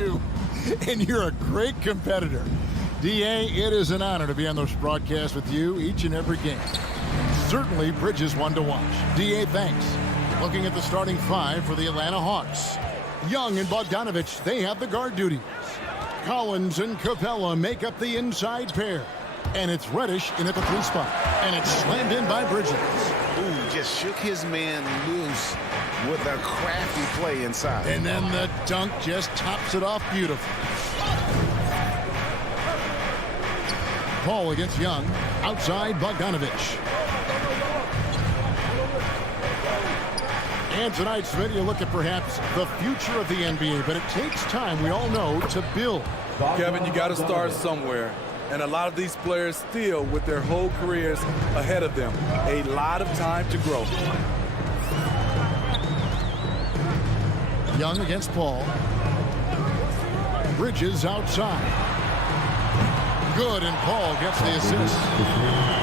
too. And you're a great competitor. D.A., it is an honor to be on this broadcast with you each and every game. Certainly, Bridges one to watch. D.A., thanks. Looking at the starting five for the Atlanta Hawks. Young and Bogdanovich, they have the guard duties. Collins and Capella make up the inside pair. And it's Reddish in at the 3 spot. And it's slammed in by Bridges. Ooh, just shook his man loose with a crafty play inside. And then the dunk just tops it off beautifully. Paul against Young. Outside Bogdanovich. And tonight, Smith, you look at perhaps the future of the NBA, but it takes time, we all know, to build. Kevin, you got to start somewhere. And a lot of these players still with their whole careers ahead of them. A lot of time to grow. Young against Paul. Bridges outside. Good, and Paul gets the assist.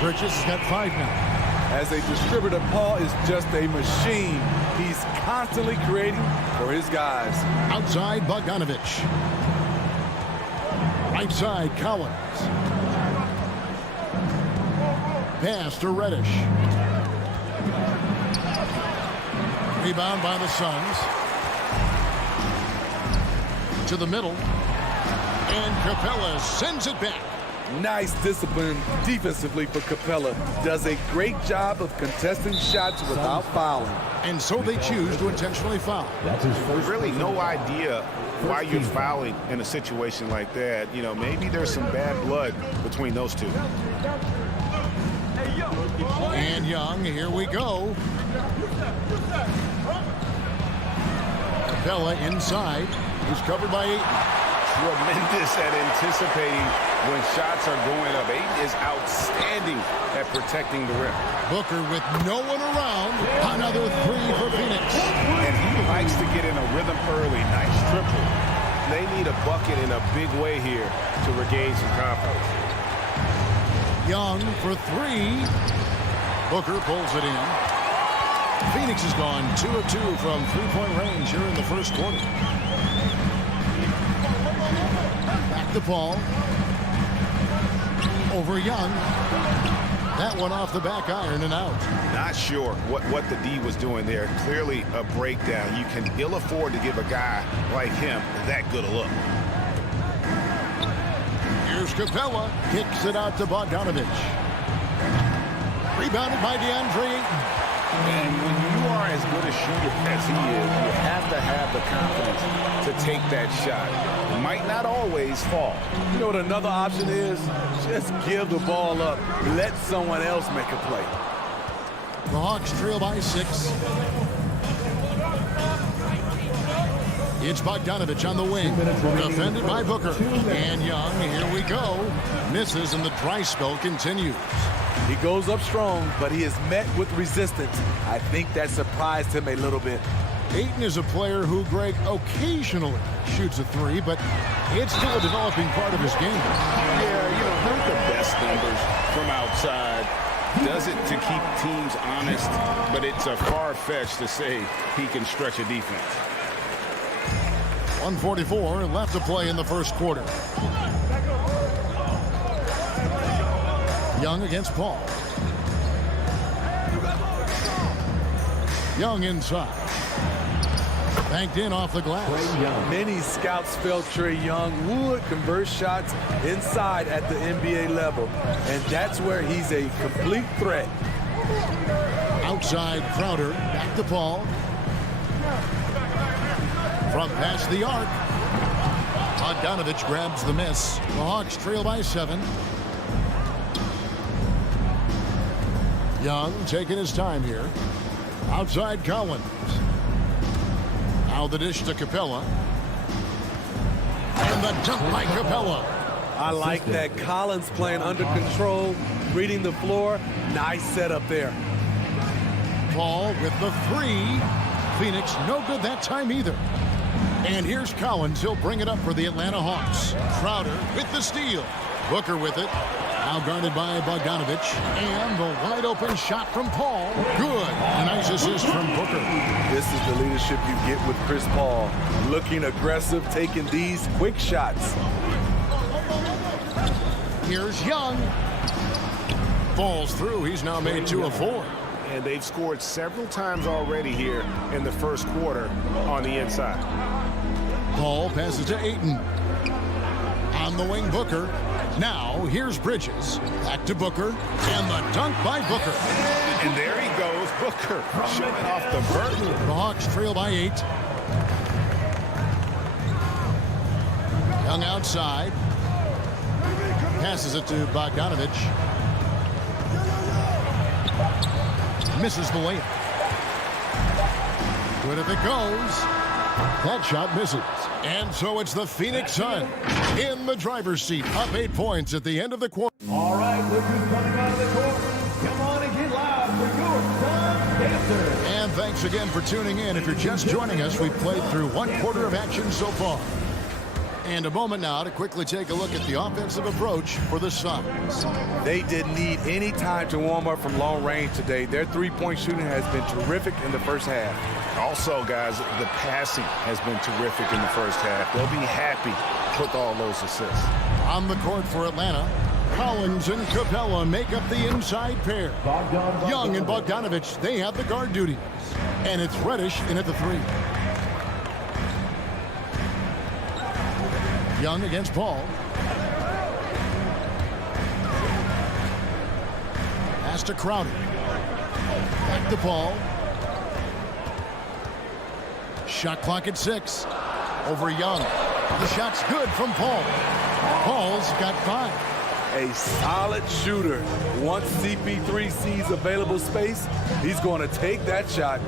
Bridges has got 5 now. As a distributor, Paul is just a machine. He's constantly creating for his guys. Outside Bogdanovich. Right side Collins. Pass to Reddish. Rebound by the Suns. To the middle. And Capella sends it back. Nice discipline defensively for Capella. Does a great job of contesting shots without fouling. And so they choose to intentionally foul. There's really no idea why you're fouling in a situation like that. You know, maybe there's some bad blood between those two. And Young, here we go. Capella inside. He's covered by 8. Tremendous at anticipating when shots are going up. Aiden is outstanding at protecting the rim. Booker with no one around. Another 3 for Phoenix. And he likes to get in a rhythm early. Nice triple. They need a bucket in a big way here to regain some confidence. Young for 3. Booker pulls it in. Phoenix has gone 2 of 2 from 3-point range here in the first quarter. Back to Paul. Over Young. That one off the back iron and out. Not sure what the D was doing there. Clearly a breakdown. You can ill afford to give a guy like him that good a look. Here's Capella. Kicks it out to Bogdanovich. Rebounded by DeAndre Ayton. And when you are as good a shooter as he is, you have to have the confidence to take that shot. It might not always fall. You know what another option is? Just give the ball up. Let someone else make a play. The Hawks trail by 6. It's Bogdanovich on the wing. Defended by Booker. And Young, here we go. Misses, and the dry spell continues. He goes up strong, but he is met with resistance. I think that surprised him a little bit. Ayton is a player who, Greg, occasionally shoots a 3, but it's still a developing part of his game. Yeah, you know, not the best numbers from outside. Does it to keep teams honest, but it's a far-fetched to say he can stretch a defense. 1:44 left to play in the first quarter. Young against Paul. Young inside. Banked in off the glass. Many scouts felt Trae Young would convert shots inside at the NBA level, and that's where he's a complete threat. Outside Crowder. Back to Paul. From past the arc. Bogdanovich grabs the miss. The Hawks trail by 7. Young taking his time here. Outside Collins. Now the dish to Capella. And the dunk by Capella. I like that. Collins playing under control, reading the floor. Nice setup there. Paul with the 3. Phoenix no good that time either. And here's Collins. He'll bring it up for the Atlanta Hawks. Crowder with the steal. Booker with it. Now guarded by Bogdanovich. And the wide open shot from Paul. Good. A nice assist from Booker. This is the leadership you get with Chris Paul. Looking aggressive, taking these quick shots. Here's Young. Falls through. He's now made 2 of 4. And they've scored several times already here in the first quarter on the inside. Paul passes to Ayton. On the wing, Booker. Now, here's Bridges. Back to Booker. And the dunk by Booker. And there he goes, Booker, showing off the vert. The Hawks trail by 8. Young outside. Passes it to Bogdanovich. Misses the layup. Good if it goes. That shot misses. And so it's the Phoenix Suns in the driver's seat, up 8 points at the end of the quarter. All right, look who's coming out of the court. Come on and get live for your Sun Answer. And thanks again for tuning in. If you're just joining us, we've played through 1 quarter of action so far. And a moment now to quickly take a look at the offensive approach for the Suns. They didn't need any time to warm up from long range today. Their three-point shooting has been terrific in the first half. Also, guys, the passing has been terrific in the first half. They'll be happy with all those assists. On the court for Atlanta, Collins and Capella make up the inside pair. Young and Bogdanovich, they have the guard duties. And it's Reddish in at the 3. Young against Paul. Pass to Crowder. Back to Paul. Shot clock at 6. Over Young. The shot's good from Paul. Paul's got 5. A solid shooter. Once CP3 sees available space, he's going to take that shot.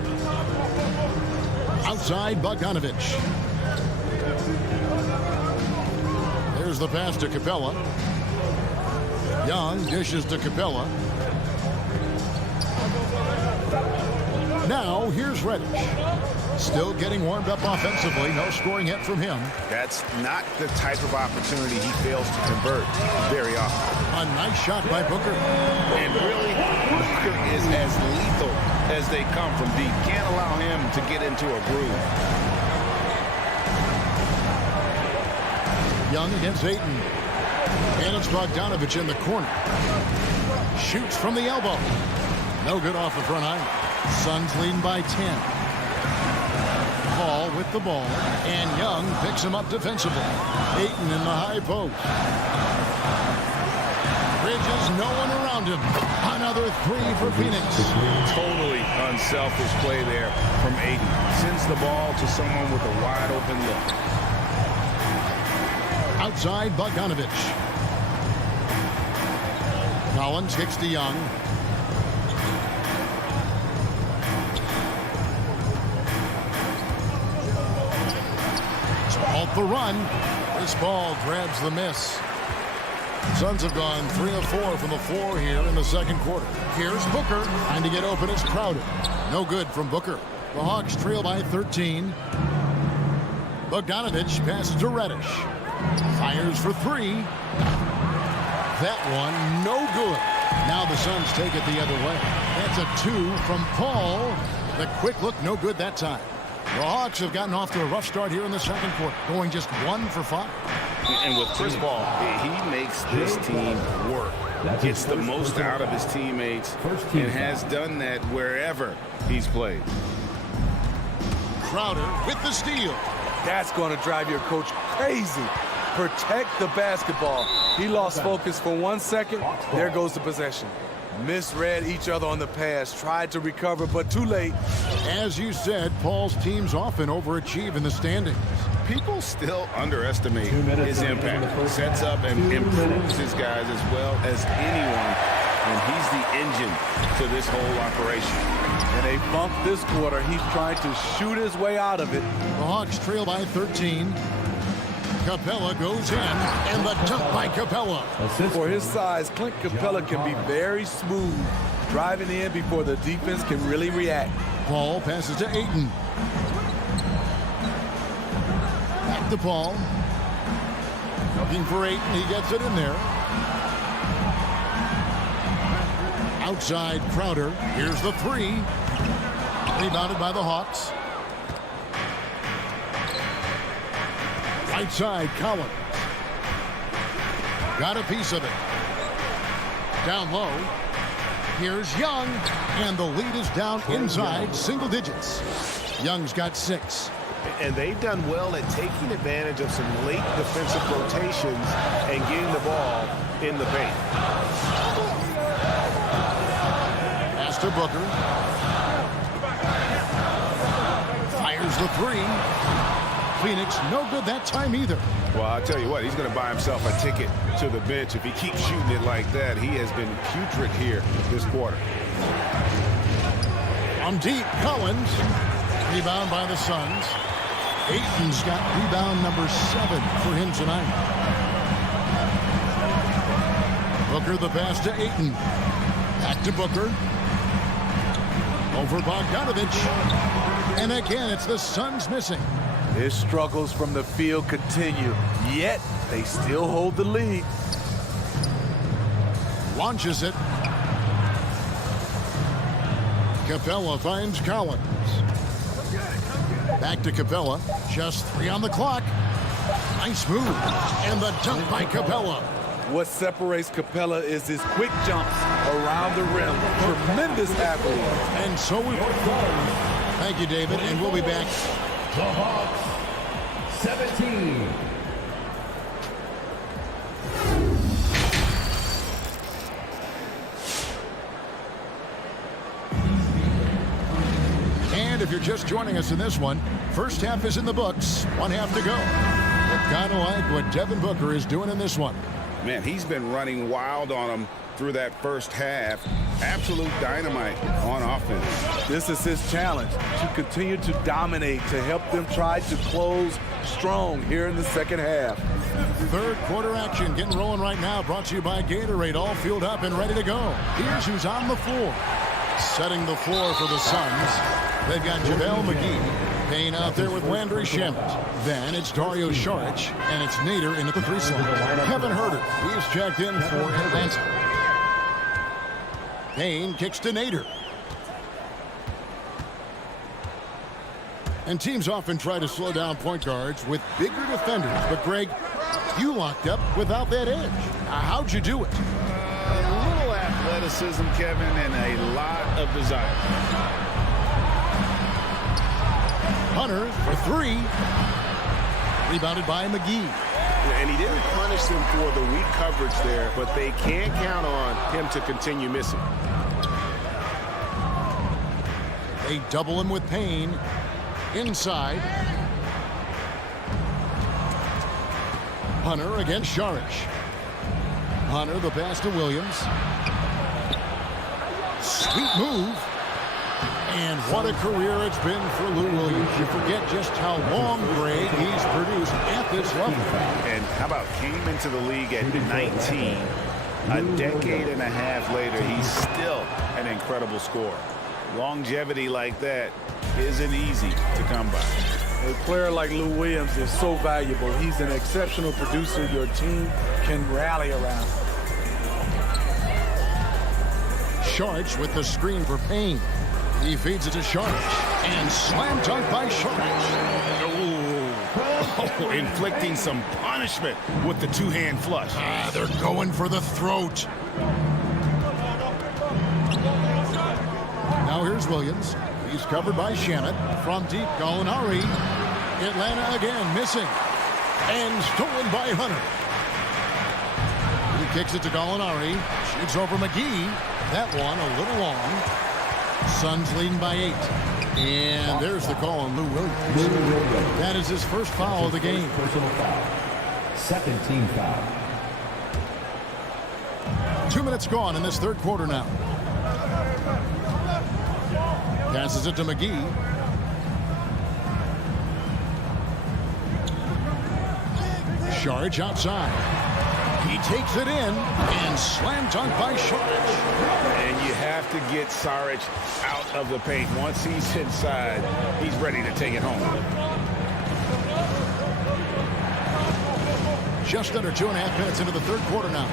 Outside Bogdanovich. There's the pass to Capella. Young dishes to Capella. Now here's Reddish. Still getting warmed up offensively. No scoring yet from him. That's not the type of opportunity he fails to convert very often. A nice shot by Booker. And really, Booker is as lethal as they come from deep. Can't allow him to get into a groove. Young against Ayton. And it's Bogdanovich in the corner. Shoots from the elbow. No good off the front iron. Suns leading by 10. Paul with the ball. And Young picks him up defensively. Ayton in the high post. Bridges, no one around him. Another 3 for Phoenix. Totally unselfish play there from Ayton. Sends the ball to someone with a wide open look. Outside Bogdanovich. Collins kicks to Young. Halt the run. This ball grabs the miss. Suns have gone 3 of 4 from the floor here in the second quarter. Here's Booker. Trying to get open. It's Crowder. No good from Booker. The Hawks trail by 13. Bogdanovich passes to Reddish. Fires for 3. That one, no good. Now the Suns take it the other way. That's a 2 from Paul. The quick look, no good that time. The Hawks have gotten off to a rough start here in the second quarter, going just 1 for 5. And with Chris Paul, he makes this team work. Gets the most out of his teammates and has done that wherever he's played. Crowder with the steal. That's going to drive your coach crazy. Protect the basketball. He lost focus for 1 second. There goes the possession. Misread each other on the pass. Tried to recover, but too late. As you said, Paul's teams often overachieve in the standings. People still underestimate his impact. Sets up and improves his guys as well as anyone. And he's the engine to this whole operation. And they bump this quarter. He's trying to shoot his way out of it. The Hawks trail by 13. Capella goes in, and the dunk by Capella. For his size, Clint Capella can be very smooth, driving in before the defense can really react. Paul passes to Ayton. Back to Paul. Looking for Ayton, he gets it in there. Outside Crowder. Here's the three. Rebounded by the Hawks. Right side, Collins. Got a piece of it. Down low. Here's Young. And the lead is down inside single digits. Young's got 6. And they've done well at taking advantage of some late defensive rotations and getting the ball in the paint. Pass to Booker. Fires the three. Phoenix no good that time either. Well, I'll tell you what, he's going to buy himself a ticket to the bench. If he keeps shooting it like that, he has been putrid here this quarter. On deep, Collins. Rebound by the Suns. Ayton's got rebound number 7 for him tonight. Booker the pass to Ayton. Back to Booker. Over Bogdanovich. And again, it's the Suns missing. His struggles from the field continue, yet they still hold the lead. Launches it. Capella finds Collins. Back to Capella. Just 3 on the clock. Nice move. And the dunk by Capella. What separates Capella is his quick jumps around the rim. Tremendous athlete. And so we thank you, David, and we'll be back. The Hawks, 17. And if you're just joining us in this one, first half is in the books. 1 half to go. Kind of like what Devin Booker is doing in this one. Man, he's been running wild on him through that first half. Absolute dynamite on offense. This is his challenge, to continue to dominate, to help them try to close strong here in the second half. Third quarter action getting rolling right now, brought to you by Gatorade, all fueled up and ready to go. Here's who's on the floor. Setting the floor for the Suns. They've got JaVale McGee. Payne out there with Landry Shamet. Then it's Dario Saric, and it's Nader in at the 3 slot. Kevin Huerter, he's checked in for Atlanta. Payne kicks to Nader. And teams often try to slow down point guards with bigger defenders. But, Greg, you locked up without that edge. How'd you do it? A little athleticism, Kevin, and a lot of desire. Hunter for 3. Rebounded by McGee. And he didn't punish them for the weak coverage there, but they can't count on him to continue missing. They double him with Payne. Inside. Hunter against Saric. Hunter the pass to Williams. Sweet move. And what a career it's been for Lou Williams. You forget just how long, Greg, he's produced at this level. And how about came into the league at 19. A decade and a half later, he's still an incredible scorer. Longevity like that isn't easy to come by. A player like Lou Williams is so valuable. He's an exceptional producer your team can rally around. Saric with the screen for Payne. He feeds it to Saric. And slam dunk by Saric. Oh, inflicting some punishment with the two-hand flush. They're going for the throat. Now here's Williams. He's covered by Shamet. From deep, Gallinari. Atlanta again missing. And stolen by Hunter. He kicks it to Gallinari. Shoots over McGee. That one a little long. Suns leading by 8. And there's the call on Lou Williams. That is his first foul of the game. Personal foul. Second team foul. 2 minutes gone in this third quarter now. Passes it to McGee. Saric outside. He takes it in and slam dunk by Saric. And you have to get Saric out of the paint. Once he's inside, he's ready to take it home. Just under 2.5 minutes into the third quarter now.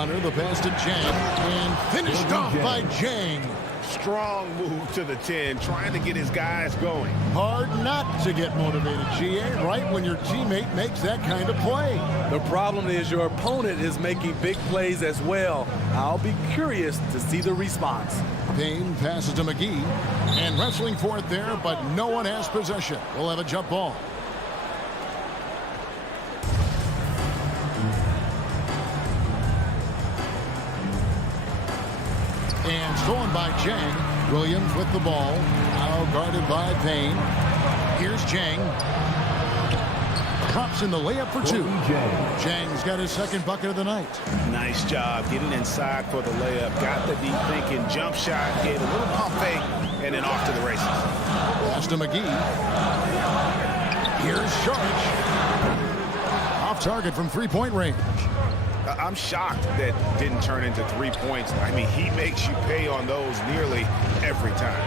Hunter, the pass to Jang, and finished off by Jang. Strong move to the 10, trying to get his guys going. Hard not to get motivated, GA, right when your teammate makes that kind of play. The problem is your opponent is making big plays as well. I'll be curious to see the response. Payne passes to McGee, and wrestling for it there, but no one has possession. We'll have a jump ball. And stolen by Jang. Williams with the ball. Now guarded by Payne. Here's Jang. Drops in the layup for two. Jang's got his second bucket of the night. Nice job getting inside for the layup. Got the deep thinking jump shot, gave a little pump fake, and then off to the races. Pass to McGee. Here's Sharch. Off target from three-point range. I'm shocked that didn't turn into 3 points. I mean, he makes you pay on those nearly every time.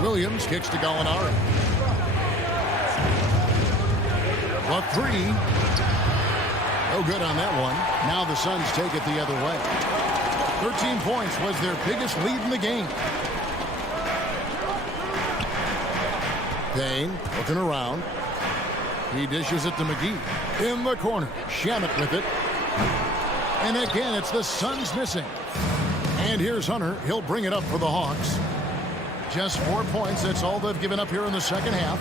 Williams kicks to Gallinari. A three. No good on that one. Now the Suns take it the other way. 13 points was their biggest lead in the game. Payne looking around. He dishes it to McGee. In the corner. Shamet with it. And again, it's the Suns missing. And here's Hunter. He'll bring it up for the Hawks. Just 4 points. That's all they've given up here in the second half.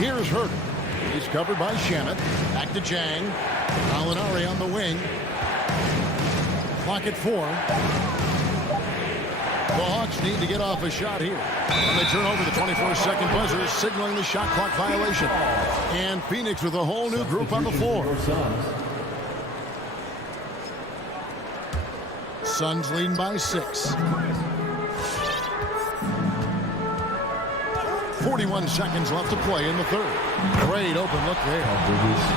Here's Herter. He's covered by Shamet. Back to Jang. Gallinari on the wing. Clock at 4. The Hawks need to get off a shot here. And they turn over the 24-second buzzer, signaling the shot clock violation. And Phoenix with a whole new group on the floor. Suns leading by 6. 41 seconds left to play in the third. Great open look there.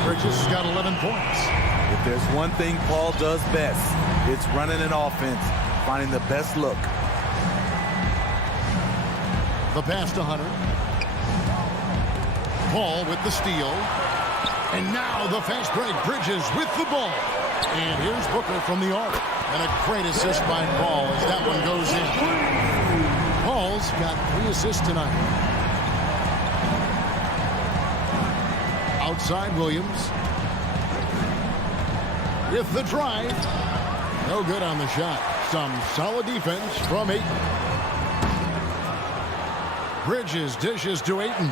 Bridges has got 11 points. If there's one thing Paul does best, it's running an offense, finding the best look. The pass to Hunter. Paul with the steal. And now the fast break. Bridges with the ball. And here's Booker from the arc. And a great assist by Paul as that one goes in. Paul's got 3 assists tonight. Outside Williams. With the drive. No good on the shot. Some solid defense from Ayton. Bridges dishes to Ayton.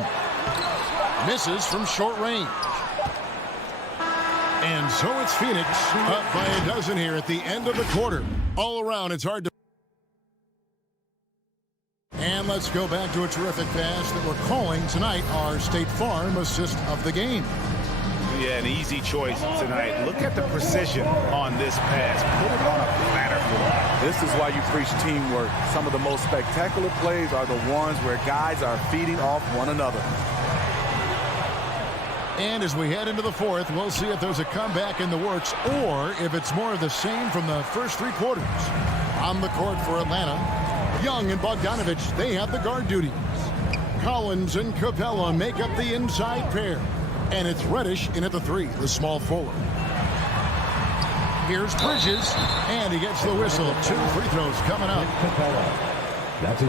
Misses from short range. And so it's Phoenix up by a dozen here at the end of the quarter. All around, it's hard to... And let's go back to a terrific pass that we're calling tonight our State Farm assist of the game. Yeah, an easy choice tonight. Look at the precision on this pass. Put it on a platter for them. This is why you preach teamwork. Some of the most spectacular plays are the ones where guys are feeding off one another. And as we head into the fourth, we'll see if there's a comeback in the works or if it's more of the same from the first 3 quarters. On the court for Atlanta, Young and Bogdanovich, they have the guard duties. Collins and Capella make up the inside pair. And it's Reddish in at the 3, the small forward. Here's Bridges, and he gets the whistle. 2 free throws coming up.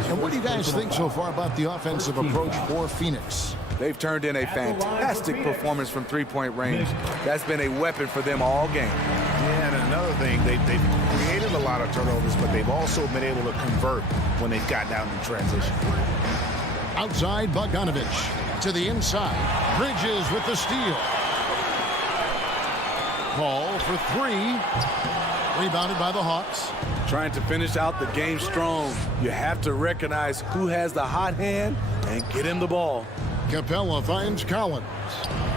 And what do you guys think so far about the offensive approach for Phoenix? They've turned in a fantastic performance from three-point range. That's been a weapon for them all game. Yeah, and another thing, they've created a lot of turnovers, but they've also been able to convert when they've got down in transition. Outside, Bogdanovich. To the inside. Bridges with the steal. Paul for 3. Rebounded by the Hawks. Trying to finish out the game strong. You have to recognize who has the hot hand and get him the ball. Capella finds Collins.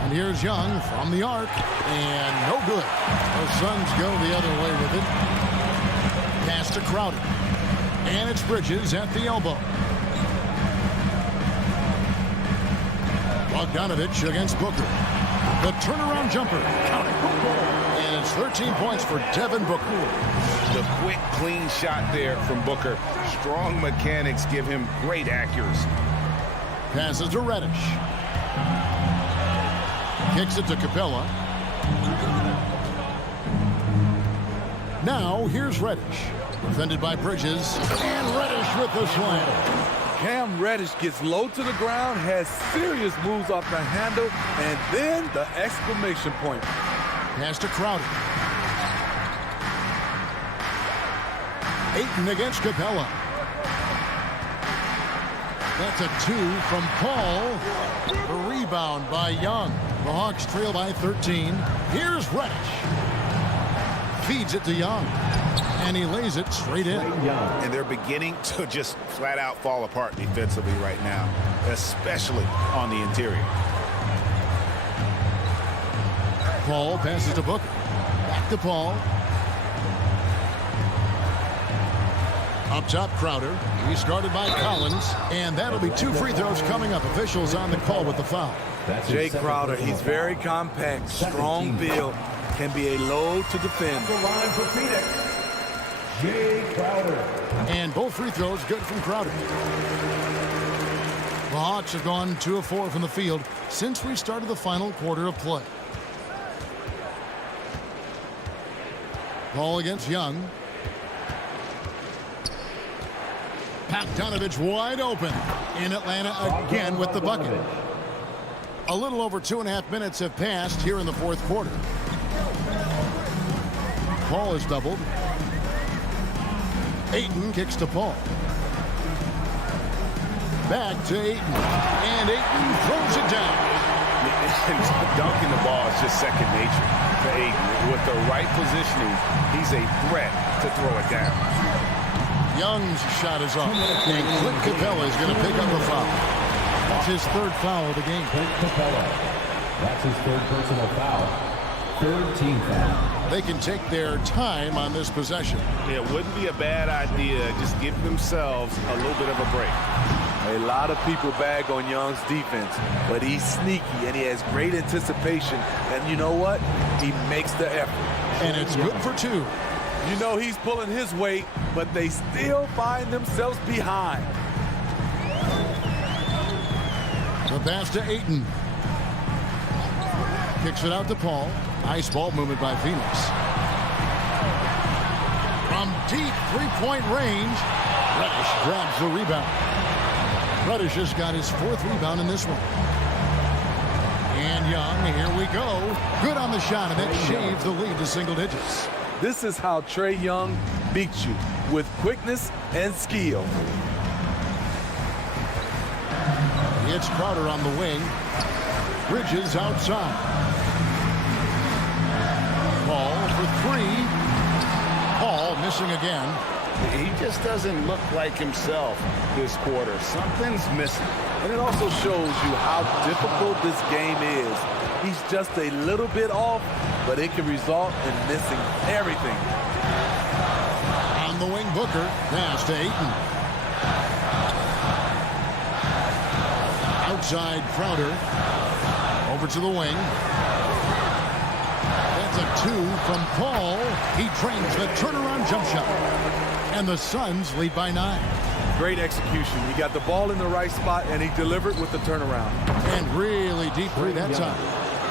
And here's Young from the arc. And no good. The Suns go the other way with it. Pass to Crowder. And it's Bridges at the elbow. Bogdanovich against Booker. The turnaround jumper. Count it. And it's 13 points for Devin Booker. The quick, clean shot there from Booker. Strong mechanics give him great accuracy. Passes to Reddish. Kicks it to Capella. Now here's Reddish. Defended by Bridges. And Reddish with the slam. Cam Reddish gets low to the ground, has serious moves off the handle, and then the exclamation point. Pass to Crowder. Ayton against Capella. That's a 2 from Paul. The rebound by Young. The Hawks trail by 13. Here's Reddish. Feeds it to Young. And he lays it straight in. And they're beginning to just flat out fall apart defensively right now, especially on the interior. Paul passes to Booker. Back to Paul. Up top, Crowder. He's guarded by Collins. And that'll be 2 free throws coming up. Officials on the call with the foul. Jay Crowder, he's very compact, strong build, can be a load to defend. The line for Phoenix, Jay Crowder. And both free throws good from Crowder. The Hawks have gone 2 of 4 from the field since we started the final quarter of play. Ball against Young. Bogdanovich wide open in Atlanta again with the bucket. A little over 2.5 minutes have passed here in the fourth quarter. Paul is doubled. Ayton kicks to Paul. Back to Ayton. And Ayton throws it down. Dunking the ball is just second nature to Ayton. With the right positioning, he's a threat to throw it down. Young's shot is off. And Clint Capella is going to pick up a foul. That's his 3rd foul of the game. Clint Capella. That's his 3rd personal foul. 3rd team foul. They can take their time on this possession. It wouldn't be a bad idea. Just give themselves a little bit of a break. A lot of people bag on Young's defense, but he's sneaky and he has great anticipation. And you know what? He makes the effort. And it's good for 2. You know he's pulling his weight, but they still find themselves behind. The pass to Ayton. Kicks it out to Paul. Nice ball movement by Phoenix. From deep three-point range, Reddish grabs the rebound. Reddish has got his 4th rebound in this one. And Young, here we go. Good on the shot, and that shaves the lead to single digits. This is how Trae Young beats you, with quickness and skill. It's Crowder on the wing. Bridges outside. Paul for 3. Paul missing again. He just doesn't look like himself this quarter. Something's missing. And it also shows you how difficult this game is. He's just a little bit off, but it can result in missing everything. On the wing, Booker. Pass to Ayton. Outside, Crowder. Over to the wing. That's a 2 from Paul. He trains the turnaround jump shot. And the Suns lead by 9. Great execution. He got the ball in the right spot, and he delivered with the turnaround. And really deep three that time.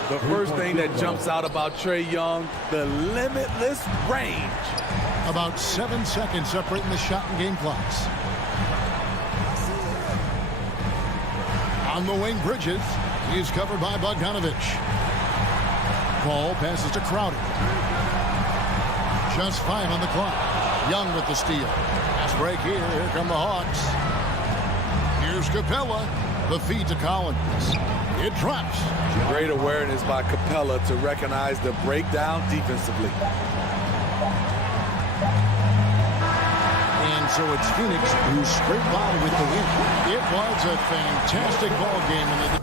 The first thing that jumps out about Trae Young, the limitless range. About 7 seconds separating the shot and game clocks. On the wing, Bridges. He's covered by Bogdanovich. Paul passes to Crowder. Just 5 on the clock. Young with the steal. Fast break here. Here come the Hawks. Here's Capella. The feed to Collins. It drops. Great awareness by Capella to recognize the breakdown defensively. And so it's Phoenix who scraped by with the win. It was a fantastic ball game in the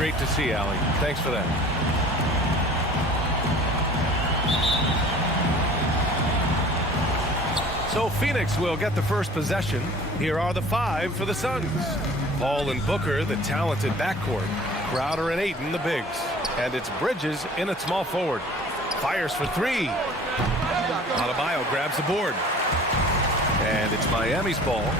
great to see, Allie. Thanks for that. So Phoenix will get the first possession. Here are the 5 for the Suns. Paul and Booker, the talented backcourt. Crowder and Ayton, the bigs. And it's Bridges in at small forward. Fires for 3. Adebayo grabs the board. And it's Miami's ball.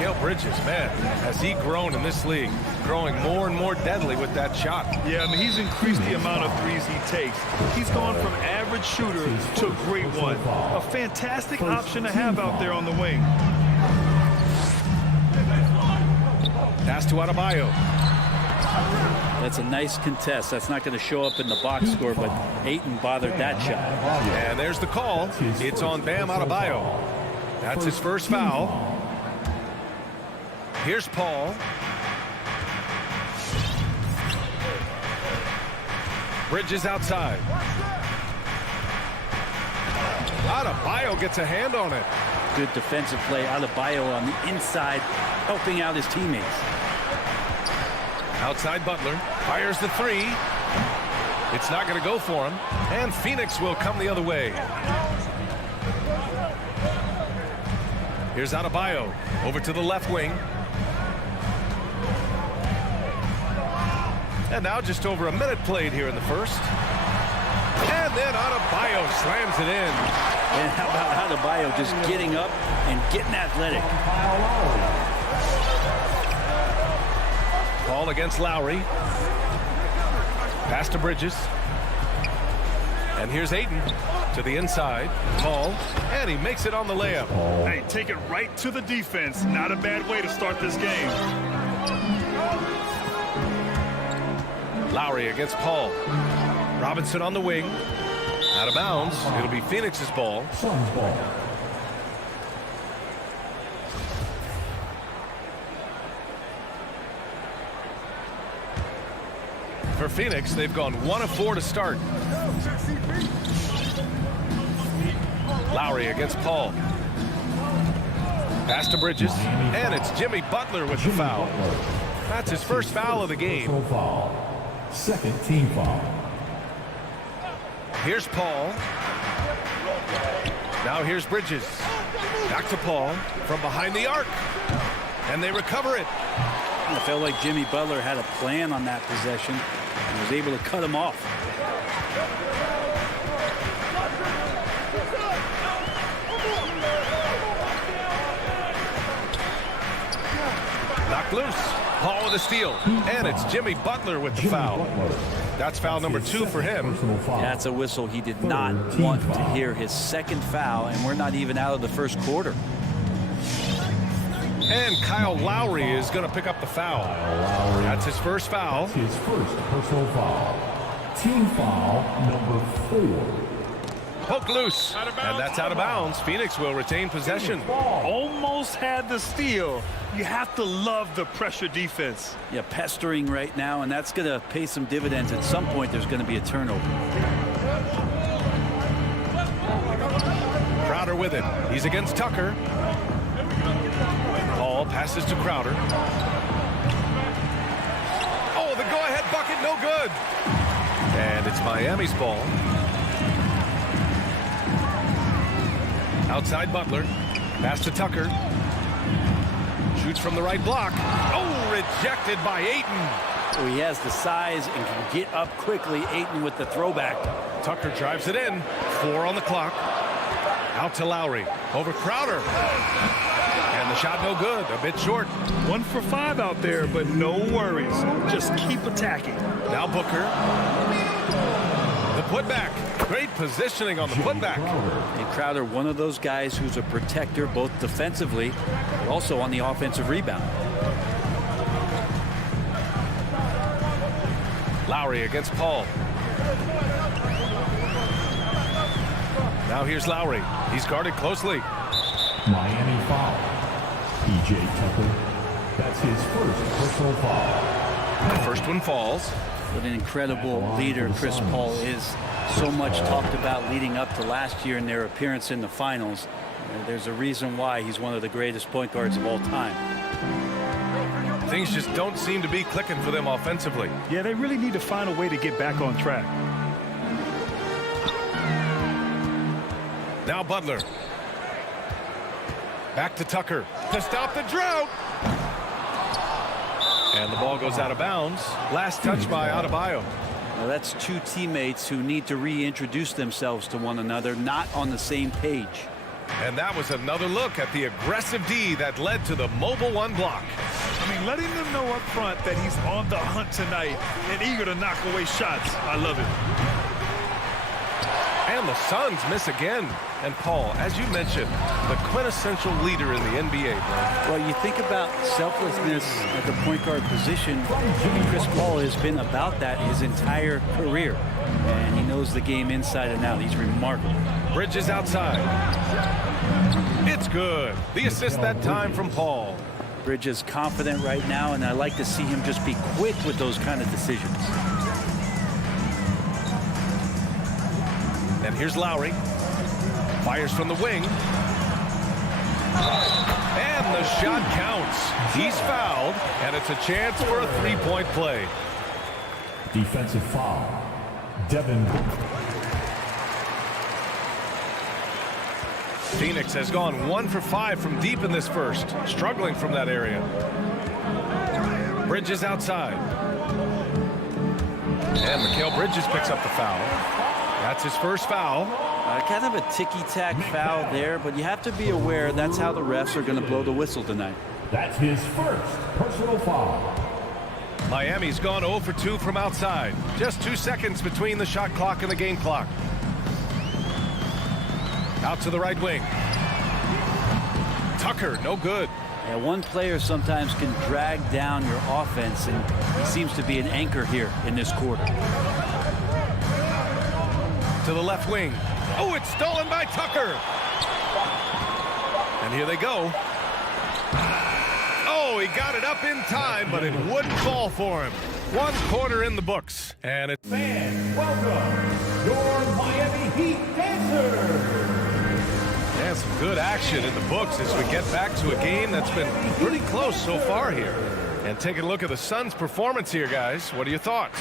Mikal Bridges, man, has he grown in this league? Growing more and more deadly with that shot. Yeah, I mean, he's increased the amount of threes he takes. He's gone from average shooter to a great one. A fantastic option to have out there on the wing. Pass to Adebayo. That's a nice contest. That's not going to show up in the box score, but Ayton bothered that shot. And there's the call. It's on Bam Adebayo. That's his first foul. Here's Paul. Bridges outside. Adebayo gets a hand on it. Good defensive play. Adebayo on the inside, helping out his teammates. Outside Butler. Fires the 3. It's not going to go for him. And Phoenix will come the other way. Here's Adebayo. Over to the left wing. And now just over a minute played here in the first. And then Adebayo slams it in. And how about Adebayo just getting up and getting athletic? Ball against Lowry. Pass to Bridges. And here's Ayton to the inside. Paul. And he makes it on the layup. Hey, take it right to the defense. Not a bad way to start this game. Lowry against Paul. Robinson on the wing. Out of bounds. It'll be Phoenix's ball. Suns ball. For Phoenix, they've gone 1 of 4 to start. Lowry against Paul. Pass to Bridges. And it's Jimmy Butler with the foul. That's his first foul of the game. Personal foul. Second team foul. Here's Paul. Now here's Bridges. Back to Paul from behind the arc. And they recover it. I felt like Jimmy Butler had a plan on that possession and was able to cut him off. Knocked loose. Paul with a steal. And it's Jimmy Butler with the foul. That's foul number 2 for him. That's a whistle he did not want to hear. His second foul, and we're not even out of the first quarter. And Kyle Lowry is going to pick up the foul. That's his first foul. His first personal foul. Team foul number 4. Poke loose. And that's out of bounds. Phoenix will retain possession. Almost had the steal. You have to love the pressure defense. Yeah, pestering right now, and that's going to pay some dividends. At some point, there's going to be a turnover. Crowder with it. He's against Tucker. Paul passes to Crowder. Oh, the go-ahead bucket, no good. And it's Miami's ball. Outside Butler. Pass to Tucker. Shoots from the right block. Oh, rejected by Ayton. So he has the size and can get up quickly. Ayton with the throwback. Tucker drives it in. 4 on the clock. Out to Lowry. Over Crowder. And the shot no good. A bit short. 1 for 5 out there, but no worries. Just keep attacking. Now Booker. The putback. Great positioning on the putback. And Crowder, one of those guys who's a protector both defensively but also on the offensive rebound. Lowry against Paul. Now here's Lowry. He's guarded closely. Miami foul. P.J. Tucker. That's his first personal foul. The first one falls. What an incredible leader Chris Paul is. So much talked about leading up to last year in their appearance in the finals. There's a reason why he's one of the greatest point guards of all time. Things just don't seem to be clicking for them offensively. Yeah, they really need to find a way to get back on track. Now Butler. Back to Tucker to stop the drought. And the ball goes out of bounds. Last touch by Adebayo. Well, that's two teammates who need to reintroduce themselves to one another, not on the same page. And that was another look at the aggressive D that led to the mobile one block. I mean, letting them know up front that he's on the hunt tonight and eager to knock away shots. I love it. And the Suns miss again. And Paul, as you mentioned, the quintessential leader in the NBA, bro. Well, you think about selflessness at the point guard position, and Chris Paul has been about that his entire career. And he knows the game inside and out. He's remarkable. Bridges outside. It's good. The assist that time from Paul. Bridges confident right now, and I like to see him just be quick with those kind of decisions. And here's Lowry. Fires from the wing. And the shot counts. He's fouled, and it's a chance for a three-point play. Defensive foul. Devin. Phoenix has gone 1 for 5 from deep in this first, struggling from that area. Bridges outside. And Mikal Bridges picks up the foul. That's his first foul. Kind of a ticky-tack foul there, but you have to be aware that's how the refs are going to blow the whistle tonight. That's his first personal foul. Miami's gone 0 for 2 from outside. Just 2 seconds between the shot clock and the game clock. Out to the right wing. Tucker, no good. Yeah, one player sometimes can drag down your offense, and he seems to be an anchor here in this quarter. To the left wing. Oh, it's stolen by Tucker. And here they go. Oh, he got it up in time, but it wouldn't fall for him. 1 quarter in the books. And it's... Fans, welcome your Miami Heat dancers. And some good action in the books as we get back to a game that's been pretty close so far here. And taking a look at the Suns' performance here, guys. What are your thoughts?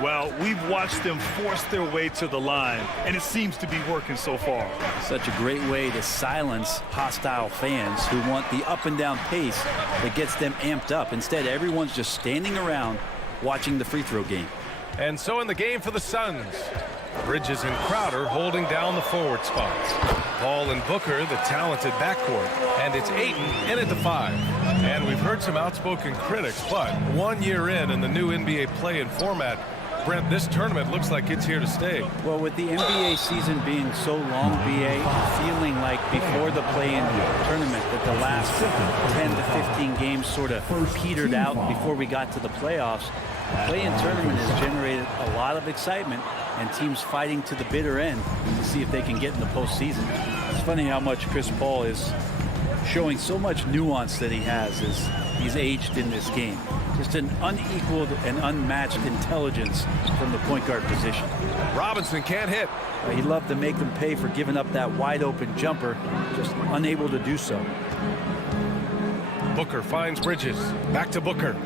Well, we've watched them force their way to the line, and it seems to be working so far. Such a great way to silence hostile fans who want the up and down pace that gets them amped up. Instead, everyone's just standing around watching the free throw game. And so in the game for the Suns, Bridges and Crowder holding down the forward spots. Paul and Booker, the talented backcourt. And it's Ayton in at the 5. And we've heard some outspoken critics, but 1 year in the new NBA play-in format, Brent, this tournament looks like it's here to stay. Well, with the NBA season being so long, BA, feeling like before the play-in tournament that the last 10 to 15 games sort of petered out before we got to the playoffs. The play-in tournament has generated a lot of excitement and teams fighting to the bitter end to see if they can get in the postseason. It's funny how much Chris Paul is showing so much nuance that he has as he's aged in this game. Just an unequaled and unmatched intelligence from the point guard position. Robinson can't hit. He'd love to make them pay for giving up that wide open jumper, just unable to do so. Booker finds Bridges. Back to Booker.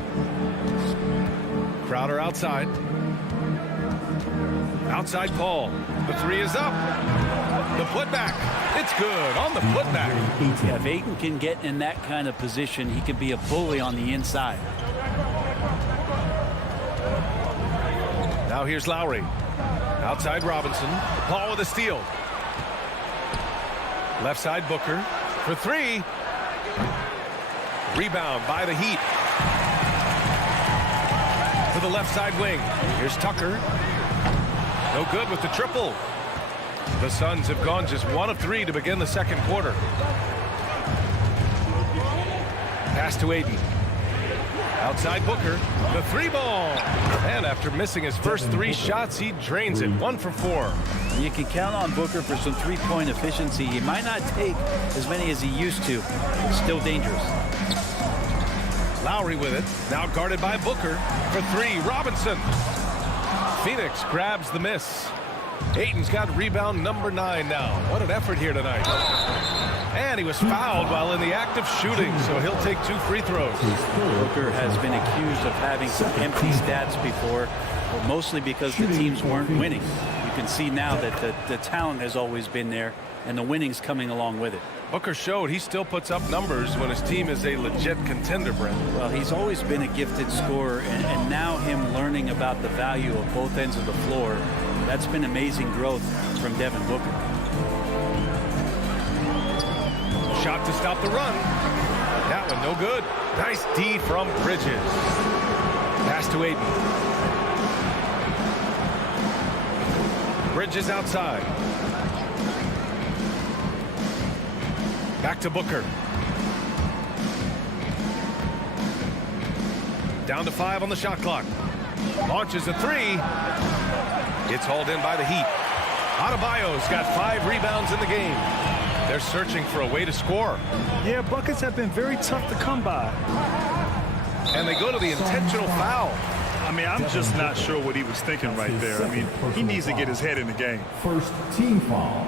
Crowder outside. Outside Paul. The 3 is up. The putback. It's good on the putback. Yeah, if Ayton can get in that kind of position, he can be a bully on the inside. Now here's Lowry. Outside Robinson. Paul with a steal. Left side Booker for 3. Rebound by the Heat. To the left side wing. Here's Tucker. No good with the triple. The Suns have gone just 1 of 3 to begin the second quarter. Pass to Ayton. Outside Booker. The 3-ball. And after missing his first 3 shots, he drains it. 1 for 4. You can count on Booker for some three-point efficiency. He might not take as many as he used to. Still dangerous. Lowry with it. Now guarded by Booker. For 3, Robinson. Phoenix grabs the miss. Ayton's got rebound number 9 now. What an effort here tonight. And he was fouled while in the act of shooting, so he'll take 2 free throws. Booker has been accused of having some empty stats before, but mostly because the teams weren't winning. You can see now that the talent has always been there, and the winning's coming along with it. Booker showed he still puts up numbers when his team is a legit contender, Brent. Well, he's always been a gifted scorer, and now him learning about the value of both ends of the floor, that's been amazing growth from Devin Booker. Shot to stop the run. That one no good. Nice D from Bridges. Pass to Ayton. Bridges outside. Back to Booker. Down to 5 on the shot clock. Launches a 3. It's hauled in by the Heat. Adebayo's got 5 rebounds in the game. They're searching for a way to score. Yeah, buckets have been very tough to come by. And they go to the intentional foul. I mean, I'm just not sure what he was thinking right there. I mean, he needs to get his head in the game. First team foul.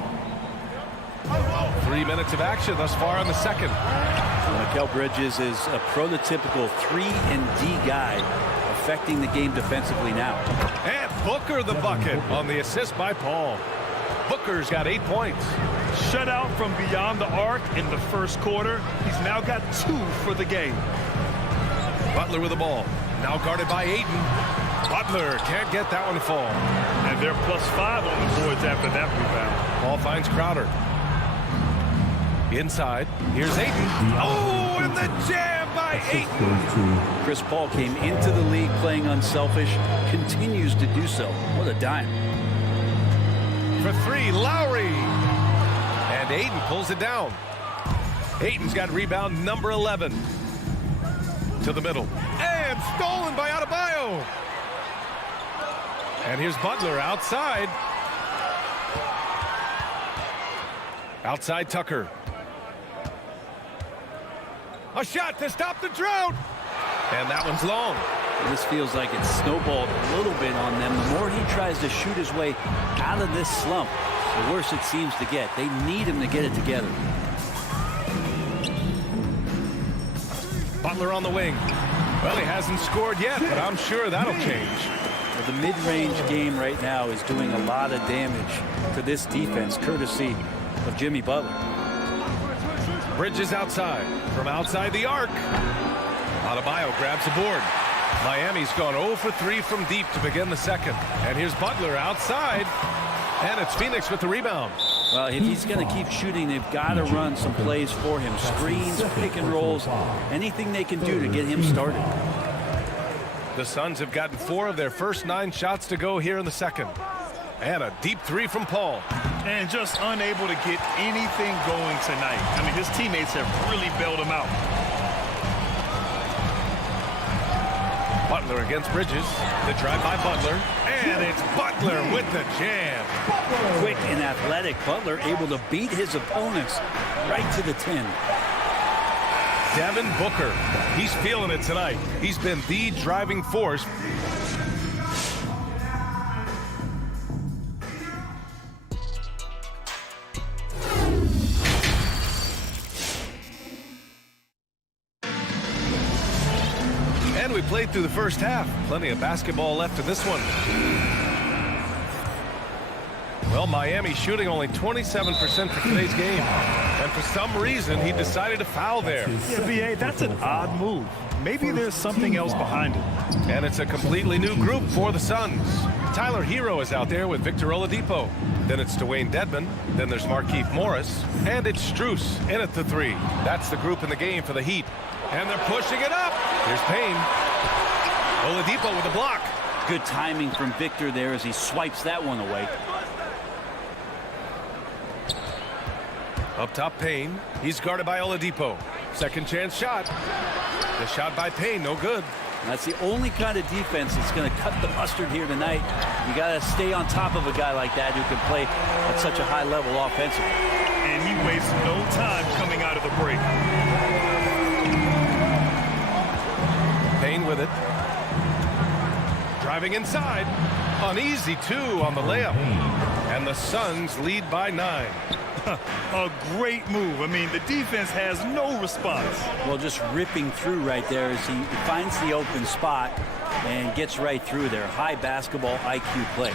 3 minutes of action thus far in the second. Mikal Bridges is a prototypical 3-and-D guy, affecting the game defensively now. And Booker the bucket on the assist by Paul. Booker's got 8 points. Shut out from beyond the arc in the first quarter. He's now got 2 for the game. Butler with the ball. Now guarded by Ayton. Butler can't get that one to fall. And they're +5 on the boards after that rebound. Ball finds Crowder. Inside. Here's Ayton. Oh, and the jam by Ayton. Chris Paul came into the league playing unselfish, continues to do so. What a dime. For 3, Lowry. And Ayton pulls it down. Ayton's got rebound number 11. To the middle. And stolen by Adebayo. And here's Butler outside. Outside Tucker. A shot to stop the drought. And that one's long. This feels like it's snowballed a little bit on them. The more he tries to shoot his way out of this slump, the worse it seems to get. They need him to get it together. Butler on the wing. Well, he hasn't scored yet, but I'm sure that'll change. Well, the mid-range game right now is doing a lot of damage to this defense, courtesy of Jimmy Butler. Bridges outside. From outside the arc. Adebayo grabs the board. Miami's gone 0 for 3 from deep to begin the second. And here's Butler outside. And it's Phoenix with the rebound. Well, if he's going to keep shooting, they've got to run some plays for him. Screens, pick and rolls, anything they can do to get him started. The Suns have gotten 4 of their first 9 shots to go here in the second. And a deep 3 from Paul. And just unable to get anything going tonight. I mean, his teammates have really bailed him out. Butler against Bridges. The drive by Butler. And it's Butler with the jam. Quick and athletic, Butler able to beat his opponents right to the 10. Devin Booker. He's feeling it tonight. He's been the driving force. And we played through the first half. Plenty of basketball left in this one. Well, Miami shooting only 27% for today's game. And for some reason, he decided to foul there. Yeah, B.A., that's an odd move. Maybe there's something else behind it. And it's a completely new group for the Suns. Tyler Hero is out there with Victor Oladipo. Then it's Dwayne Dedmon. Then there's Markieff Morris. And it's Strus in at the 3. That's the group in the game for the Heat. And they're pushing it up. Here's Payne. Oladipo with the block. Good timing from Victor there as he swipes that one away. Up top, Payne. He's guarded by Oladipo. Second chance shot. The shot by Payne, no good. That's the only kind of defense that's going to cut the mustard here tonight. You got to stay on top of a guy like that who can play at such a high level offensively. And he wastes no time coming out of the break. Payne with it. Driving inside. An easy 2 on the layup. And the Suns lead by 9. A great move. I mean, the defense has no response. Well, just ripping through right there as he finds the open spot and gets right through there. High basketball IQ play.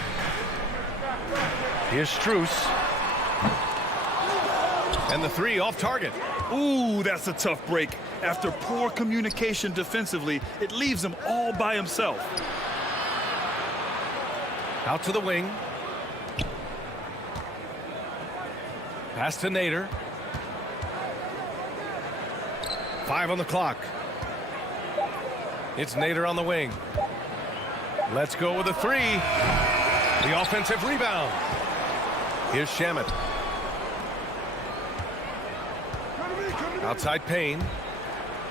Here's Strus. And the 3 off target. Ooh, that's a tough break. After poor communication defensively, it leaves him all by himself. Out to the wing. Pass to Nader. 5 on the clock. It's Nader on the wing. Let's go with a 3. The offensive rebound. Here's Shamet. Outside Payne.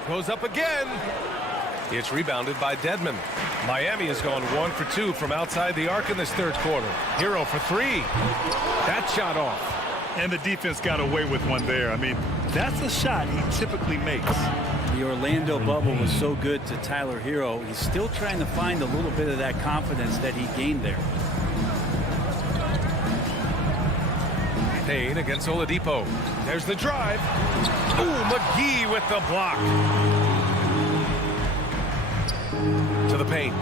Goes up again. It's rebounded by Dedmon. Miami has gone 1 for 2 from outside the arc in this third quarter. Hero for 3. That shot off. And the defense got away with one there. I mean, that's a shot he typically makes. The Orlando bubble was so good to Tyler Hero. He's still trying to find a little bit of that confidence that he gained there. Payne against Oladipo. There's the drive. Ooh, McGee with the block. To the paint.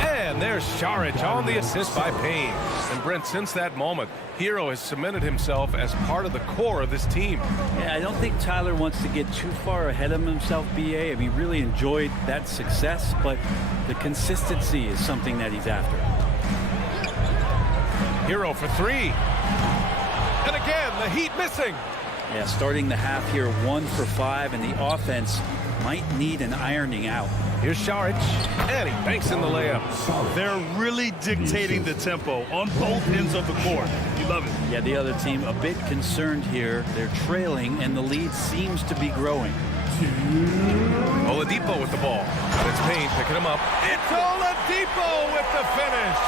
And there's Saric on the assist by Payne. And Brent, since that moment, Hero has cemented himself as part of the core of this team. Yeah, I don't think Tyler wants to get too far ahead of himself, BA. I mean, really enjoyed that success, but the consistency is something that he's after. Hero for 3. And again, the Heat missing. Yeah, starting the half here 1 for 5, and the offense might need an ironing out. Here's Saric, and he banks in the layup. They're really dictating the tempo on both ends of the court. You love it. Yeah, the other team a bit concerned here. They're trailing, and the lead seems to be growing. Oladipo with the ball. It's Payne picking him up. It's Oladipo with the finish.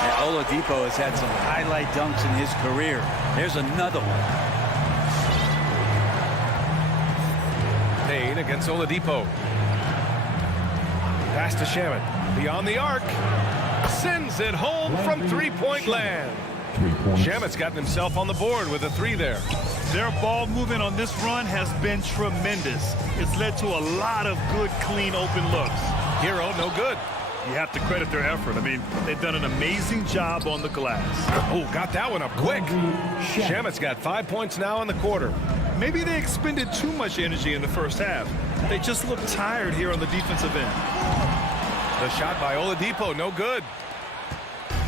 Yeah, Oladipo has had some highlight dunks in his career. There's another one. Payne against Oladipo. Pass to Shamet. Beyond the arc. Sends it home from three-point land. Shamet's gotten himself on the board with a 3 there. Their ball movement on this run has been tremendous. It's led to a lot of good, clean, open looks. Hero, no good. You have to credit their effort. I mean, they've done an amazing job on the glass. Oh, got that one up quick. Shamet's got 5 points now in the quarter. Maybe they expended too much energy in the first half. They just look tired here on the defensive end. The shot by Oladipo, no good.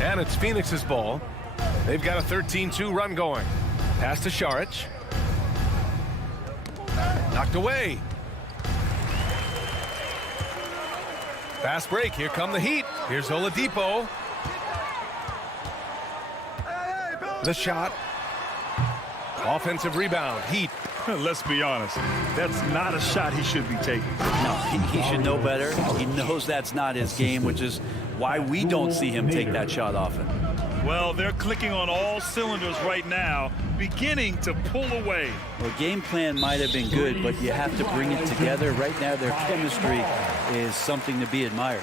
And it's Phoenix's ball. They've got a 13-2 run going. Pass to Saric. Knocked away. Fast break. Here come the Heat. Here's Oladipo. The shot. Offensive rebound. Heat. Let's be honest. That's not a shot he should be taking. No, he should know better. He knows that's not his game, which is why we don't see him take that shot often. Well, they're clicking on all cylinders right now, beginning to pull away. Well, game plan might have been good, but you have to bring it together. Right now, their chemistry is something to be admired.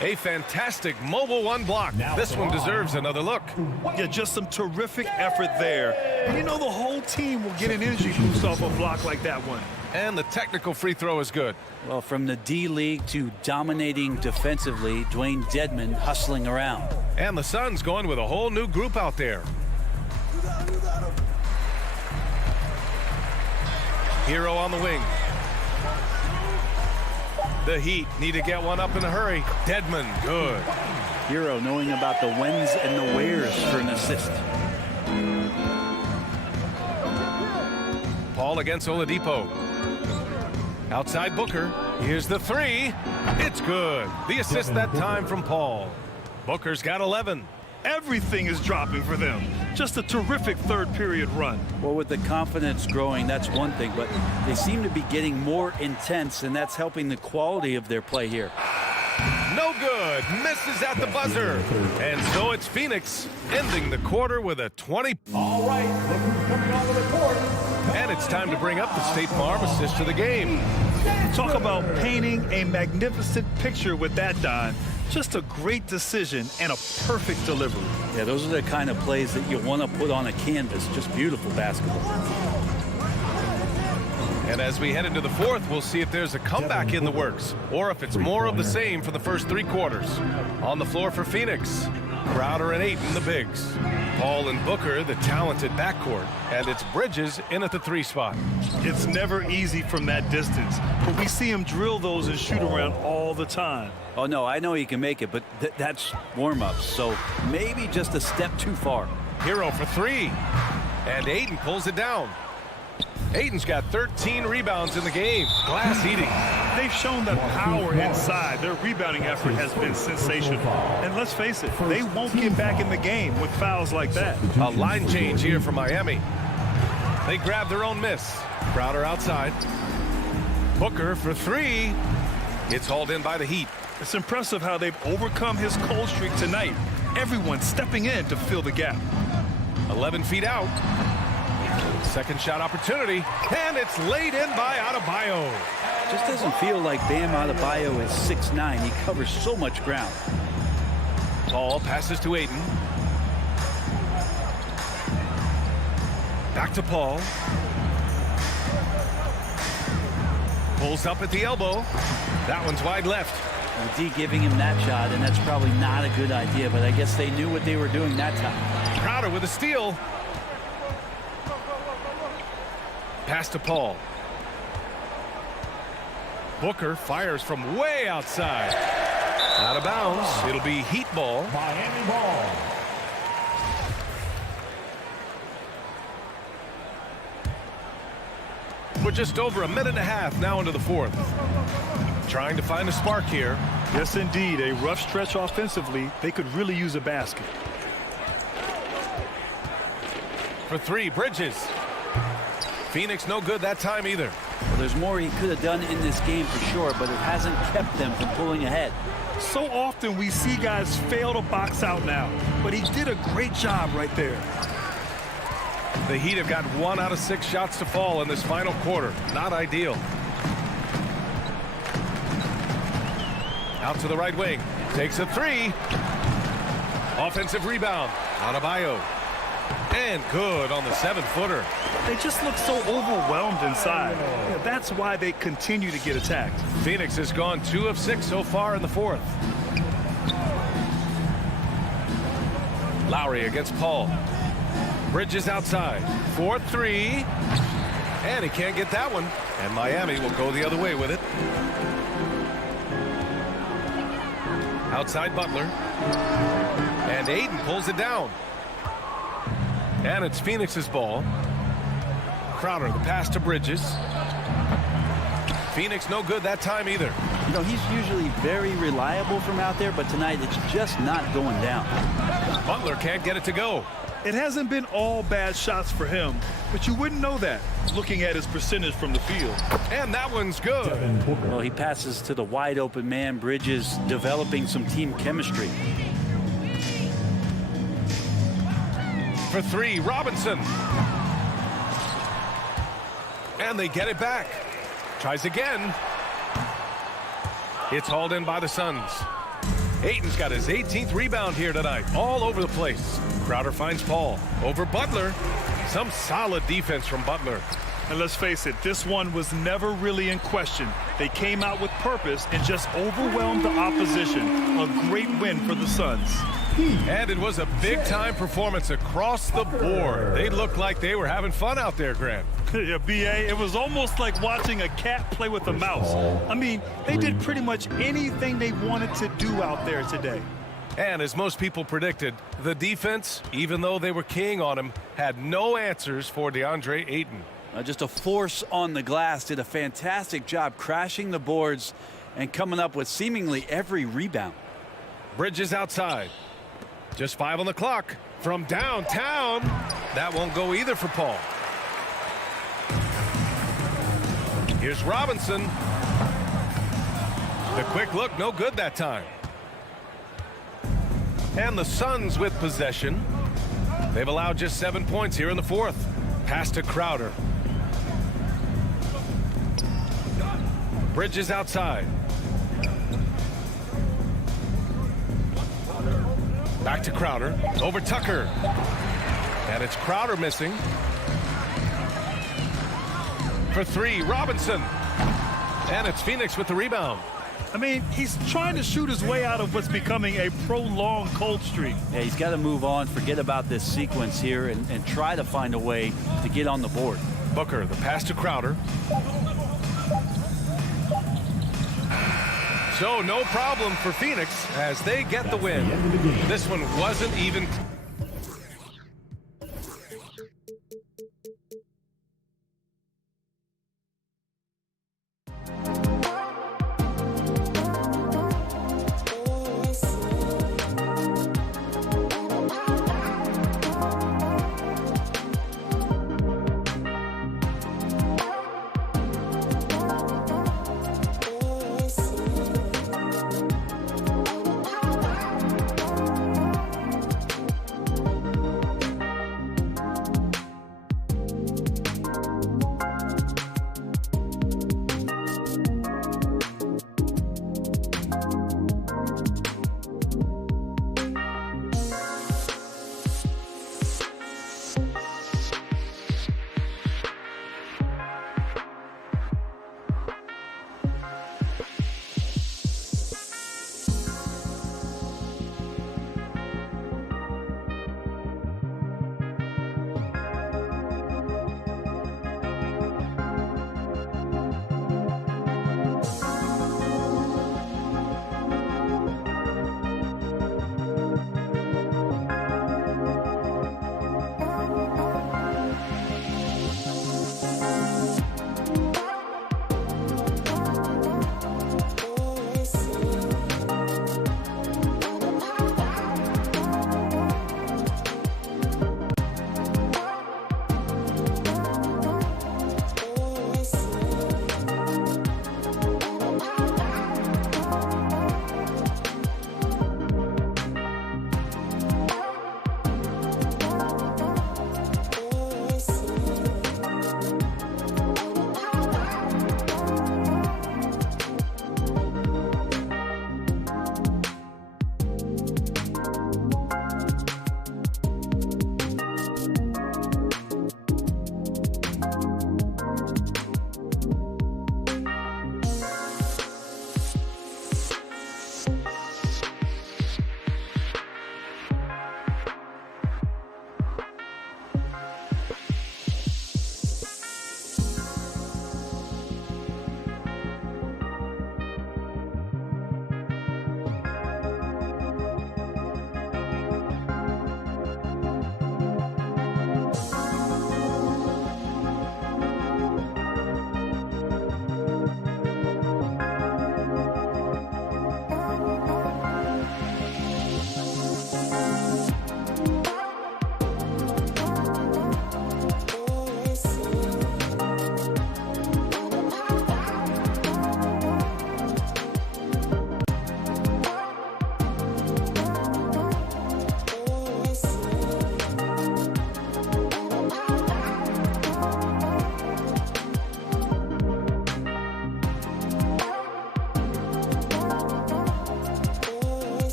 A fantastic mobile 1 block. This one deserves another look. Yeah, just some terrific effort there. And you know the whole team will get an energy boost off a block like that one. And the technical free throw is good. Well, from the D-League to dominating defensively, Dwayne Dedmon hustling around. And the Suns going with a whole new group out there. Hero on the wing. The Heat need to get one up in a hurry. Dedmon, good. Hero knowing about the whens and the wheres for an assist. Paul against Oladipo. Outside Booker. Here's the 3. It's good. The assist that time from Paul. Booker's got 11. Everything is dropping for them. Just a terrific third period run. Well, with the confidence growing, that's one thing, but they seem to be getting more intense, and that's helping the quality of their play here. No good. Misses at the buzzer. And so it's Phoenix ending the quarter with a 20. All right, look who's coming onto the court. And it's time to bring up the State Farm assist to the game. Talk about painting a magnificent picture with that, Don. Just a great decision and a perfect delivery. Yeah, those are the kind of plays that you want to put on a canvas. Just beautiful basketball. And as we head into the fourth, we'll see if there's a comeback in the works or if it's more of the same for the first 3 quarters. On the floor for Phoenix, Crowder and Ayton, the bigs. Paul and Booker, the talented backcourt. And it's Bridges in at the 3 spot. It's never easy from that distance, but we see him drill those and shoot around all the time. Oh, no, I know he can make it, but that's warm-ups, so maybe just a step too far. Hero for 3. And Ayton pulls it down. Ayton's got 13 rebounds in the game. Glass eating. They've shown that power inside. Their rebounding effort has been sensational. And let's face it, they won't get back in the game with fouls like that. A line change here for Miami. They grab their own miss. Crowder outside. Booker for 3. It's hauled in by the Heat. It's impressive how they've overcome his cold streak tonight. Everyone stepping in to fill the gap. 11 feet out. Second shot opportunity, and it's laid in by Adebayo. Just doesn't feel like Bam Adebayo is 6'9". He covers so much ground. Paul passes to Ayton. Back to Paul. Pulls up at the elbow. That one's wide left. And D giving him that shot, and that's probably not a good idea, but I guess they knew what they were doing that time. Crowder with a steal. Pass to Paul. Booker fires from way outside. Out of bounds. It'll be Heat ball. Miami ball. We're just over a minute and a half now into the fourth. Trying to find a spark here. Yes, indeed. A rough stretch offensively. They could really use a basket. For 3, Bridges. Phoenix no good that time either. Well, there's more he could have done in this game for sure, but it hasn't kept them from pulling ahead. So often we see guys fail to box out now, but he did a great job right there. The Heat have got 1 out of 6 shots to fall in this final quarter. Not ideal. Out to the right wing. Takes a 3. Offensive rebound. Adebayo. And good on the 7-footer. They just look so overwhelmed inside. Yeah, that's why they continue to get attacked. Phoenix has gone 2 of 6 so far in the fourth. Lowry against Paul. Bridges outside. 4-3. And he can't get that one. And Miami will go the other way with it. Outside Butler. And Ayton pulls it down. And it's Phoenix's ball. Crowder, the pass to Bridges. Phoenix no good that time either. You know, he's usually very reliable from out there, but tonight it's just not going down. Butler can't get it to go. It hasn't been all bad shots for him, but you wouldn't know that looking at his percentage from the field. And that one's good. Well, he passes to the wide open man. Bridges developing some team chemistry. For 3, Robinson. And they get it back. Tries again. It's hauled in by the Suns. Ayton's got his 18th rebound here tonight. All over the place. Crowder finds Paul. Over Butler. Some solid defense from Butler. And let's face it, this one was never really in question. They came out with purpose and just overwhelmed the opposition. A great win for the Suns. And it was a big-time performance across the board. They looked like they were having fun out there, Grant. Yeah, B.A., it was almost like watching a cat play with a mouse. I mean, they did pretty much anything they wanted to do out there today. And as most people predicted, the defense, even though they were keying on him, had no answers for DeAndre Ayton. Just a force on the glass. Did a fantastic job crashing the boards and coming up with seemingly every rebound. Bridges outside. Just 5 on the clock. From downtown. That won't go either for Paul. Here's Robinson. The quick look, no good that time. And the Suns with possession. They've allowed just 7 points here in the fourth. Pass to Crowder. Bridges outside. Back to Crowder. Over Tucker. And it's Crowder missing. For three, Robinson. And it's Phoenix with the rebound. I mean, he's trying to shoot his way out of what's becoming a prolonged cold streak. Yeah, he's got to move on, forget about this sequence here, and try to find a way to get on the board. Booker, the pass to Crowder. So no problem for Phoenix as they get the win. This one wasn't even...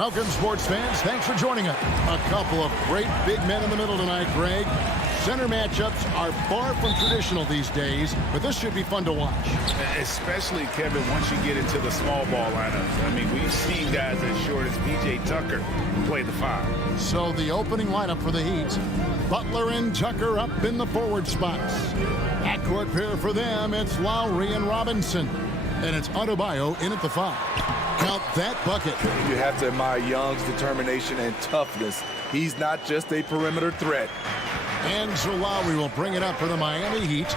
Welcome, sports fans. Thanks for joining us. A couple of great big men in the middle tonight, Greg. Center matchups are far from traditional these days, but this should be fun to watch. Especially, Kevin, once you get into the small ball lineups. I mean, we've seen guys as short as P.J. Tucker play the 5. So the opening lineup for the Heat. Butler and Tucker up in the forward spots. Backcourt pair for them, it's Lowry and Robinson. And it's Adebayo in at the 5. Count that bucket. You have to admire Young's determination and toughness. He's not just a perimeter threat. And so Lowry will bring it up for the Miami Heat.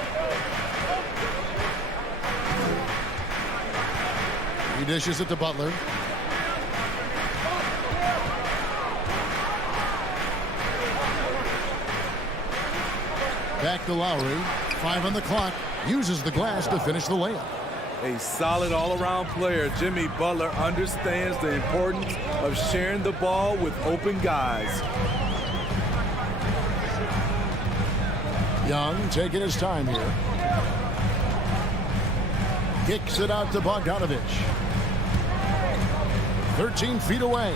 He dishes it to Butler. Back to Lowry. 5 on the clock. Uses the glass to finish the layup. A solid all-around player. Jimmy Butler understands the importance of sharing the ball with open guys. Young taking his time here. Kicks it out to Bogdanovich. 13 feet away.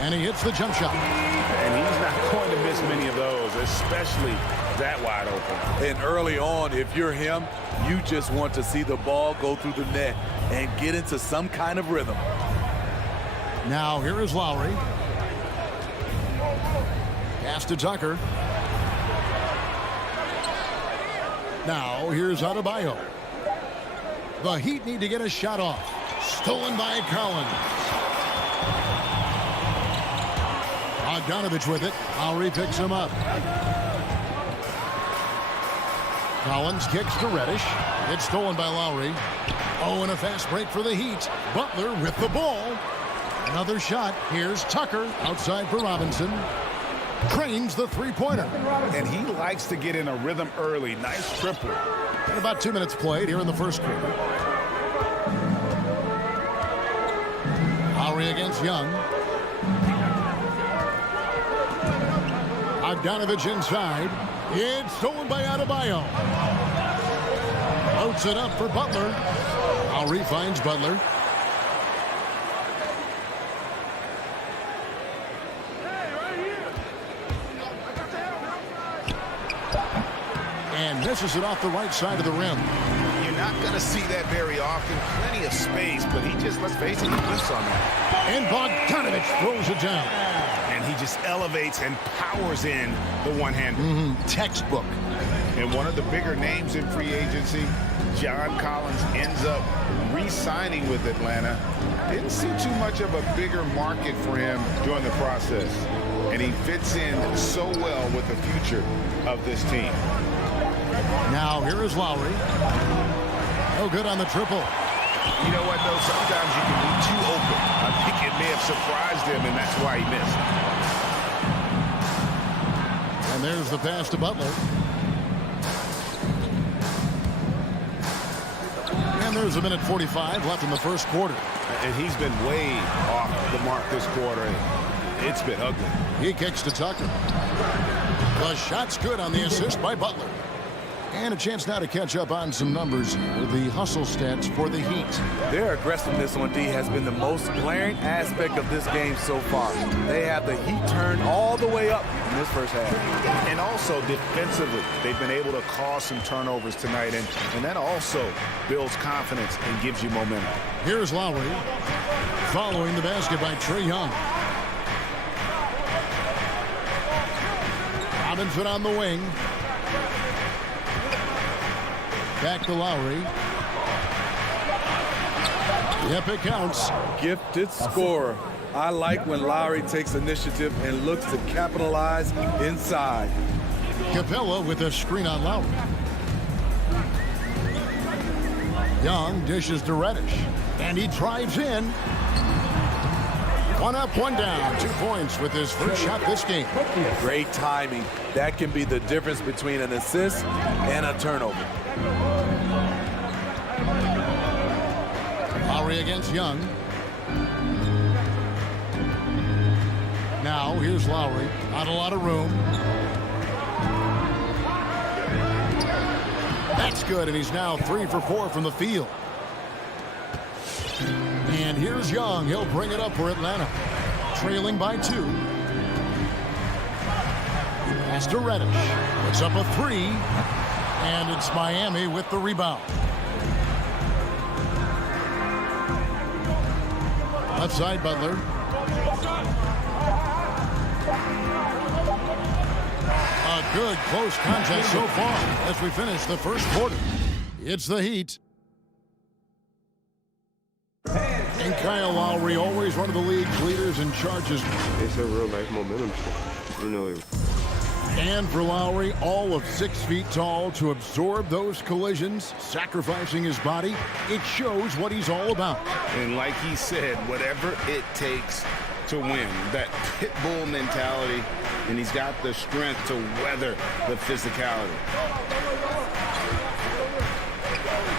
And he hits the jump shot. And he's not going to miss many of those, especially that wide open. And early on, if you're him, you just want to see the ball go through the net and get into some kind of rhythm. Now here is Lowry. Pass to Tucker. Now here's Adebayo. The Heat need to get a shot off. Stolen by Collins. Bogdanovich with it. Lowry picks him up. Collins kicks to Reddish. It's stolen by Lowry. Oh, and a fast break for the Heat. Butler with the ball. Another shot. Here's Tucker outside for Robinson. Trains the three-pointer. And he likes to get in a rhythm early. Nice triple. And about 2 minutes played here in the first quarter. Lowry against Young. Bogdanovich inside. It's stolen by Adebayo. Loads it up for Butler. Lowry finds Butler. And misses it off the right side of the rim. You're not going to see that very often. Plenty of space, but he just, let's face it, he whiffs on that. And Bogdanovich throws it down. And he just elevates and powers in the one-hander. Textbook. And one of the bigger names in free agency, John Collins, ends up re-signing with Atlanta. Didn't see too much of a bigger market for him during the process. And he fits in so well with the future of this team. Now here is Lowry. No good on the triple. You know what, though? Sometimes you can be too open. I think it may have surprised him, and that's why he missed. And there's the pass to Butler. And there's 1:45 left in the first quarter. And he's been way off the mark this quarter. It's been ugly. He kicks to Tucker. The shot's good on the assist by Butler. And a chance now to catch up on some numbers, the hustle stats for the Heat. Their aggressiveness on D has been the most glaring aspect of this game so far. They have the Heat turned all the way up in this first half. And also defensively, they've been able to cause some turnovers tonight, and that also builds confidence and gives you momentum. Here's Lowry following the basket by Trae Young. Robinson on the wing. Back to Lowry. Yep, it counts. Gifted scorer. I like when Lowry takes initiative and looks to capitalize inside. Capella with a screen on Lowry. Young dishes to Reddish. And he drives in. One up, one down. 2 points with his first shot this game. Great timing. That can be the difference between an assist and a turnover. Lowry against Young. Now here's Lowry. Not a lot of room. That's good, and he's now 3 for 4 from the field. And here's Young. He'll bring it up for Atlanta. trailing by 2. Pass to Reddish. Puts up a 3. And it's Miami with the rebound. Left side, Butler. A good close contest so far as we finish the first quarter. It's the Heat. And Kyle Lowry, always one of the league's leaders in charges. It's a real life momentum shift. You know. And for Lowry, all of 6 feet tall, to absorb those collisions, sacrificing his body, it shows what he's all about. And like he said, whatever it takes to win, that pit bull mentality, and he's got the strength to weather the physicality.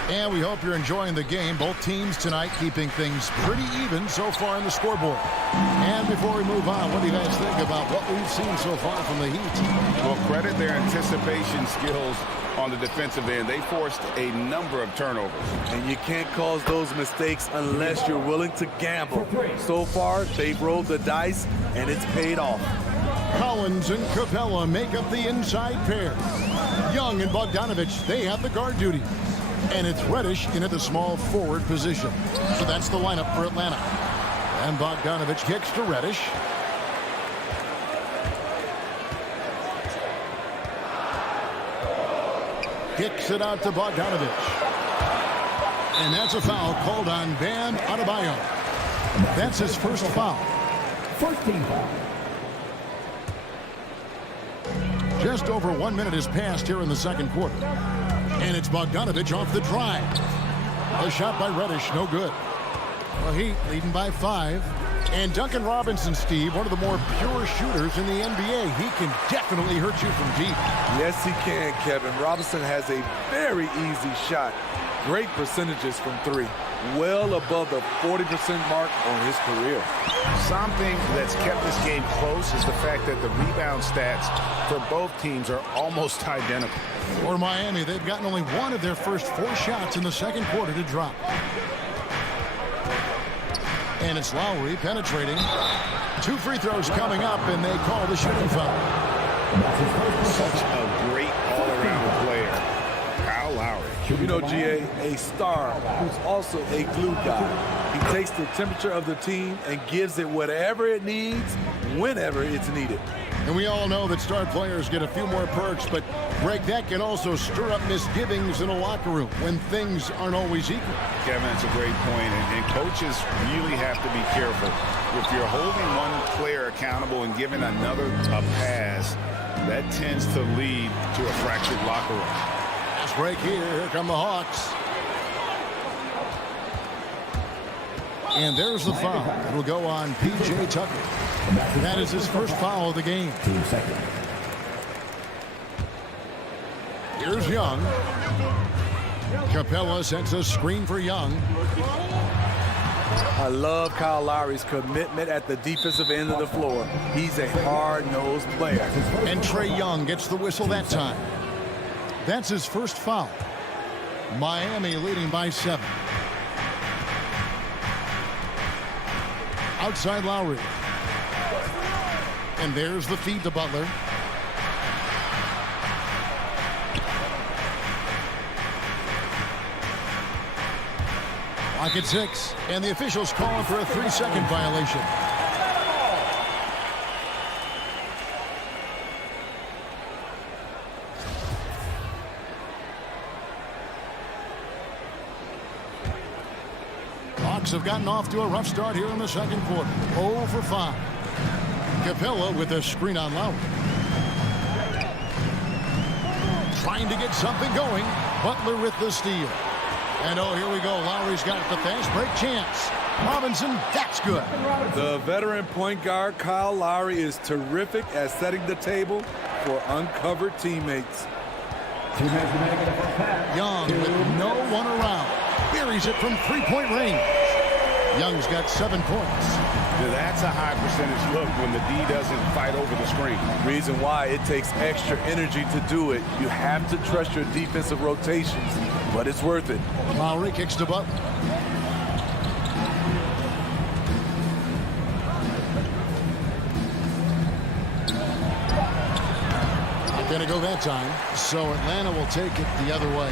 And we hope you're enjoying the game. Both teams tonight keeping things pretty even so far in the scoreboard. And before we move on, what do you guys think about what we've seen so far from the Heat? Well, credit their anticipation skills on the defensive end. They forced a number of turnovers. And you can't cause those mistakes unless you're willing to gamble. So far, they've rolled the dice, and it's paid off. Collins and Capella make up the inside pair. Young and Bogdanovich, they have the guard duty. And it's Reddish in at the small forward position. So that's the lineup for Atlanta. And Bogdanovich kicks to Reddish. Kicks it out to Bogdanovich. And that's a foul called on Bam Adebayo. That's his first foul. First team foul. Just over 1 minute has passed here in the second quarter. And it's Bogdanovich off the drive. A shot by Reddish, no good. The Heat leading by 5. And Duncan Robinson, Steve, one of the more pure shooters in the NBA. He can definitely hurt you from deep. Yes, he can, Kevin. Robinson has a very easy shot. Great percentages from 3. Well above the 40% mark on his career. Something that's kept this game close is the fact that the rebound stats for both teams are almost identical. For Miami, they've gotten only one of their first 4 shots in the second quarter to drop. And it's Lowry penetrating. 2 free throws coming up, and they call the shooting foul. Such a great all-around player, Kyle Lowry. You know, GA, a star who's also a glue guy. He takes the temperature of the team and gives it whatever it needs, whenever it's needed. And we all know that star players get a few more perks, but, Greg, that can also stir up misgivings in a locker room when things aren't always equal. Kevin, that's a great point, and coaches really have to be careful. If you're holding one player accountable and giving another a pass, that tends to lead to a fractured locker room. Let's break here. Here come the Hawks. And there's the foul. It'll go on P.J. Tucker. That is his first foul of the game. Team second. Here's Young. Capella sends a screen for Young. I love Kyle Lowry's commitment at the defensive end of the floor. He's a hard-nosed player. And Trae Young gets the whistle that time. That's his first foul. Miami leading by 7. Outside Lowry. And there's the feed to Butler. Clock at 6. And the officials calling for a 3-second violation. Hawks have gotten off to a rough start here in the second quarter. 0 for 5. Capella with a screen on Lowry. Trying to get something going. Butler with the steal. And oh, here we go. Lowry's got the fast break chance. Robinson, that's good. The veteran point guard, Kyle Lowry, is terrific at setting the table for uncovered teammates. Young with no one around. Buries it from 3-point range. Young's got 7 points. That's a high percentage look when the D doesn't fight over the screen. Reason why it takes extra energy to do it. You have to trust your defensive rotations, but it's worth it. Lowry kicks to Butler. going to go that time. So Atlanta will take it the other way.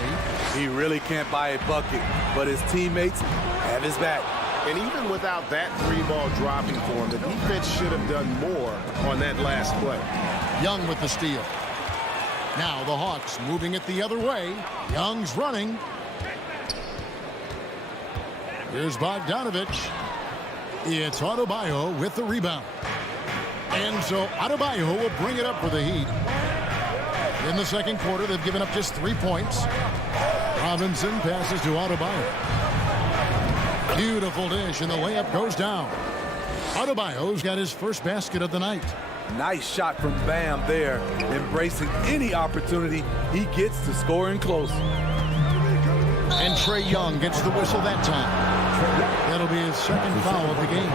He really can't buy a bucket, but his teammates have his back. And even without that 3-ball dropping for him, the defense should have done more on that last play. Young with the steal. Now the Hawks moving it the other way. Young's running. Here's Bogdanovich. It's Adebayo with the rebound. And so Adebayo will bring it up for the Heat. In the second quarter, they've given up just 3 points. Robinson passes to Adebayo. Beautiful dish, and the layup goes down. Adebayo's got his first basket of the night. Nice shot from Bam there, embracing any opportunity he gets to scoring close. And Trae Young gets the whistle that time. That'll be his second foul of the game.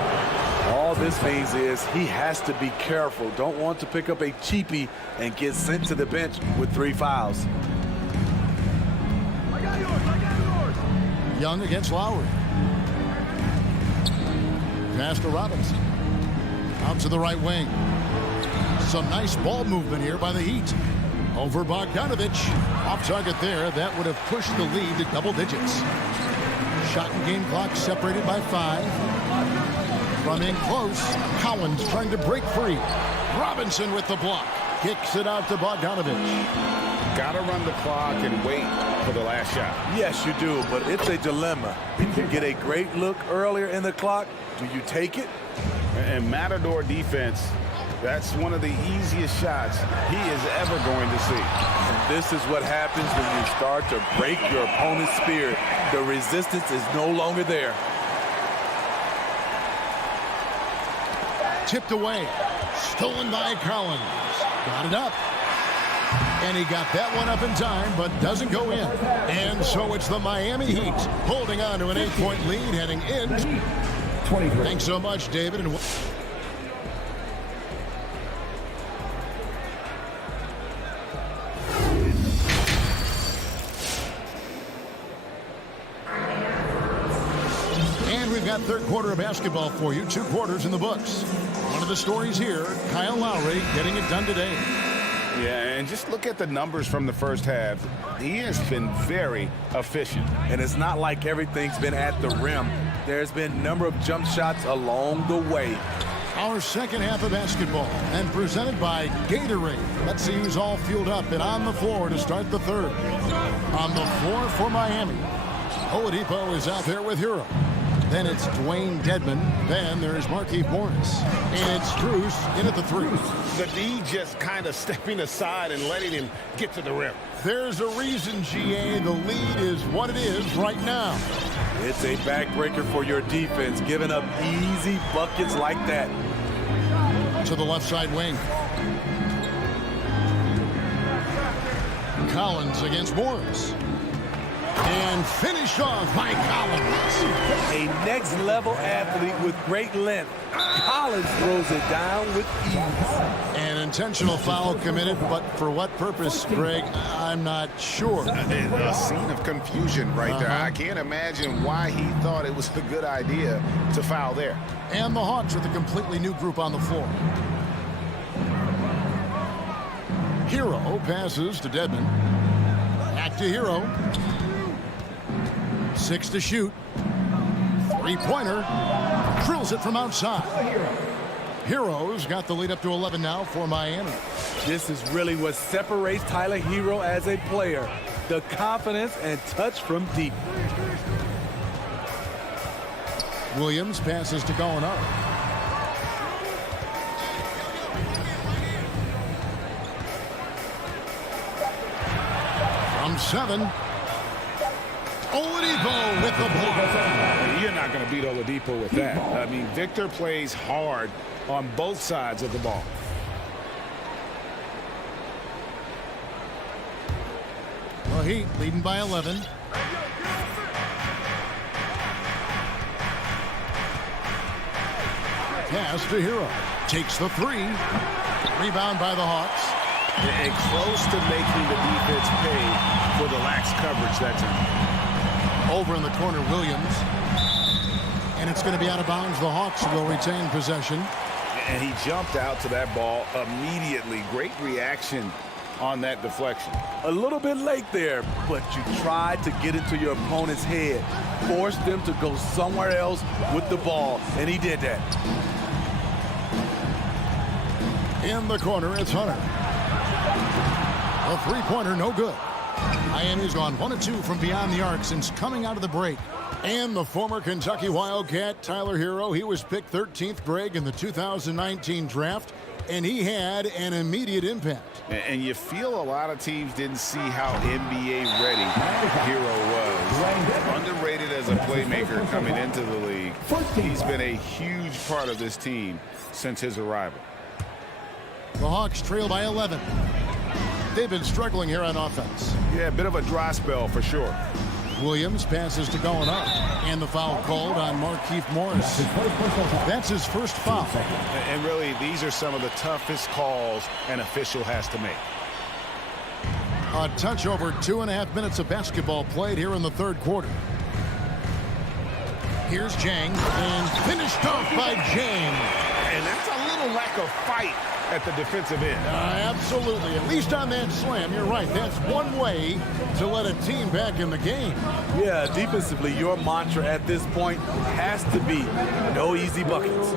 All this means is he has to be careful. Don't want to pick up a cheapie and get sent to the bench with 3 fouls. Young against Lowry. Pass to Robinson. Out to the right wing. Some nice ball movement here by the Heat. Over Bogdanovich. Off target there. That would have pushed the lead to double digits. Shot and game clock separated by 5. From in close. Collins trying to break free. Robinson with the block. Kicks it out to Bogdanovich. Got to run the clock and wait for the last shot. Yes, you do, but it's a dilemma. If you get a great look earlier in the clock, do you take it? And Matador defense, that's one of the easiest shots he is ever going to see. And this is what happens when you start to break your opponent's spirit. The resistance is no longer there. Tipped away. Stolen by Collins. Got it up. And he got that one up in time, but doesn't go in. And so it's the Miami Heat holding on to an 8-point lead heading in. 23. Thanks so much, David. And we've got third quarter of basketball for you. 2 quarters in the books. One of the stories here, Kyle Lowry getting it done today. Yeah, and just look at the numbers from the first half. He has been very efficient. And it's not like everything's been at the rim. There's been a number of jump shots along the way. Our second half of basketball, and presented by Gatorade. Let's see who's all fueled up and on the floor to start the third. On the floor for Miami, Oladipo is out there with Hero. Then it's Dwayne Dedmon. Then there's Markieff Morris. And it's Strus in at the 3. The D just kind of stepping aside and letting him get to the rim. There's a reason, GA, the lead is what it is right now. It's a backbreaker for your defense, giving up easy buckets like that. To the left side wing. Collins against Morris. And finished off by Collins. A next-level athlete with great length. Collins throws it down with ease. An intentional foul committed, but for what purpose, Greg, I'm not sure. A scene of confusion right there. I can't imagine why he thought it was a good idea to foul there. And the Hawks with a completely new group on the floor. Hero passes to Dedmon. Back to Hero. 6 to shoot. 3-pointer. Drills it from outside. Hero's got the lead up to 11 now for Miami. This is really what separates Tyler Hero as a player. The confidence and touch from deep. Williams passes to Gallinari. From 7. Oladipo with the block. You're not going to beat Oladipo with that. I mean, Victor plays hard on both sides of the ball. The Heat leading by 11. Pass to Hero. Takes the 3. Rebound by the Hawks. And close to making the defense pay for the lax coverage that time. Over in the corner, Williams. And it's going to be out of bounds. The Hawks will retain possession. And he jumped out to that ball immediately. Great reaction on that deflection. A little bit late there, but you tried to get into your opponent's head. Forced them to go somewhere else with the ball, and he did that. In the corner, it's Hunter. A three-pointer, no good. Miami's gone 1 of 2 from beyond the arc since coming out of the break. And the former Kentucky Wildcat, Tyler Hero, he was picked 13th, Greg, in the 2019 draft, and he had an immediate impact. And you feel a lot of teams didn't see how NBA ready Hero was. Underrated as a playmaker coming into the league. He's been a huge part of this team since his arrival. The Hawks trail by 11. They've been struggling here on offense. Yeah, a bit of a dry spell for sure. Williams passes to Gallinari, and the foul called on Markieff Morris. That's his first foul. And really, these are some of the toughest calls an official has to make. A touch over 2.5 minutes of basketball played here in the third quarter. Here's Jang, and finished off by Jang. And that's a little lack of fight at the defensive end. Absolutely. At least on that slam, you're right. That's one way to let a team back in the game. Yeah, defensively, your mantra at this point has to be no easy buckets.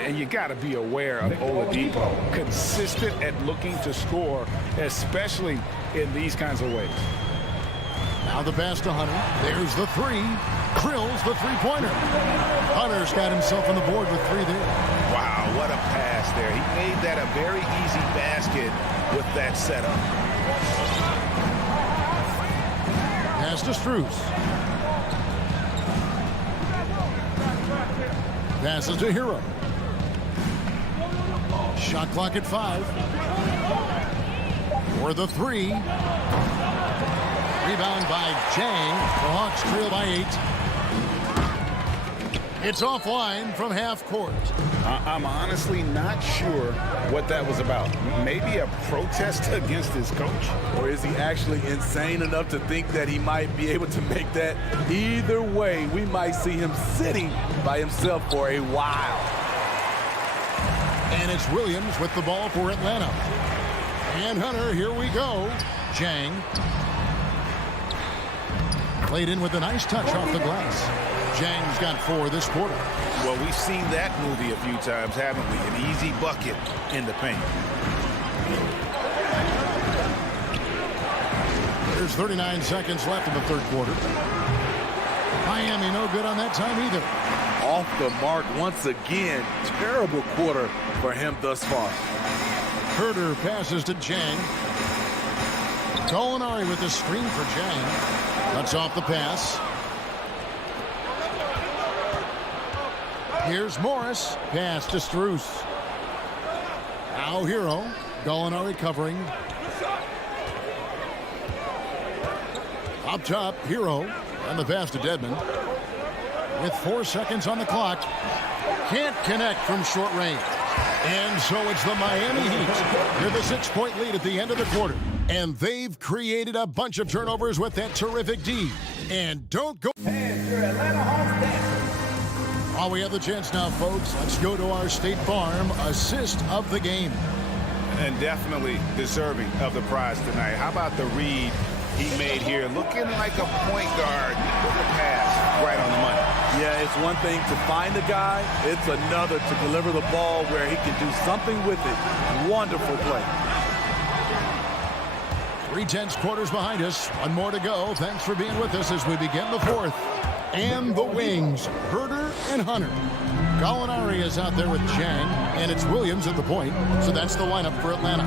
And you got to be aware of Oladipo. Consistent at looking to score, especially in these kinds of ways. Now the pass to Hunter. There's the three. Drills the three-pointer. Hunter's got himself on the board with 3 there. Wow, what a pass there. He made that a very easy basket with that setup. Pass to Strus. Passes to Hero. Shot clock at 5. For the 3. Rebound by Jang. The Hawks trail by 8. It's offline from half court. I'm honestly not sure what that was about. Maybe a protest against his coach? Or is he actually insane enough to think that he might be able to make that? Either way, we might see him sitting by himself for a while. And it's Williams with the ball for Atlanta. And Hunter, here we go. Jang. Played in with a nice touch off the glass. Jang's got 4 this quarter. Well, we've seen that movie a few times, haven't we? An easy bucket in the paint. There's 39 seconds left in the third quarter. Miami no good on that time either. Off the mark once again. Terrible quarter for him thus far. Herter passes to Jang. Gallinari with the screen for Jang. Cuts off the pass. Here's Morris. Pass to Strus. Now Hero. Gallinari covering. Up top, Hero. And the pass to Dedmon. With 4 seconds on the clock. Can't connect from short range. And so it's the Miami Heat with a 6-point lead at the end of the quarter. And they've created a bunch of turnovers with that terrific D. And don't go... And your Atlanta Hawks dancers. While we have the chance now, folks, let's go to our State Farm assist of the game. And definitely deserving of the prize tonight. How about the read he made here? Looking like a point guard with the pass right on the money. Yeah, it's one thing to find a guy. It's another to deliver the ball where he can do something with it. Wonderful play. 3/10 quarters behind us. One more to go. Thanks for being with us as we begin the fourth. And the wings, Herter and Hunter. Gallinari is out there with Jang, and it's Williams at the point. So that's the lineup for Atlanta.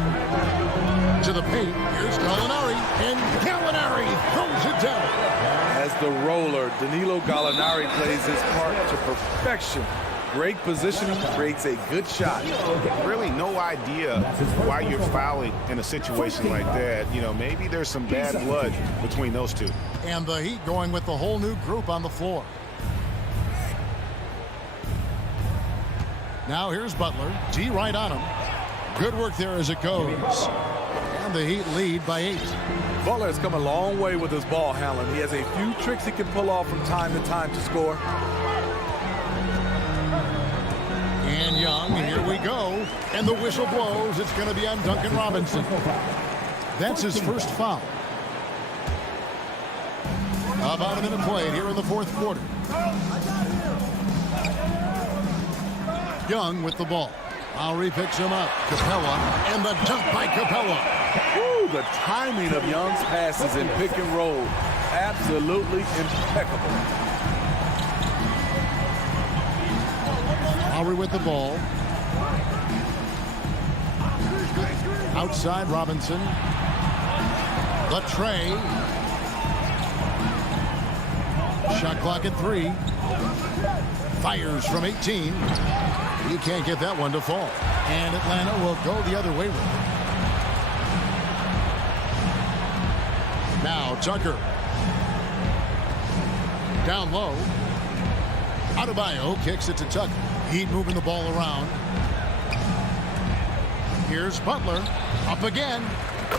To the paint, here's Gallinari, and Gallinari throws it down. As the roller, Danilo Gallinari plays his part to perfection. Great positioning, creates a good shot. Really no idea why you're fouling in a situation like that. You know, maybe there's some bad blood between those two. And the Heat going with the whole new group on the floor. Now here's Butler. D right on him. Good work there as it goes. And the Heat lead by 8. Butler has come a long way with his ball handling. He has a few tricks he can pull off from time to time to score. And Young, here we go. And the whistle blows. It's going to be on Duncan Robinson. That's his first foul. About a minute played here in the fourth quarter. Young with the ball. Lowry picks him up. Capella, and the dunk by Capella. Woo, the timing of Young's passes in pick and roll, absolutely impeccable. Lowry with the ball. Outside Robinson. The tray. Shot clock at 3. Fires from 18. He can't get that one to fall. And Atlanta will go the other way with it. Now Tucker. Down low. Adebayo kicks it to Tucker. Heat moving the ball around. Here's Butler. Up again.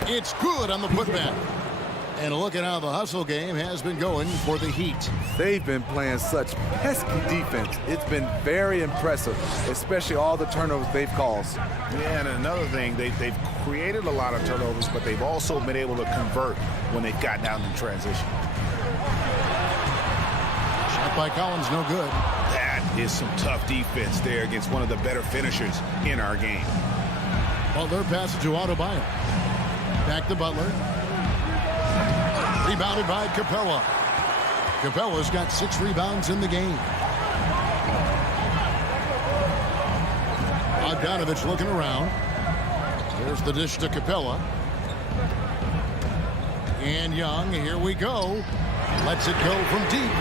It's good on the putback. And look at how the hustle game has been going for the Heat. They've been playing such pesky defense. It's been very impressive, especially all the turnovers they've caused. Yeah, and another thing, they've created a lot of turnovers, but they've also been able to convert when they've got down in transition. Shot by Collins, no good. That is some tough defense there against one of the better finishers in our game. Butler passes to Adebayo. Back to Butler. Rebounded by Capella. Capella's got 6 rebounds in the game. Bogdanovich looking around. There's the dish to Capella. And Young, here we go. Lets it go from deep.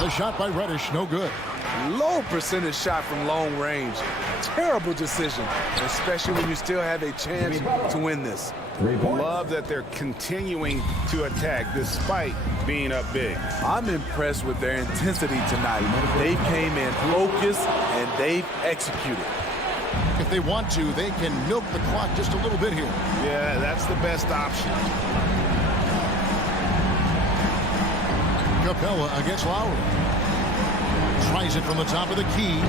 The shot by Reddish, no good. Low percentage shot from long range. Terrible decision, especially when you still have a chance to win this. Love that they're continuing to attack despite being up big. I'm impressed with their intensity tonight. They came in focused and they've executed. If they want to, they can milk the clock just a little bit here. Yeah, that's the best option. Capella against Lowry. Tries it from the top of the key.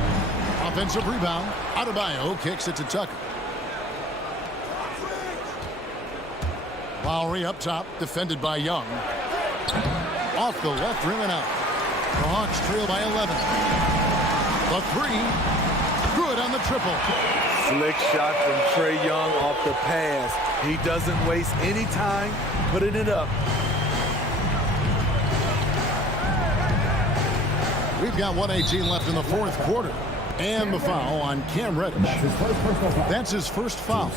Offensive rebound. Adebayo kicks it to Tucker. Lowry up top, defended by Young. Off the left rim and out. The Hawks trail by 11. The 3. Good on the triple. Slick shot from Trae Young off the pass. He doesn't waste any time putting it up. We've got 1:18 left in the fourth quarter. And the foul on Cam Reddish. That's his first foul.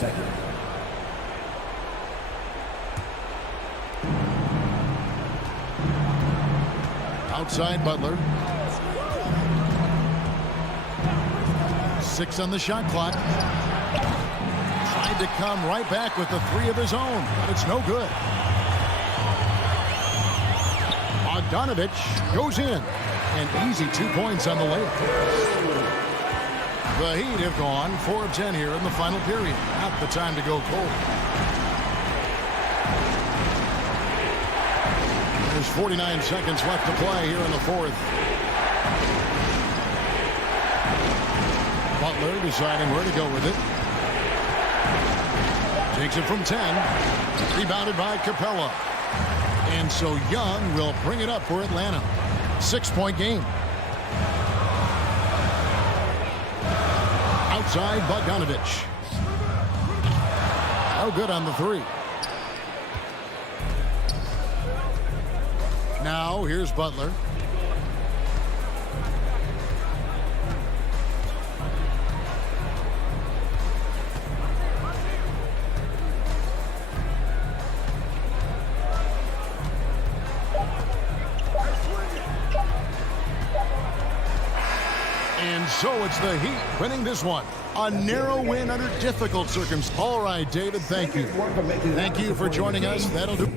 Outside Butler. 6 on the shot clock. Tried to come right back with the 3 of his own, but it's no good. Bogdanovich goes in. And easy 2 points on the layup. The Heat have gone 4 of 10 here in the final period. Not the time to go cold. There's 49 seconds left to play here in the fourth. Butler deciding where to go with it. Takes it from 10. Rebounded by Capella. And so Young will bring it up for Atlanta. 6-point game. Outside Bogdanovich. No good on the 3. Now here's Butler. And so it's the Heat winning this one. A narrow win under difficult circumstances. All right, David, thank you. Thank you for joining us. That'll do.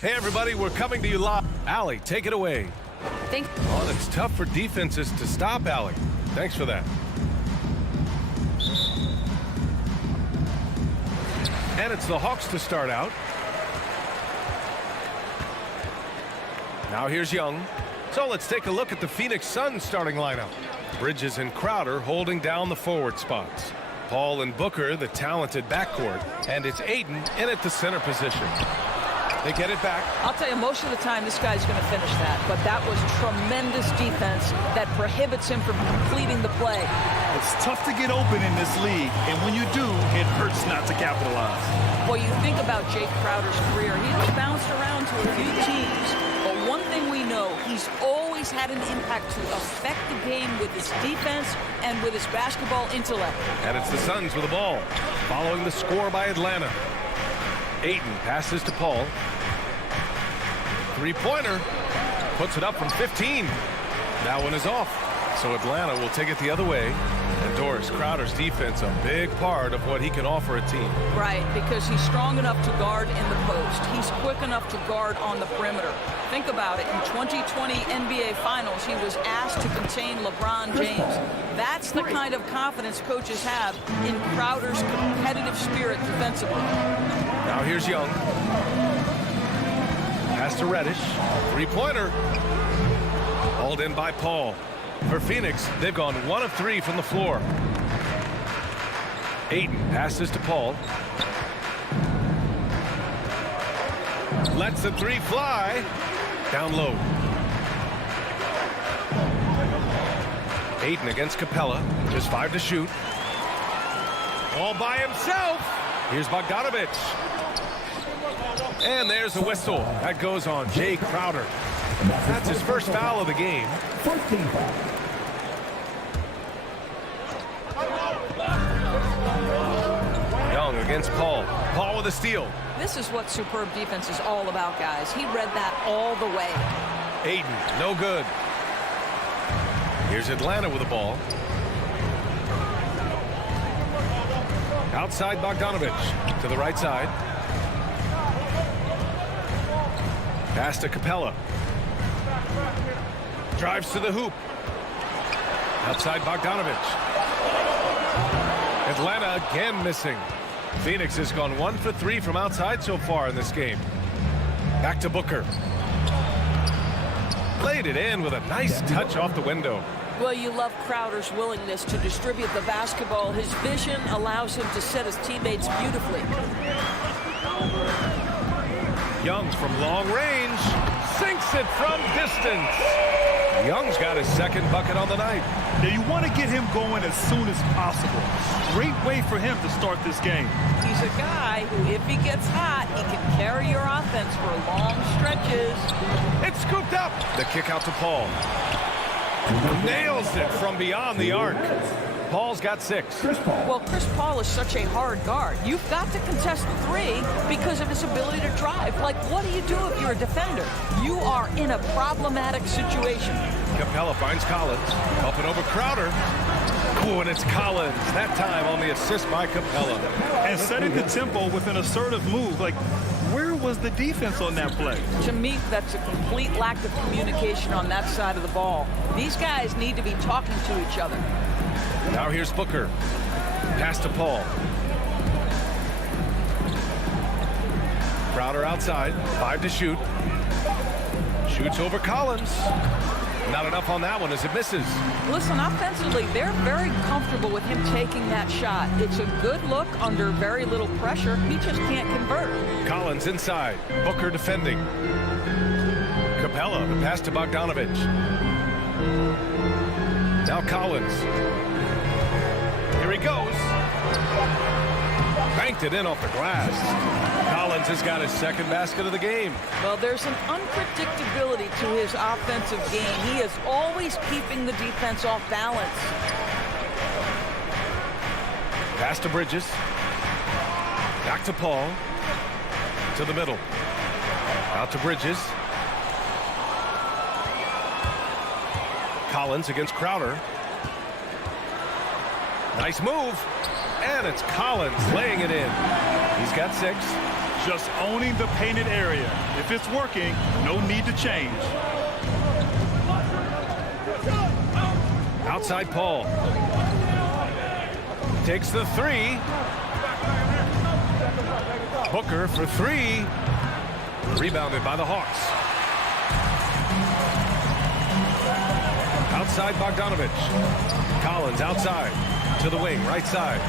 Hey, everybody, we're coming to you live. Allie, take it away. Oh, it's tough for defenses to stop Allie. Thanks for that. And it's the Hawks to start out. Now here's Young. So let's take a look at the Phoenix Suns starting lineup. Bridges and Crowder holding down the forward spots. Paul and Booker, the talented backcourt. And it's Ayton in at the center position. They get it back. I'll tell you, most of the time this guy's going to finish that. But that was tremendous defense that prohibits him from completing the play. It's tough to get open in this league, and when you do, it hurts not to capitalize. Well, you think about Jake Crowder's career. He's bounced around to a few teams. But one thing we know, he's always had an impact to affect the game with his defense and with his basketball intellect. And it's the Suns with the ball, following the score by Atlanta. Ayton passes to Paul. Three-pointer. Puts it up from 15. That one is off. So Atlanta will take it the other way. And Doris, Crowder's defense, a big part of what he can offer a team. Right, because he's strong enough to guard in the post. He's quick enough to guard on the perimeter. Think about it. In 2020 NBA Finals, he was asked to contain LeBron James. That's the kind of confidence coaches have in Crowder's competitive spirit defensively. Now here's Young. Pass to Reddish. Three-pointer. Hauled in by Paul. For Phoenix, they've gone 1 of 3 from the floor. Ayton passes to Paul. Lets the three fly. Down low. Ayton against Capella. Just 5 to shoot. All by himself. Here's Bogdanovich. And there's the whistle. That goes on Jay Crowder. That's his first foul of the game. 14 foul. Young against Paul. Paul with a steal. This is what superb defense is all about, guys. He read that all the way. Ayton, no good. Here's Atlanta with the ball. Outside Bogdanovich to the right side. Pass to Capella. Drives to the hoop. Outside Bogdanovich. Atlanta again missing. Phoenix has gone 1 for 3 from outside so far in this game. Back to Booker. Laid it in with a nice touch off the window. Well, you love Crowder's willingness to distribute the basketball. His vision allows him to set his teammates beautifully. Young from long range sinks it from distance. Young's got his second bucket on the night. Now you want to get him going as soon as possible. Great way for him to start this game. He's a guy who, if he gets hot, he can carry your offense for long stretches. It's scooped up. The kick out to Paul. Nails it from beyond the arc. Paul's got 6. Well, Chris Paul is such a hard guard. You've got to contest the 3 because of his ability to drive. Like, what do you do if you're a defender? You are in a problematic situation. Capella finds Collins. Up and over Crowder. Oh, and it's Collins. That time on the assist by Capella. And setting the tempo with an assertive move. Like, where was the defense on that play? To me, that's a complete lack of communication on that side of the ball. These guys need to be talking to each other. Now here's Booker. Pass to Paul. Crowder outside. 5 to shoot. Shoots over Collins. Not enough on that one as it misses. Listen, offensively, they're very comfortable with him taking that shot. It's a good look under very little pressure. He just can't convert. Collins inside. Booker defending. Capella, the pass to Bogdanovich. Now Collins. Here he goes. Banked it in off the glass. Collins has got his second basket of the game. Well, there's an unpredictability to his offensive game. He is always keeping the defense off balance. Pass to Bridges. Back to Paul. To the middle. Out to Bridges. Collins against Crowder. Nice move. And it's Collins laying it in. He's got 6. Just owning the painted area. If it's working, no need to change. Outside Paul. Takes the three. Booker for three. Rebounded by the Hawks. Outside Bogdanovich. Collins outside to the wing, right side.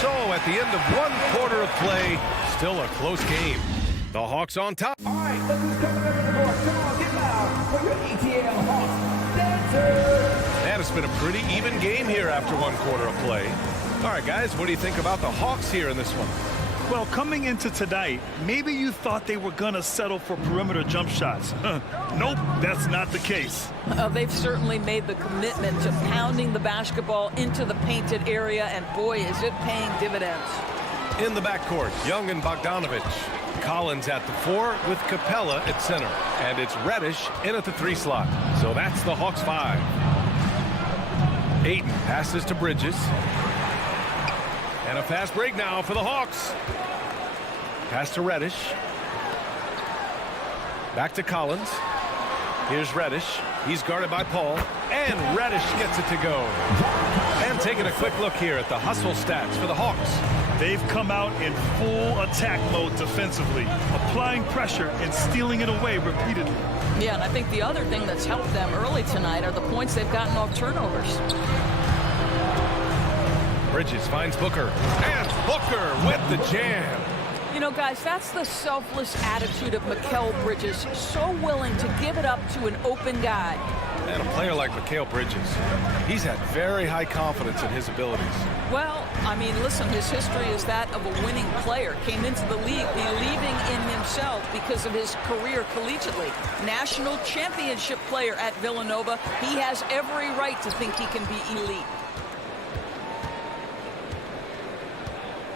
So at the end of 1 quarter of play, still a close game. The Hawks on top. All right, look who's coming into the court. Come on, get loud for your ETL Hawks dancers. Man, it's been a pretty even game here after 1 quarter of play. All right, guys, what do you think about the Hawks here in this one? Well, coming into tonight, maybe you thought they were going to settle for perimeter jump shots. Nope, that's not the case. They've certainly made the commitment to pounding the basketball into the painted area, and boy, is it paying dividends. In the backcourt, Young and Bogdanovich. Collins at the 4 with Capella at center. And it's Reddish in at the 3 slot. So that's the Hawks 5. Ayton passes to Bridges. And a fast break now for the Hawks. Pass to Reddish. Back to Collins. Here's Reddish. He's guarded by Paul. And Reddish gets it to go. And taking a quick look here at the hustle stats for the Hawks. They've come out in full attack mode defensively, applying pressure and stealing it away repeatedly. Yeah, and I think the other thing that's helped them early tonight are the points they've gotten off turnovers. Bridges finds Booker. And Booker with the jam. You know, guys, that's the selfless attitude of Mikal Bridges. So willing to give it up to an open guy. And a player like Mikal Bridges, he's had very high confidence in his abilities. Well, I mean, listen, his history is that of a winning player. Came into the league believing in himself because of his career collegiately. National championship player at Villanova. He has every right to think he can be elite.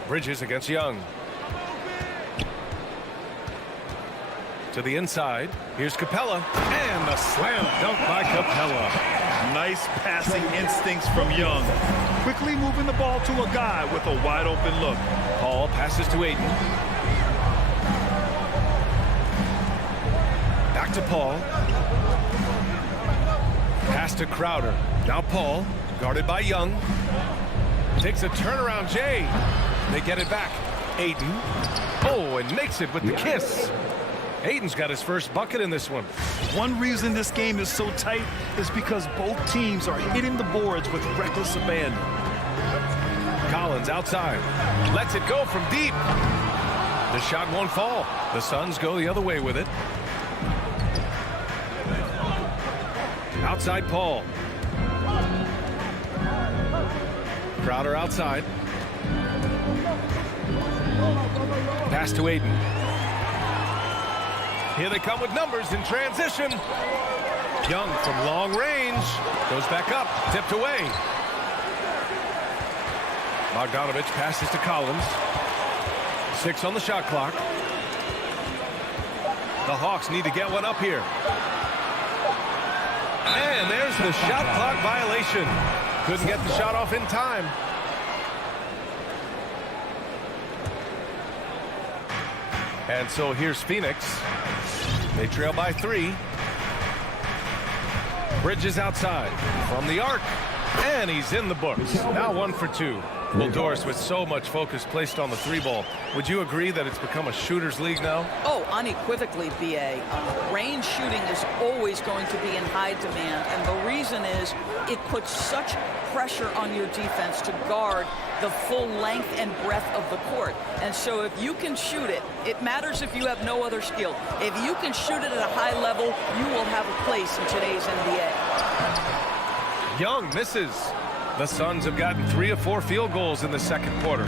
Bridges against Young. To the inside. Here's Capella. And a slam dunk by Capella. Nice passing instincts from Young. Quickly moving the ball to a guy with a wide open look. Paul passes to Ayton. Back to Paul. Pass to Crowder. Now Paul, guarded by Young. Takes a turnaround Jay. They get it back. Ayton. Oh, and makes it with the kiss. Ayton's got his first bucket in this one. One reason this game is so tight is because both teams are hitting the boards with reckless abandon. Collins outside. Lets it go from deep. The shot won't fall. The Suns go the other way with it. Outside Paul. Crowder outside. Pass to Ayton. Here they come with numbers in transition. Young from long range. Goes back up. Tipped away. Bogdanovich passes to Collins. 6 on the shot clock. The Hawks need to get one up here. And there's the shot clock violation. Couldn't get the shot off in time. And so here's Phoenix. They trail by 3. Bridges outside from the arc. And he's in the books. Now 1 for 2. Well, Doris, with so much focus placed on the 3-ball, would you agree that it's become a shooter's league now? Oh, unequivocally, B.A. Range shooting is always going to be in high demand, and the reason is it puts such pressure on your defense to guard the full length and breadth of the court. And so if you can shoot it, it matters if you have no other skill. If you can shoot it at a high level, you will have a place in today's NBA. Young misses. The Suns have gotten 3 of 4 field goals in the second quarter.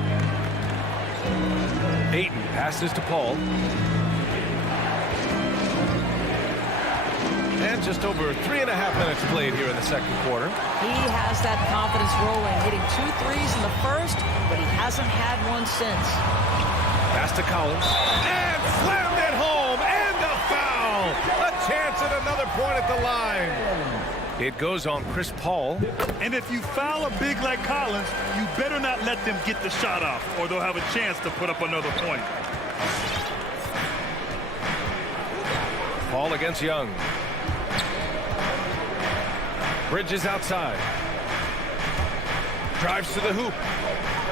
Ayton passes to Paul. And just over 3.5 minutes played here in the second quarter. He has that confidence rolling, hitting 2 threes in the first, but he hasn't had one since. Pass to Collins. And slammed it home. And a foul. A chance at another point at the line. It goes on Chris Paul. And if you foul a big like Collins, you better not let them get the shot off, or they'll have a chance to put up another point. Paul against Young. Bridges outside. Drives to the hoop.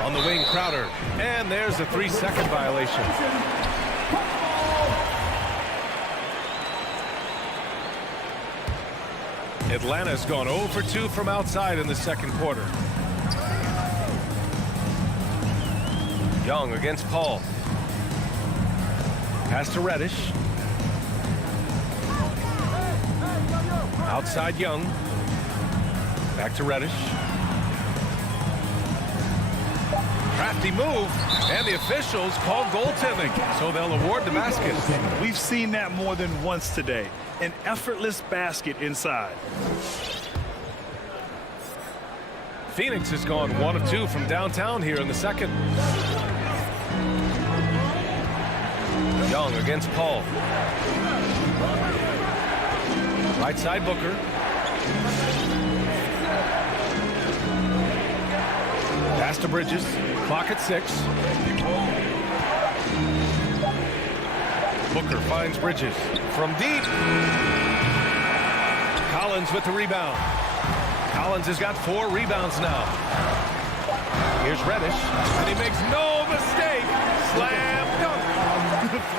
On the wing, Crowder. And there's a 3-second violation. Atlanta's gone 0 for 2 from outside in the second quarter. Young against Paul. Pass to Reddish. Outside Young. Back to Reddish. Crafty move, and the officials call goaltending, so they'll award the basket. We've seen that more than once today. An effortless basket inside. Phoenix has gone 1 of 2 from downtown here in the second. Young against Paul. Right side Booker. Pass to Bridges. Clock at 6. Booker finds Bridges from deep. Collins with the rebound. Collins has got 4 rebounds now. Here's Reddish, and he makes no mistake. Slam dunk.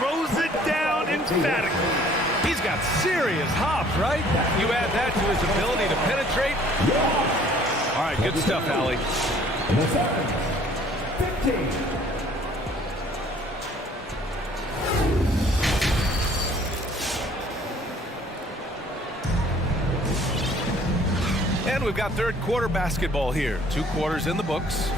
Throws it down emphatically. He's got serious hops, right? You add that to his ability to penetrate. All right, good stuff, Allie. 15. And we've got third quarter basketball here. 2 quarters in the books.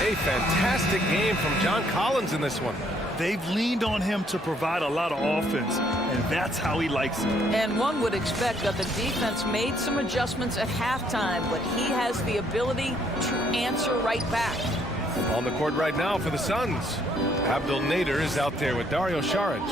A fantastic game from John Collins in this one. They've leaned on him to provide a lot of offense, and that's how he likes it. And one would expect that the defense made some adjustments at halftime, but he has the ability to answer right back. On the court right now for the Suns. Abdul Nader is out there with Dario Saric.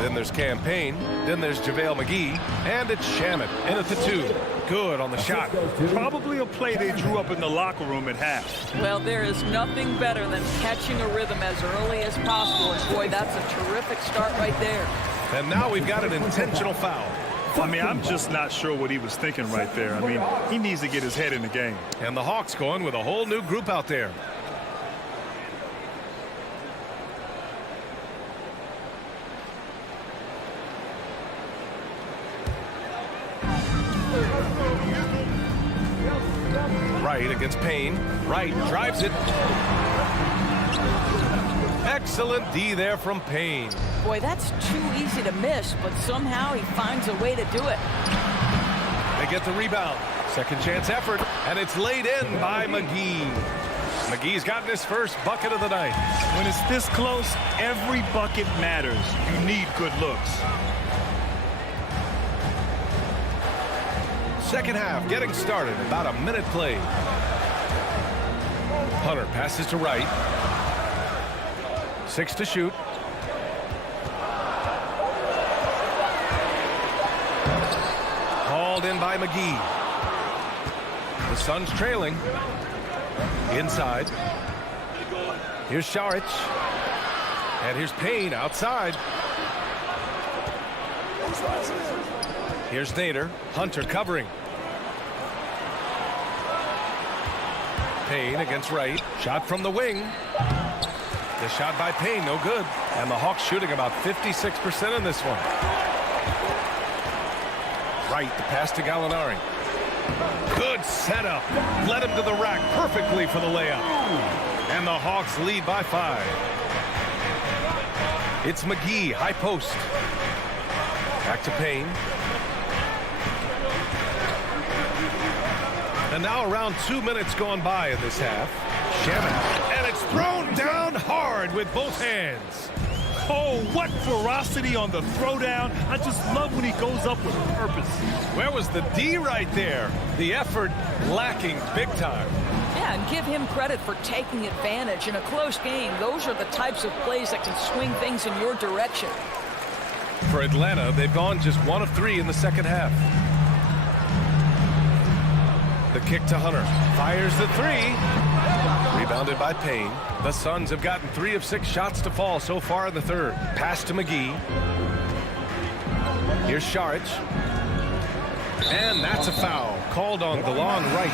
Then there's Cam Payne. Then there's JaVale McGee. And it's Shamet in at the 2. Good on the shot. Probably a play they drew up in the locker room at half. Well, there is nothing better than catching a rhythm as early as possible. And boy, that's a terrific start right there. And now we've got an intentional foul. I mean, I'm just not sure what he was thinking right there. I mean, he needs to get his head in the game. And the Hawks going with a whole new group out there. Wright against Payne. Wright drives it. Excellent D there from Payne. Boy, that's too easy to miss, but somehow he finds a way to do it. They get the rebound. Second chance effort, and it's laid in by McGee. McGee's gotten his first bucket of the night. When it's this close, every bucket matters. You need good looks. Second half getting started. About a minute played. Hunter passes to Wright. 6 to shoot. Hauled in by McGee. The Suns trailing. Inside. Here's Saric. And here's Payne outside. Here's Nader. Hunter covering. Payne against Wright. Shot from the wing. The shot by Payne, no good. And the Hawks shooting about 56% in this one. Wright, the pass to Gallinari. Good setup. Led him to the rack perfectly for the layup. And the Hawks lead by 5. It's McGee, high post. Back to Payne. And now around 2 minutes gone by in this half. Shamet. And it's thrown down hard with both hands. Oh, what ferocity on the throwdown. I just love when he goes up with purpose. Where was the D right there? The effort lacking big time. Yeah, and give him credit for taking advantage in a close game. Those are the types of plays that can swing things in your direction. For Atlanta, they've gone just 1 of 3 in the second half. The kick to Hunter. Fires the three. Rebounded by Payne. The Suns have gotten 3 of 6 shots to fall so far in the third. Pass to McGee. Here's Saric. And that's a foul called on DeLon Wright.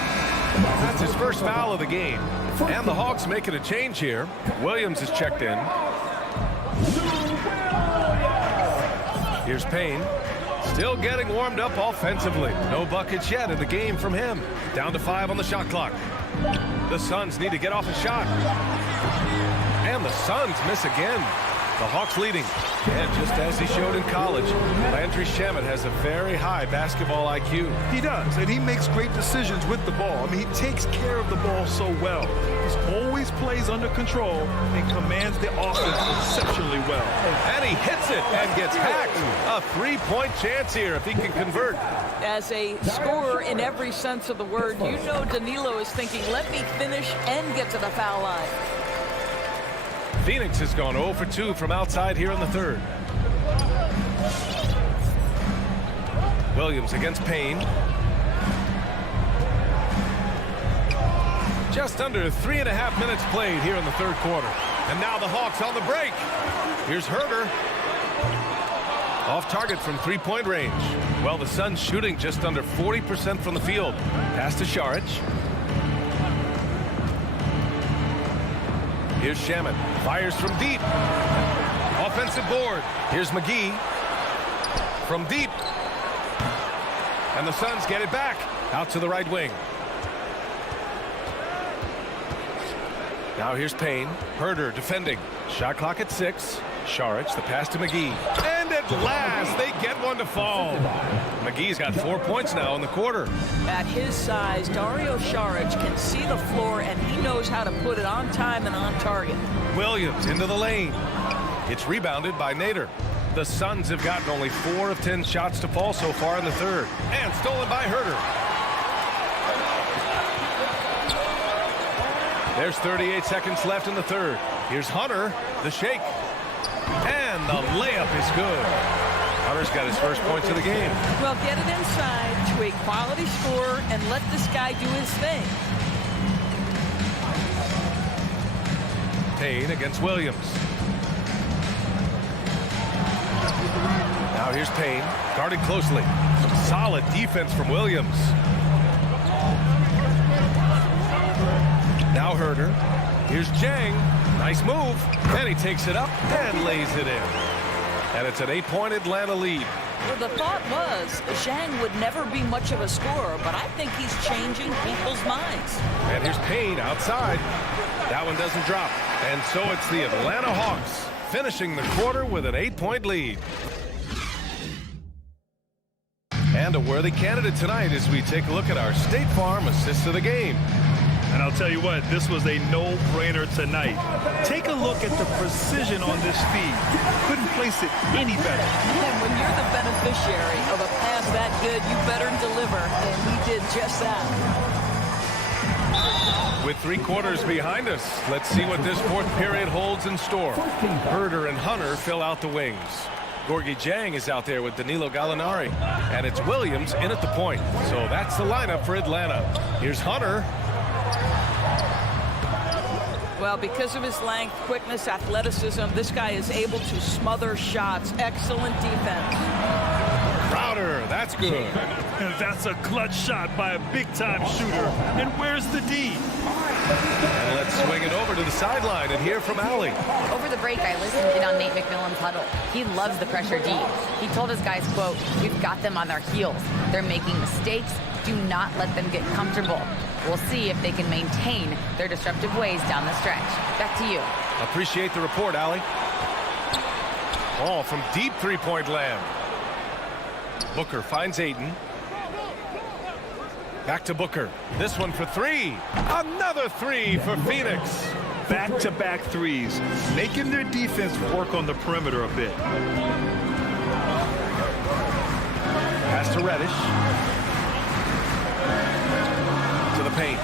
That's his first foul of the game. And the Hawks making a change here. Williams is checked in. Here's Payne. Still getting warmed up offensively. No buckets yet in the game from him. Down to 5 on the shot clock. The Suns need to get off a shot. And the Suns miss again. The Hawks leading. And just as he showed in college, Landry Shamet has a very high basketball IQ. He does, and he makes great decisions with the ball. I mean, he takes care of the ball so well. He always plays under control and commands the offense exceptionally well. And he hits it and gets hacked. A 3-point chance here if he can convert. As a scorer in every sense of the word, you know Danilo is thinking, let me finish and get to the foul line. Phoenix has gone 0 for 2 from outside here in the third. Williams against Payne. Just under 3.5 minutes played here in the third quarter. And now the Hawks on the break. Here's Herder. Off target from 3-point range. Well, the Suns shooting just under 40% from the field. Pass to Saric. Here's Shamet. Fires from deep. Offensive board. Here's McGee. From deep. And the Suns get it back. Out to the right wing. Now here's Payne. Herder defending. Shot clock at 6. Saric, the pass to McGee. And at last, they get one to fall. McGee's got 4 points now in the quarter. At his size, Dario Saric can see the floor, and he knows how to put it on time and on target. Williams into the lane. It's rebounded by Nader. The Suns have gotten only 4 of 10 shots to fall so far in the third. And stolen by Herder. There's 38 seconds left in the third. Here's Hunter, the shake. And the layup is good. Hunter's got his first points of the game. Well, get it inside to a quality scorer and let this guy do his thing. Payne against Williams. Now here's Payne, guarded closely. Solid defense from Williams. Now Herder. Here's Jang. Nice move. And he takes it up and lays it in. And it's an 8-point Atlanta lead. Well, the thought was Zhang would never be much of a scorer, but I think he's changing people's minds. And here's Payne outside. That one doesn't drop. And so it's the Atlanta Hawks finishing the quarter with an 8-point lead. And a worthy candidate tonight as we take a look at our State Farm assist of the game. And I'll tell you what, this was a no-brainer tonight. Take a look at the precision on this feed. Couldn't place it any better. And when you're the beneficiary of a pass that good, you better deliver, and he did just that. With 3 quarters behind us, let's see what this fourth period holds in store. Herder and Hunter fill out the wings. Gorgui Dieng is out there with Danilo Gallinari. And it's Williams in at the point. So that's the lineup for Atlanta. Here's Hunter. Well, because of his length, quickness, athleticism, this guy is able to smother shots. Excellent defense. Crowder, that's good. And that's a clutch shot by a big-time shooter. And where's the D? And let's swing it over to the sideline and hear from Allie. Over the break, I listened in on Nate McMillan's huddle. He loves the pressure D. He told his guys, quote, "We've got them on their heels. They're making mistakes. Do not let them get comfortable. We'll see if they can maintain their disruptive ways down the stretch." Back to you. Appreciate the report, Allie. Ball from deep 3-point land. Booker finds Ayton. Back to Booker. This one for 3. Another 3 for Phoenix. Back-to-back threes, making their defense work on the perimeter a bit. Pass to Reddish. To the paint.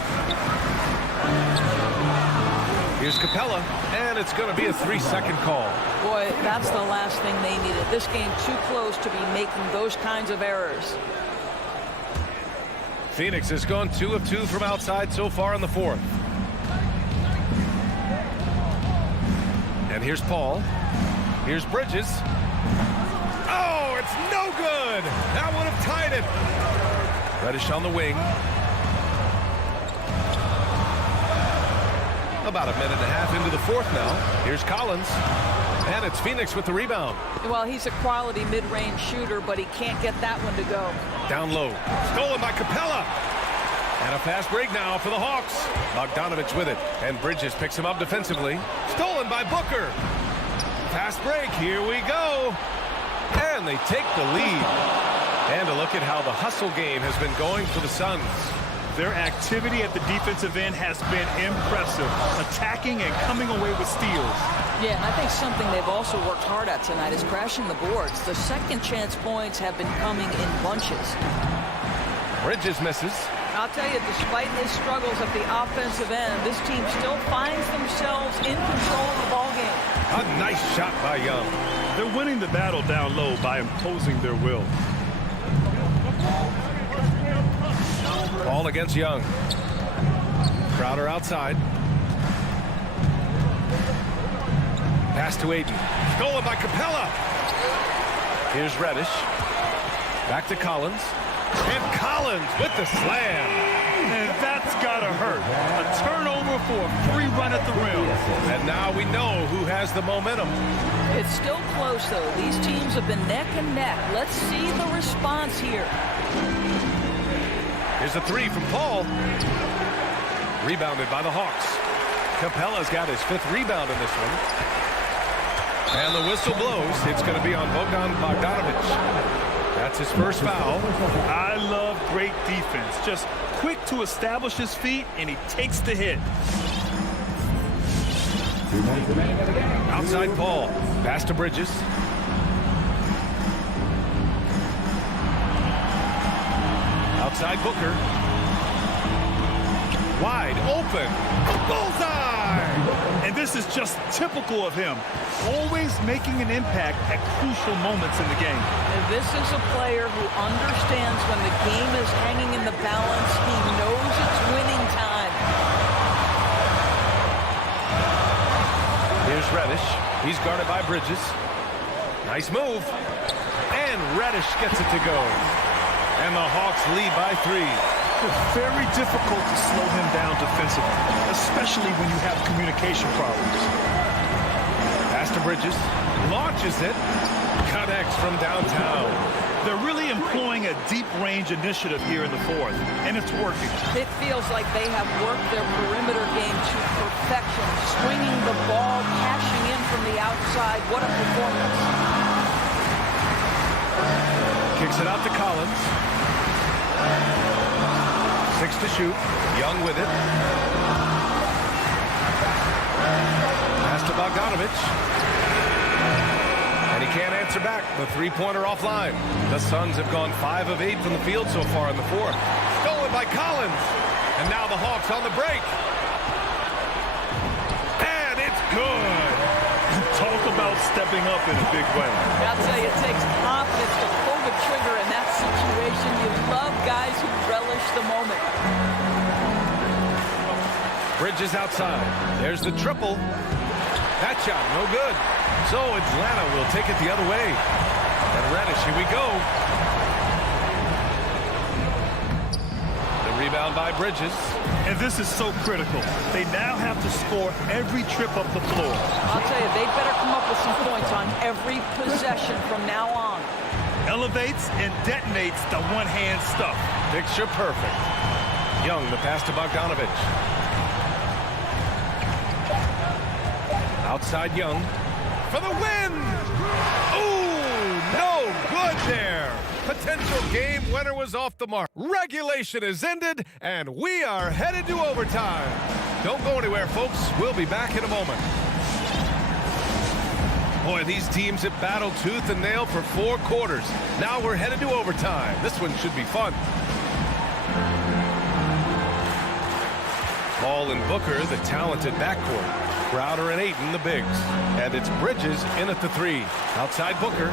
Here's Capella, and it's going to be a 3-second call. Boy, that's the last thing they needed. This game too close to be making those kinds of errors. Phoenix has gone 2 of 2 from outside so far in the fourth. And here's Paul. Here's Bridges. Oh, it's no good. That would have tied it. Reddish on the wing. About a minute and a half into the fourth now. Here's Collins. And it's Phoenix with the rebound. Well, he's a quality mid-range shooter, but he can't get that one to go. Down low. Stolen by Capella. And a fast break now for the Hawks. Bogdanovich with it. And Bridges picks him up defensively. Stolen by Booker. Fast break. Here we go. And they take the lead. And a look at how the hustle game has been going for the Suns. Their activity at the defensive end has been impressive, attacking and coming away with steals. Yeah, and I think something they've also worked hard at tonight is crashing the boards. The second chance points have been coming in bunches. Bridges misses. I'll tell you, despite his struggles at the offensive end, this team still finds themselves in control of the ball game. A nice shot by Young. They're winning the battle down low by imposing their will. Ball against Young. Crowder outside. Pass to Ayton. Stolen by Capella. Here's Reddish. Back to Collins. And Collins with the slam. And that's gotta hurt. A turnover for a free run at the rim. And now we know who has the momentum. It's still close, though. These teams have been neck and neck. Let's see the response here. Here's a three from Paul. Rebounded by the Hawks. Capella's got his 5th rebound in this one. And the whistle blows. It's going to be on Bogdanovich. That's his first foul. I love great defense. Just quick to establish his feet, and he takes the hit. Outside Paul. Pass to Bridges. Outside Booker. Wide open. Bullseye! And this is just typical of him. Always making an impact at crucial moments in the game. And this is a player who understands when the game is hanging in the balance. He knows it's winning time. Here's Reddish. He's guarded by Bridges. Nice move. And Reddish gets it to go. And the Hawks lead by 3. It's very difficult to slow him down defensively, especially when you have communication problems. Pass to Bridges. Launches it. Connects from downtown. They're really employing a deep range initiative here in the fourth, and it's working. It feels like they have worked their perimeter game to perfection, swinging the ball, cashing in from the outside. What a performance. Kicks it out to Collins. 6 to shoot. Young with it. Pass to Bogdanovich. And he can't answer back. The three-pointer offline. The Suns have gone 5 of 8 from the field so far in the fourth. Stolen by Collins. And now the Hawks on the break. And it's good. Talk about stepping up in a big way. I'll tell you, it takes confidence to pull the trigger in that situation. You love guys who relish the moment. Bridges outside. There's the triple. That shot, no good. So Atlanta will take it the other way. And Reddish, here we go. The rebound by Bridges. And this is so critical. They now have to score every trip up the floor. I'll tell you, they better come up with some points on every possession from now on. Elevates and detonates the one-hand stuff. Picture perfect. Young, the pass to Bogdanovich. Outside Young. For the win! Ooh, no good there. Potential game winner was off the mark. Regulation is ended, and we are headed to overtime. Don't go anywhere, folks. We'll be back in a moment. Boy, these teams have battled tooth and nail for 4 quarters. Now we're headed to overtime. This one should be fun. Paul and Booker, the talented backcourt. Crowder and Ayton, the bigs. And it's Bridges in at the 3. Outside Booker.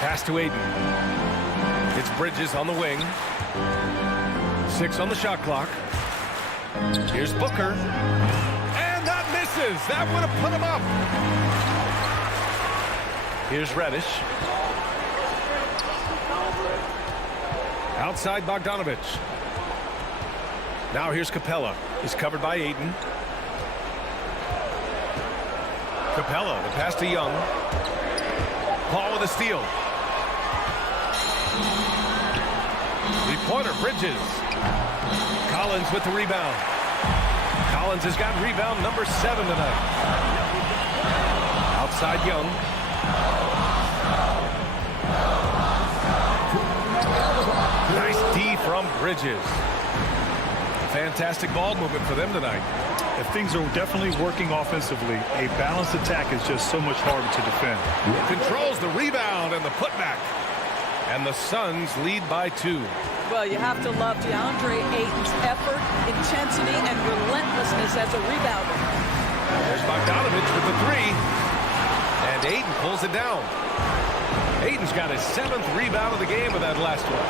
Pass to Ayton. It's Bridges on the wing. 6 on the shot clock. Here's Booker. And that misses. That would have put him up. Here's Reddish. Outside Bogdanovich. Now here's Capella. He's covered by Ayton. Capella, the pass to Young. Paul with a steal. Three-pointer, Bridges. Collins with the rebound. Collins has got rebound number 7 tonight. Outside Young. Nice D from Bridges. Fantastic ball movement for them tonight. If things are definitely working offensively, a balanced attack is just so much harder to defend. Controls the rebound and the putback. And the Suns lead by 2. Well, you have to love DeAndre Ayton's effort, intensity, and relentlessness as a rebounder. There's Bogdanovich with the 3. And Ayton pulls it down. Ayton's got his 7th rebound of the game with that last one.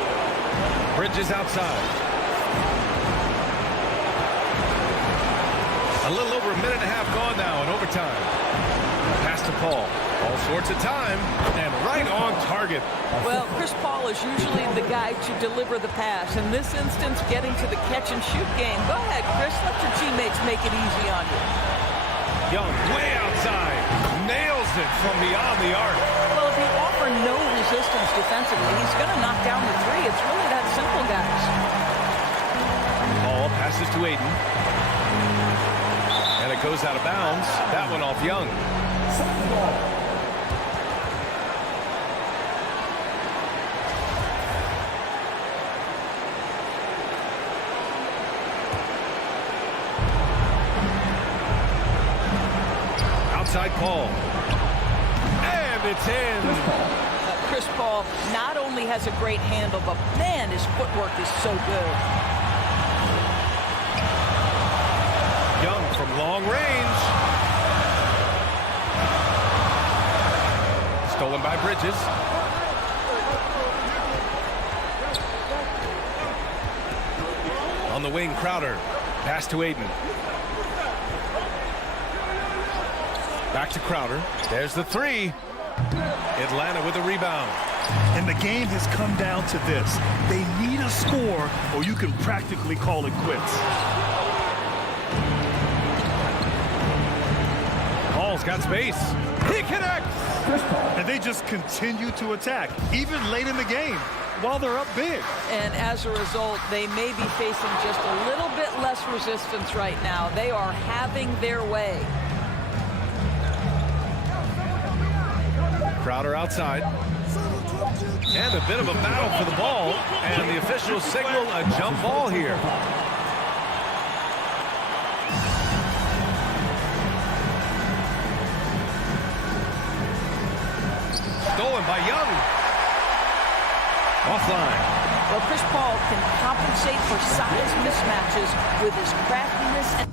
Bridges outside. A little over a minute and a half gone now in overtime. Pass to Paul. All sorts of time and right on target. Well, Chris Paul is usually the guy to deliver the pass. In this instance, getting to the catch-and-shoot game. Go ahead, Chris. Let your teammates make it easy on you. Young way outside. Nails it from beyond the arc. Well, if you offer no resistance defensively, he's going to knock down the 3. It's really that simple, guys. Paul passes to Ayton. And it goes out of bounds. That one off Young. Outside Paul. And it's in. Chris Paul not only has a great handle, but man, his footwork is so good. Young from long range. Stolen by Bridges. On the wing, Crowder. Pass to Ayton. Back to Crowder. There's the 3. Atlanta with a rebound. And the game has come down to this. They need a score or you can practically call it quits. Paul's got space. He connects. And they just continue to attack, even late in the game, while they're up big. And as a result, they may be facing just a little bit less resistance right now. They are having their way. Crowder outside. And a bit of a battle for the ball. And the officials signal a jump ball here. Stolen by Young. Offline. Well, Chris Paul can compensate for size mismatches with his craftiness and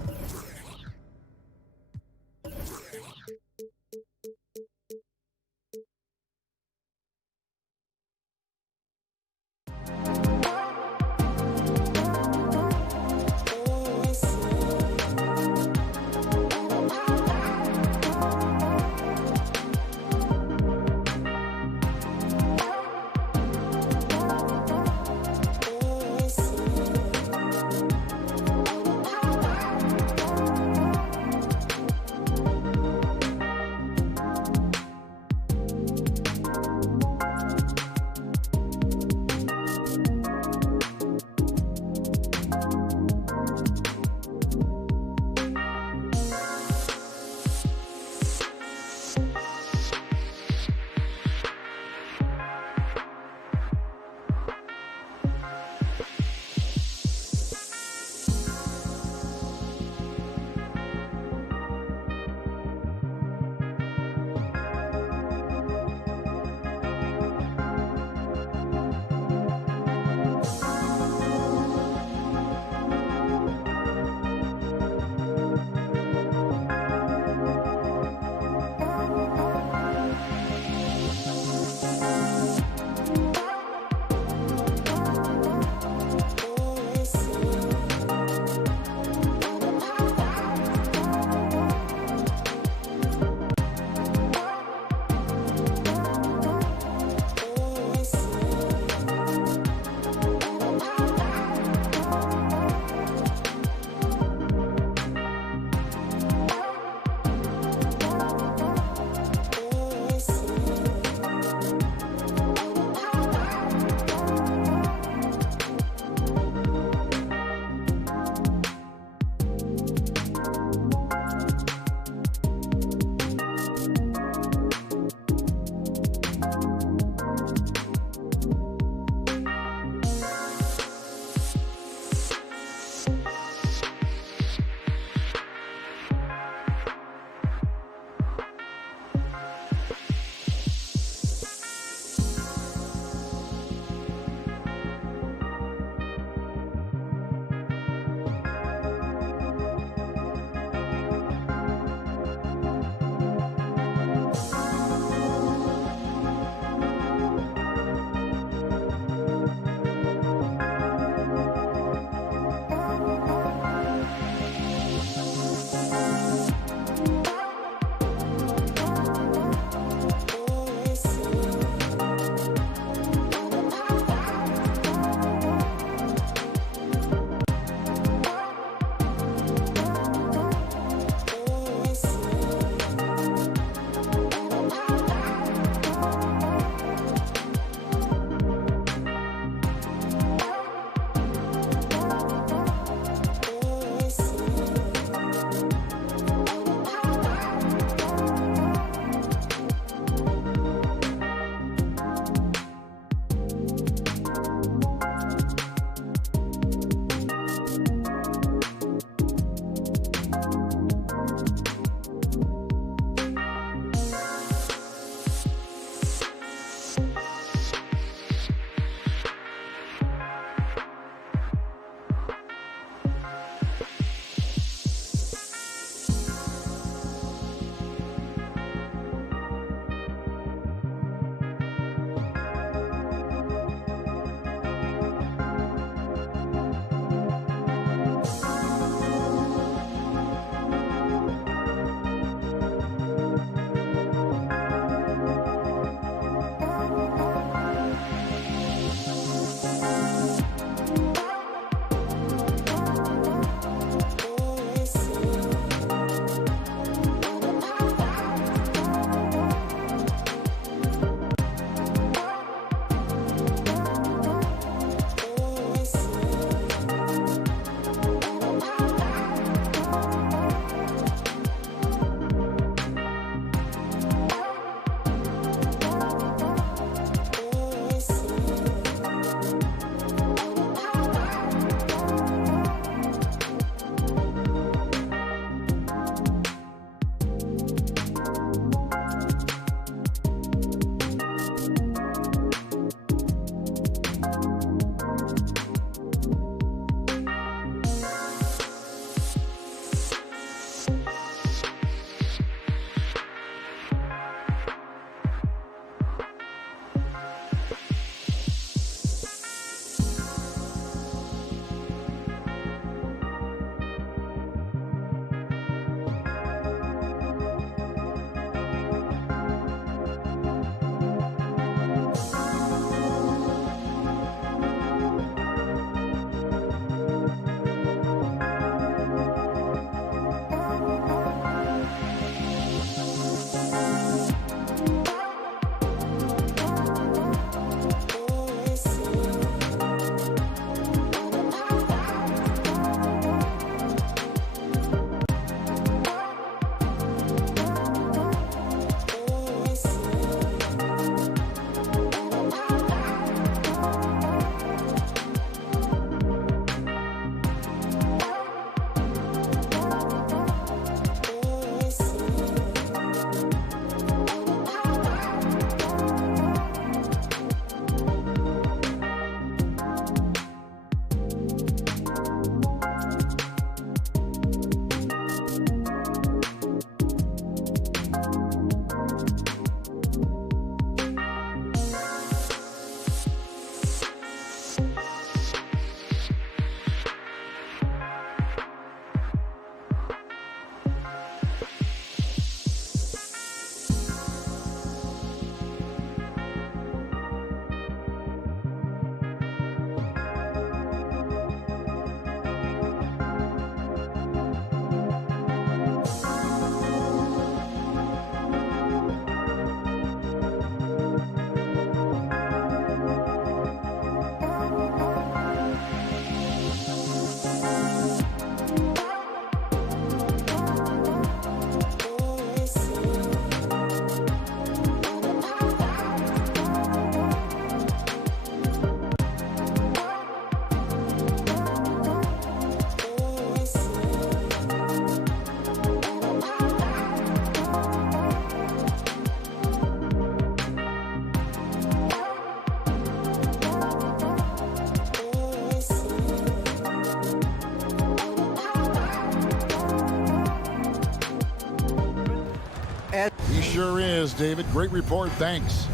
sure is, David. Great report. Thanks.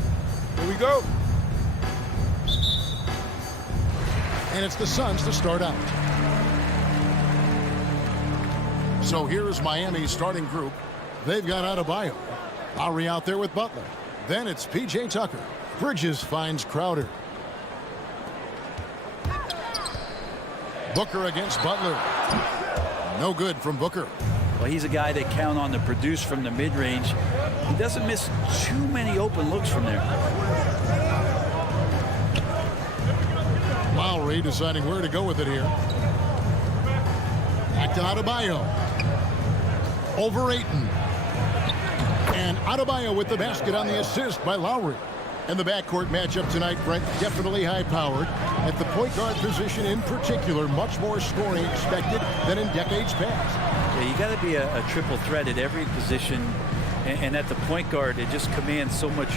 Here we go. And it's the Suns to start out. So here's Miami's starting group. They've got Adebayo. Lowry out there with Butler. Then it's P.J. Tucker. Bridges finds Crowder. Booker against Butler. No good from Booker. Well, he's a guy they count on to produce from the mid-range. He doesn't miss too many open looks from there. Lowry deciding where to go with it here. Back to Adebayo. Over Ayton. And Adebayo with the basket on the assist by Lowry. And the backcourt matchup tonight, Brent, definitely high-powered. At the point guard position in particular, much more scoring expected than in decades past. Yeah, you got to be a triple threat at every position. And at the point guard, it just commands so much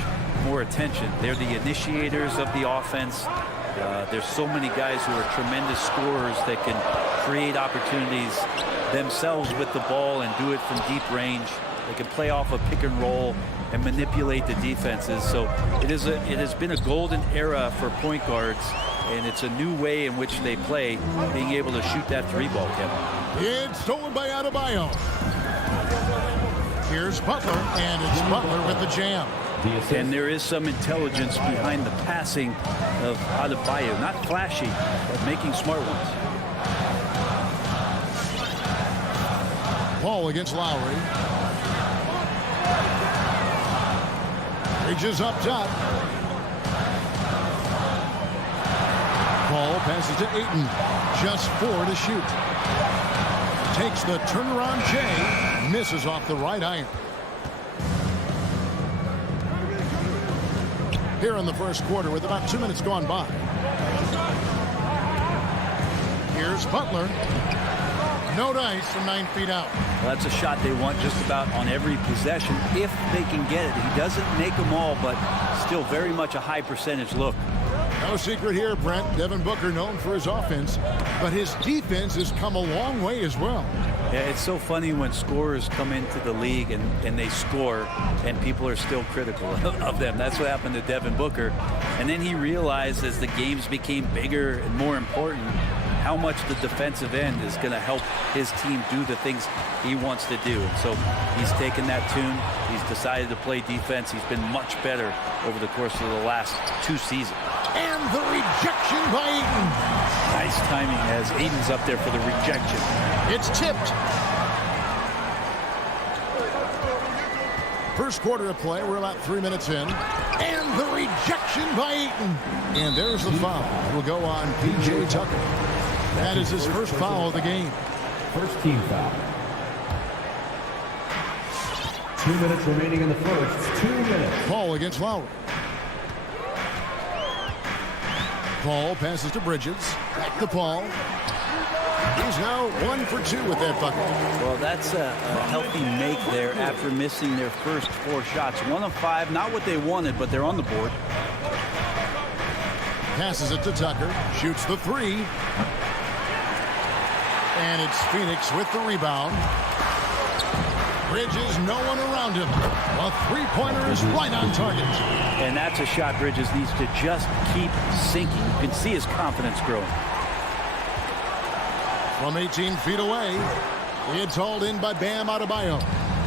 more attention. They're the initiators of the offense. There's so many guys who are tremendous scorers that can create opportunities themselves with the ball and do it from deep range. They can play off a pick and roll and manipulate the defenses. So it has been a golden era for point guards, and it's a new way in which they play, being able to shoot that three ball, Kevin. It's stolen by Adebayo. Here's Butler, and it's Butler with the jam. And there is some intelligence behind the passing of Adebayo. Not flashy, but making smart ones. Paul against Lowry. Bridges up top. Paul passes to Ayton. Just 4 to shoot. Takes the turnaround J. Misses off the right iron. Here in the first quarter with about 2 minutes gone by. Here's Butler. No dice from 9 feet out. Well, that's a shot they want just about on every possession if they can get it. He doesn't make them all, but still very much a high percentage look. No secret here, Brent. Devin Booker known for his offense, but his defense has come a long way as well. Yeah, it's so funny when scorers come into the league and they score and people are still critical of them. That's what happened to Devin Booker. And then he realized as the games became bigger and more important how much the defensive end is going to help his team do the things he wants to do. And so he's taken that tune. He's decided to play defense. He's been much better over the course of the last 2 seasons. And the rejection by Ayton. Nice timing as Ayton's up there for the rejection. It's tipped. First quarter of play. We're about 3 minutes in. And the rejection by Ayton. And there's the foul. It will go on P.J. Tucker. That is his first foul of the game. First team foul. 2 minutes remaining in the first. 2 minutes. Paul against Lowry. Paul passes to Bridges. Back to Paul. He's now 1 for 2 with that bucket. Well, that's a healthy make there after missing their first 4 shots. 1 of 5, not what they wanted, but they're on the board. Passes it to Tucker. Shoots the 3. And it's Phoenix with the rebound. Bridges, no one around him. A three-pointer is right on target. And that's a shot Bridges needs to just keep sinking. You can see his confidence growing. From 18 feet away, it's hauled in by Bam Adebayo.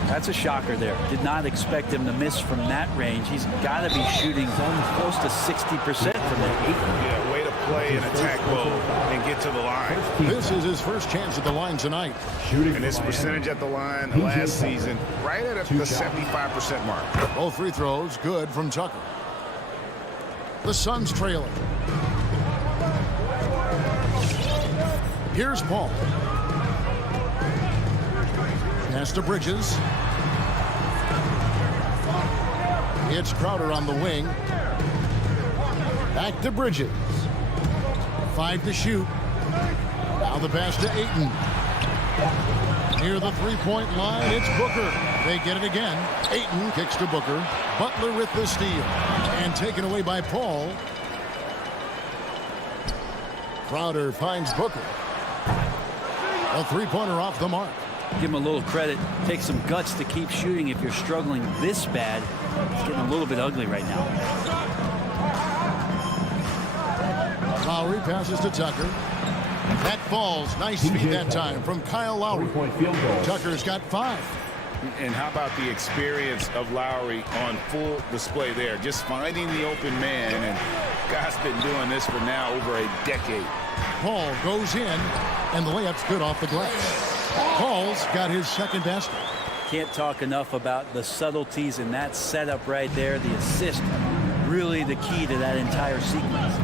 That's a shocker there. Did not expect him to miss from that range. He's got to be shooting close to 60% from that. Yeah, way to play in attack mode and get to the line. This is his first chance at the line tonight. And his percentage at the line last season, right at the 75% mark. Both free throws good from Tucker. The Suns trailing. Here's Paul. Pass to Bridges. It's Crowder on the wing. Back to Bridges. 5 to shoot. Now the pass to Ayton. Near the three-point line, it's Booker. They get it again. Ayton kicks to Booker. Butler with the steal. And taken away by Paul. Crowder finds Booker. A three-pointer off the mark. Give him a little credit. Take some guts to keep shooting if you're struggling this bad. It's getting a little bit ugly right now. Lowry passes to Tucker. That falls. Nice feed that time from Kyle Lowry. Tucker's got 5. And how about the experience of Lowry on full display there? Just finding the open man, and guy's been doing this for now over a decade. Paul goes in, and the layup's good off the glass. Paul's got his second basket. Can't talk enough about the subtleties in that setup right there. The assist, really the key to that entire sequence.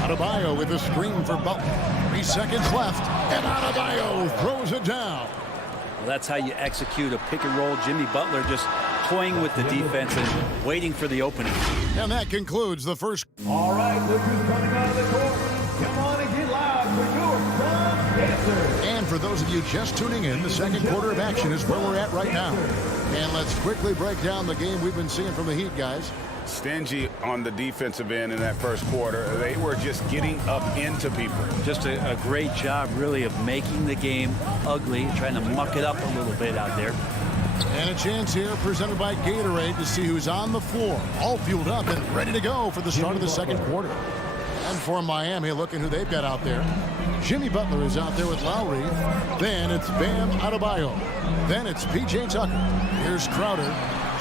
Adebayo with a screen for Butler. 3 seconds left, and Adebayo throws it down. Well, that's how you execute a pick and roll. Jimmy Butler just toying with the defense and waiting for the opening. And that concludes the first. All right, look who's coming out of the court. Come on and get loud for your Sun Dancers. And for those of you just tuning in, the second quarter of action is where we're at right now. And let's quickly break down the game we've been seeing from the Heat, guys. Stingy on the defensive end in that first quarter. They were just getting up into people. Just a great job, really, of making the game ugly, trying to muck it up a little bit out there. And a chance here presented by Gatorade to see who's on the floor, all fueled up and ready to go for the start of the second quarter. And for Miami, looking who they've got out there. Jimmy Butler is out there with Lowry. Then it's Bam Adebayo. Then it's P.J. Tucker. Here's Crowder.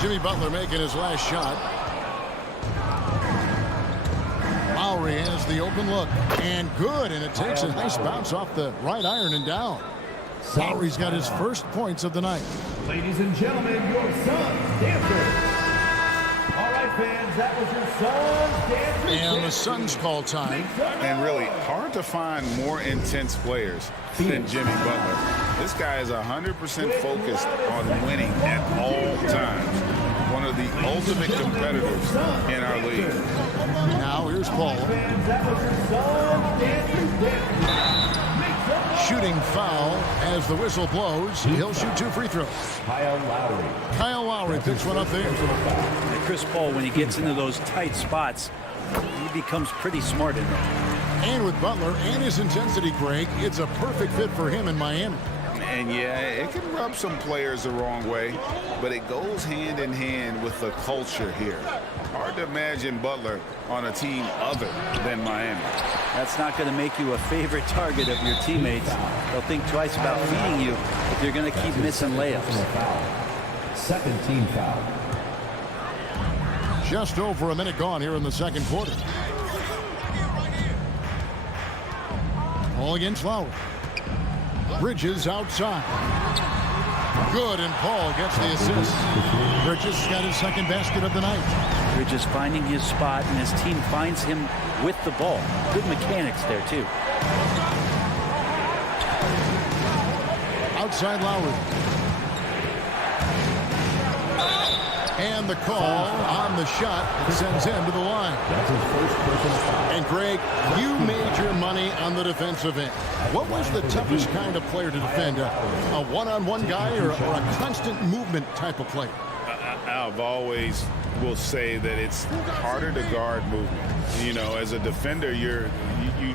Jimmy Butler making his last shot. Lowry has the open look, and good, and it takes a nice bounce off the right iron and down. Lowry's got his first points of the night. Ladies and gentlemen, your Suns Dancers. All right, fans, that was your Suns Dancers. And the Suns call time. And really hard to find more intense players than Jimmy Butler. This guy is 100% focused on winning at all times. One of the ultimate competitors in our league. Now here's Paul. Shooting foul as the whistle blows. He'll shoot 2 free throws. Kyle Lowry picks one up there. And Chris Paul, when he gets into those tight spots, he becomes pretty smart in there. And with Butler and his intensity, Greg, it's a perfect fit for him in Miami. And yeah, it can rub some players the wrong way, but it goes hand in hand with the culture here. Hard to imagine Butler on a team other than Miami. That's not going to make you a favorite target of your teammates. They'll think twice about feeding you if you're going to keep missing layups. Second team foul. Just over a minute gone here in the second quarter. All against Lowry. Bridges outside. Good, and Paul gets the assist. Bridges got his second basket of the night. Bridges finding his spot, and his team finds him with the ball. Good mechanics there, too. Outside Lowry. And the call on the shot sends him to the line. That's his first personal foul. And Greg, you made your money on the defensive end. What was the toughest kind of player to defend? A one-on-one guy or a constant movement type of player? I've always will say that it's harder to guard movement. You know, as a defender, you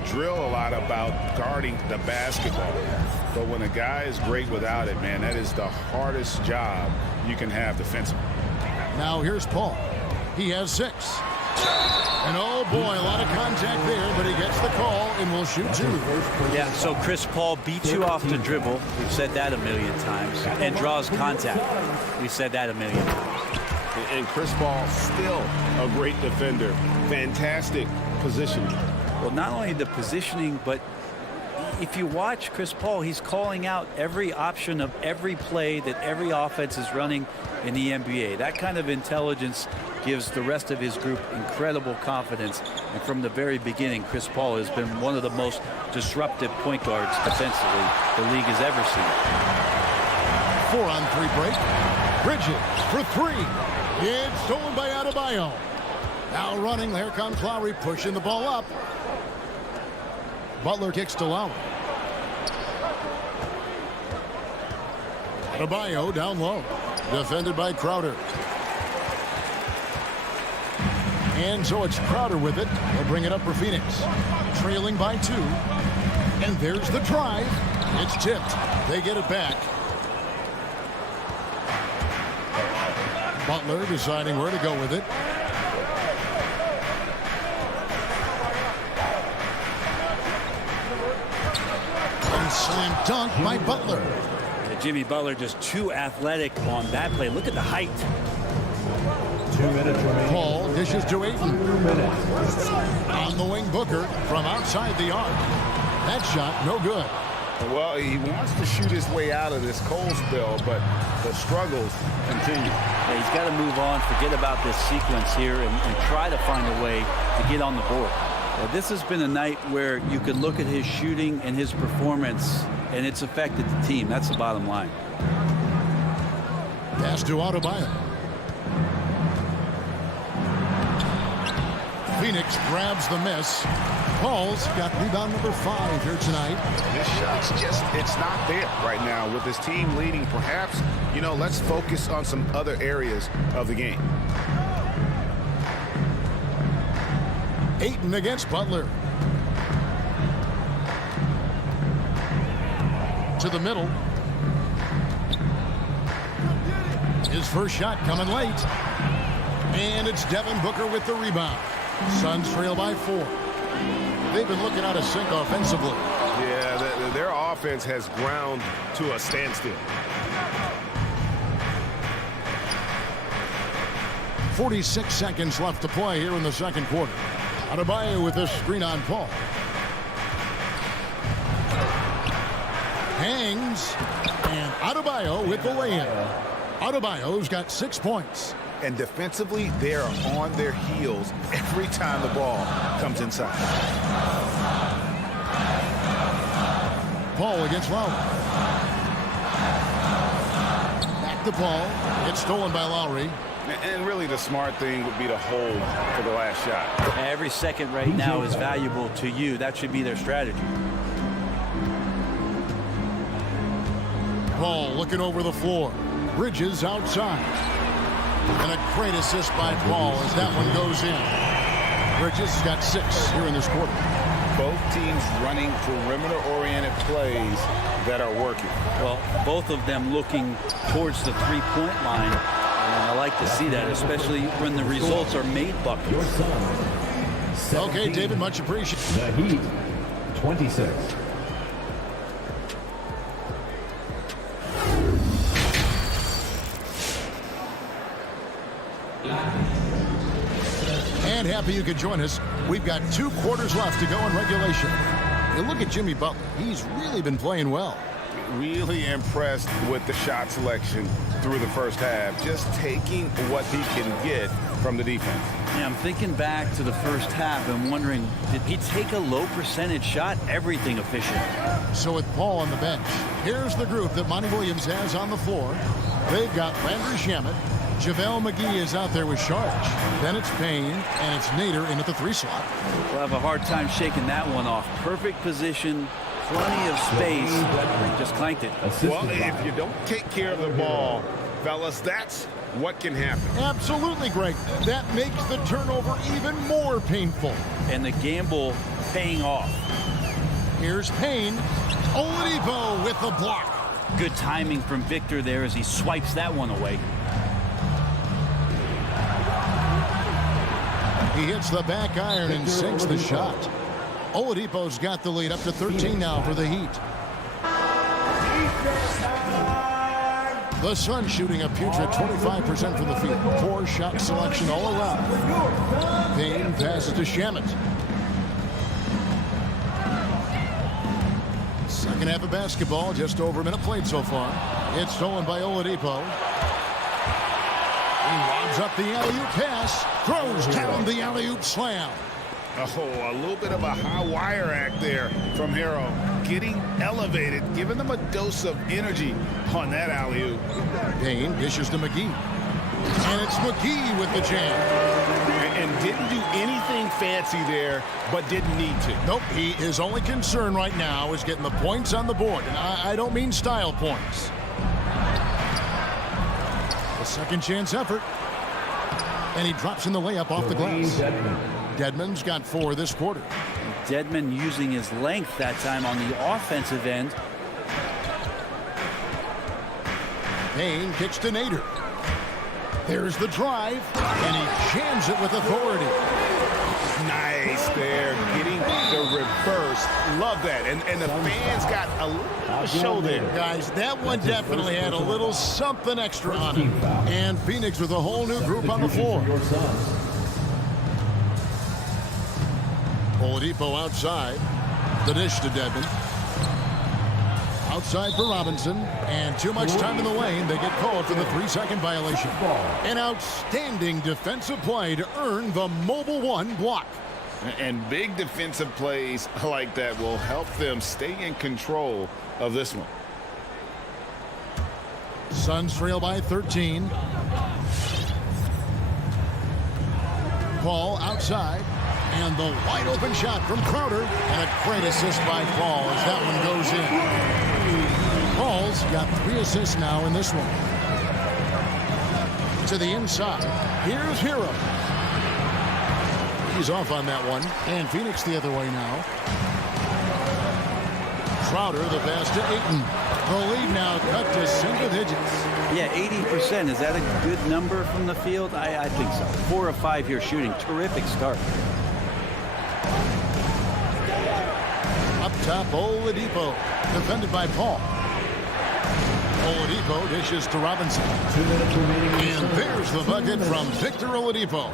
drill a lot about guarding the basketball. But when a guy is great without it, man, that is the hardest job you can have defensively. Now here's Paul. He has 6. And oh boy, a lot of contact there, but he gets the call and will shoot 2. Yeah, so Chris Paul beats you off the dribble. We've said that a million times. And draws contact. We've said that a million times. And Chris Paul, still a great defender. Fantastic positioning. Well, not only the positioning, but if you watch Chris Paul, he's calling out every option of every play that every offense is running in the NBA. That kind of intelligence gives the rest of his group incredible confidence. And from the very beginning, Chris Paul has been one of the most disruptive point guards defensively the league has ever seen. 4-on-3 break. Bridges for 3. It's stolen by Adebayo. Now running, here comes Lowry pushing the ball up. Butler kicks to Lowry. Adebayo down low. Defended by Crowder. And so it's Crowder with it. He'll bring it up for Phoenix. Trailing by 2. And there's the drive. It's tipped. They get it back. Butler deciding where to go with it. And slam dunk by Butler. Yeah, Jimmy Butler just too athletic on that play. Look at the height. 2 minutes remaining. Paul dishes to Ayton. 2 minutes. On the wing, Booker from outside the arc. That shot, no good. Well, he wants to shoot his way out of this cold spell, but the struggles continue. Yeah, he's got to move on, forget about this sequence here, and try to find a way to get on the board. Yeah, this has been a night where you could look at his shooting and his performance, and it's affected the team. That's the bottom line. Pass to Adebayo. Phoenix grabs the miss. Paul's got rebound number 5 here tonight. This shot's just, it's not there right now with his team leading. Perhaps, let's focus on some other areas of the game. Ayton against Butler. To the middle. His first shot coming late. And it's Devin Booker with the rebound. Suns trail by 4. They've been looking out of sync offensively. Yeah, their offense has ground to a standstill. 46 seconds left to play here in the second quarter. Adebayo with this screen on Paul. Hangs. And Adebayo with the lay-in. Adebayo's got 6 points. And defensively, they're on their heels every time the ball comes inside. Paul against Lowry. Back to Paul. It's stolen by Lowry. And really the smart thing would be to hold for the last shot. Every second right now is valuable to you. That should be their strategy. Paul looking over the floor. Bridges outside. And a great assist by Paul as that one goes in. Bridges has got 6 here in this quarter. Both teams running perimeter-oriented plays that are working. Well, both of them looking towards the three-point line. And I like to see that, especially when the results are made buckets. Okay, David, much appreciated. The Heat, 26. And happy you could join us. We've got 2 quarters left to go in regulation. You look at Jimmy Butler. He's really been playing well. Really impressed with the shot selection through the first half. Just taking what he can get from the defense. Yeah, I'm thinking back to the first half and wondering, did he take a low percentage shot? Everything efficient. So with Paul on the bench, here's the group that Monty Williams has on the floor. They've got Landry Shamet. JaVale McGee is out there with Sharge. Then it's Payne, and it's Nader in at the 3 slot. We'll have a hard time shaking that one off. Perfect position, plenty of space. Just clanked it. Well, if you don't take care of the ball, fellas, that's what can happen. Absolutely, Greg. That makes the turnover even more painful. And the gamble paying off. Here's Payne. Oladipo with the block. Good timing from Victor there as he swipes that one away. He hits the back iron and sinks the shot. Oladipo's got the lead up to 13 now for the Heat. The Suns shooting a putrid 25% from the field. Poor shot selection all around. Payne passes to Shamet. Second half of basketball, just over a minute played so far. It's stolen by Oladipo. He lobs up the alley-oop pass, throws down the alley-oop slam. Oh, a little bit of a high wire act there from Hero. Getting elevated, giving them a dose of energy on that alley-oop. Payne dishes to McGee. And it's McGee with the jam. And didn't do anything fancy there, but didn't need to. Nope, his only concern right now is getting the points on the board. And I don't mean style points. A second chance effort. And he drops in the layup off the glass. Dedmon's got 4 this quarter. Dedmon using his length that time on the offensive end Payne kicks to Nader. There's the drive, and he jams it with authority. Nice there, getting the reverse. Love that. And the fans got a little show there. Guys, that one definitely had a little something extra on it. And Phoenix with a whole new group on the floor. Oladipo outside. The dish to Dedmon. Outside for Robinson, and too much time in the lane. They get called for the 3-second violation. An outstanding defensive play to earn the mobile one block. And big defensive plays like that will help them stay in control of this one. Suns trail by 13. Paul outside. And the wide open shot from Crowder. And a great assist by Paul as that one goes in. Paul's got 3 assists now in this one. To the inside. Here's Hero. He's off on that one. And Phoenix the other way now. Crowder the pass to Ayton. The lead now cut to single digits. Yeah, 80%. Is that a good number from the field? I think so. 4 of 5 here shooting. Terrific start. Up top, Oladipo. Defended by Paul. Oladipo dishes to Robinson. 2 minutes remaining. And there's the bucket from Victor Oladipo.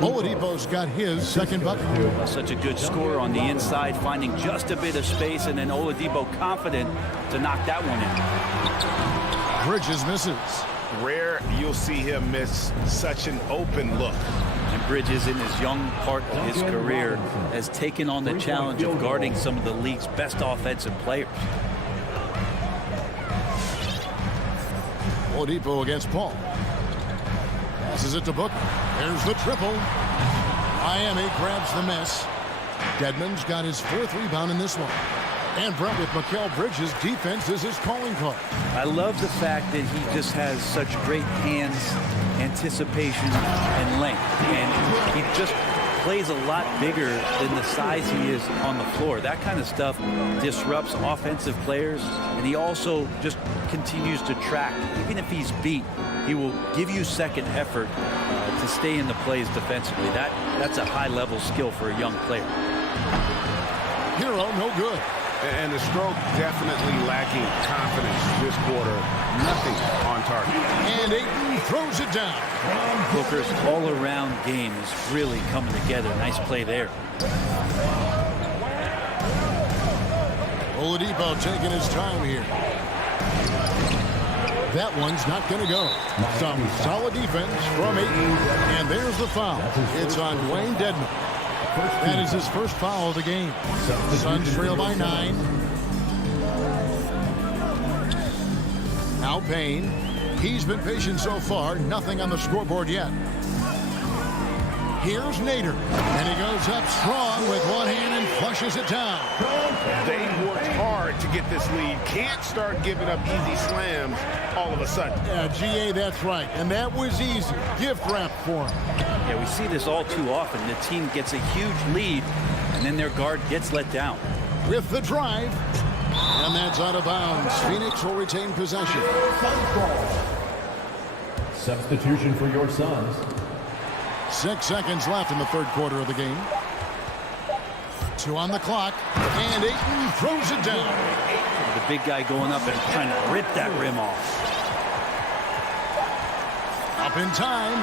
Oladipo's got his second bucket. Such a good scorer on the inside, finding just a bit of space, and then Oladipo confident to knock that one in. Bridges misses. Rare you'll see him miss such an open look. And Bridges, in his young part of his career, has taken on the challenge of guarding some of the league's best offensive players. Oladipo against Paul. Passes it to Booker. There's the triple. Miami grabs the miss. Dedmon's got his 4th rebound in this one. And Brett, with Mikal Bridges, defense is his calling card. I love the fact that he just has such great hands, anticipation, and length. And he just plays a lot bigger than the size he is on the floor. That kind of stuff disrupts offensive players, and he also just continues to track. Even if he's beat, he will give you second effort to stay in the plays defensively. That's a high-level skill for a young player. Hero, no good. And the stroke definitely lacking confidence this quarter. Nothing on target. And Ayton throws it down. Booker's all-around game is really coming together. Nice play there. Oladipo taking his time here. That one's not going to go. Some solid defense from Ayton. And there's the foul. It's on Dwayne Dedmon. That is his first foul of the game. Suns trail by 9. Now Payne. He's been patient so far. Nothing on the scoreboard yet. Here's Nader. And he goes up strong with one hand and flushes it down. They worked hard to get this lead. Can't start giving up easy slams all of a sudden. Yeah, GA, that's right. And that was easy. Gift wrap for him. Yeah, we see this all too often. The team gets a huge lead, and then their guard gets let down. With the drive. And that's out of bounds. Phoenix will retain possession. Substitution for your Suns. 6 seconds left in the 3rd quarter of the game. 2 on the clock. And Ayton throws it down. The big guy going up and trying to rip that rim off. Up in time.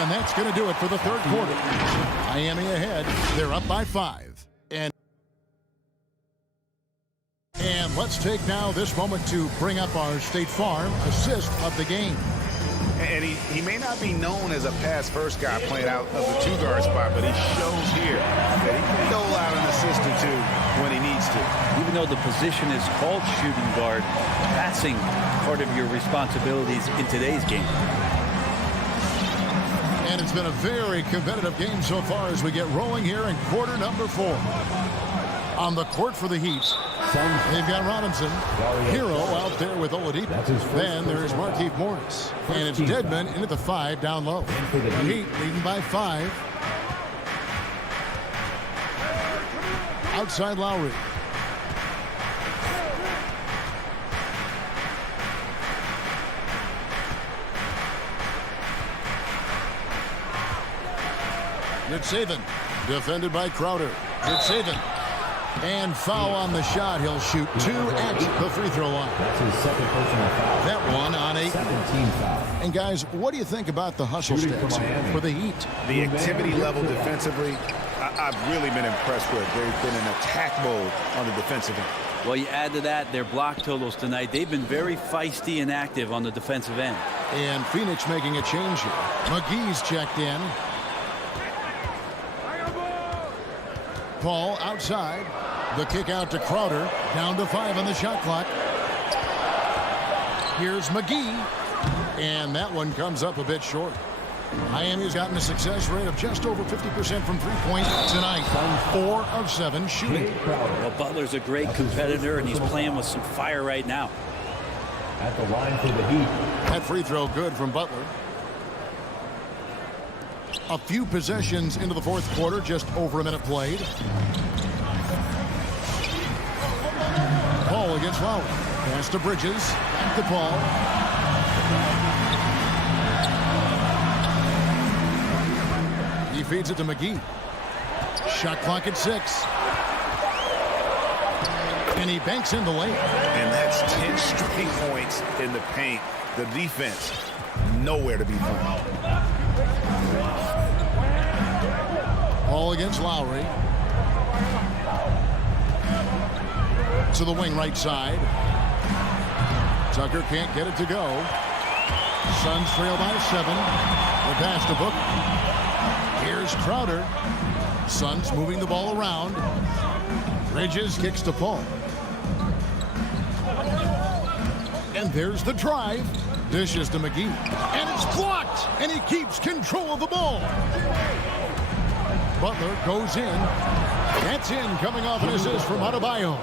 And that's going to do it for the 3rd quarter. Miami ahead. They're up by 5. And let's take now this moment to bring up our State Farm assist of the game. And he may not be known as a pass-first guy playing out of the 2-guard spot, but he shows here that he can dole out an assist or 2 when he needs to. Even though the position is called shooting guard, passing part of your responsibilities in today's game. And it's been a very competitive game so far as we get rolling here in quarter number 4. On the court for the Heat, they've got Robinson. Hero out there with Oladipo. Then there's Markieff Morris. And it's Dedmon into the 5 down low. The Heat leading by 5. Outside Lowry. Good saving. Defended by Crowder. Good saving. And foul on the shot. He'll shoot 2 at the free throw line. That's his second personal foul. That one on 8. 17 foul. And guys, what do you think about the hustle stats for the Heat? The activity level defensively, I've really been impressed with. They've been in attack mode on the defensive end. Well, you add to that their block totals tonight. They've been very feisty and active on the defensive end. And Phoenix making a change here. McGee's checked in. Paul outside. The kick out to Crowder. Down to 5 on the shot clock. Here's McGee. And that one comes up a bit short. Miami's gotten a success rate of just over 50% from three-point tonight. 4 of 7 shooting. Well, Butler's a great competitor, and he's playing with some fire right now. At the line for the Heat. That free throw good from Butler. A few possessions into the fourth quarter, just over a minute played. Paul against Lowry. Pass to Bridges. Back to Paul. He feeds it to McGee. Shot clock at 6. And he banks in the lane. And that's 10 straight points in the paint. The defense, nowhere to be found. Paul against Lowry. To the wing right side. Tucker can't get it to go. Suns trail by 7. The pass to Booker. Here's Crowder. Suns moving the ball around. Bridges kicks to Paul. And there's the drive. Dishes to McGee. And it's blocked. And he keeps control of the ball. Butler goes in. That's in, coming off an assist from Adebayo.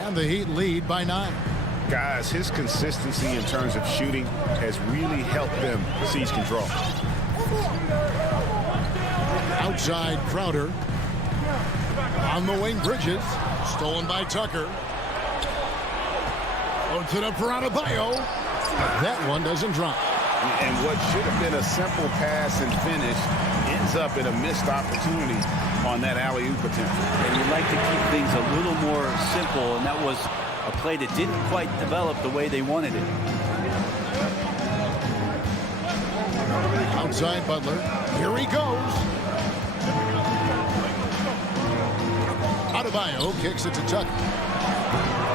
And the Heat lead by 9. Guys, his consistency in terms of shooting has really helped them seize control. Outside Crowder. On the wing, Bridges. Stolen by Tucker. Puts it up for Adebayo. That one doesn't drop. And what should have been a simple pass and finish ends up in a missed opportunity on that alley-oop attempt. And you'd like to keep things a little more simple, and that was a play that didn't quite develop the way they wanted it. Outside Butler. Here he goes. Adebayo kicks it to Tucker.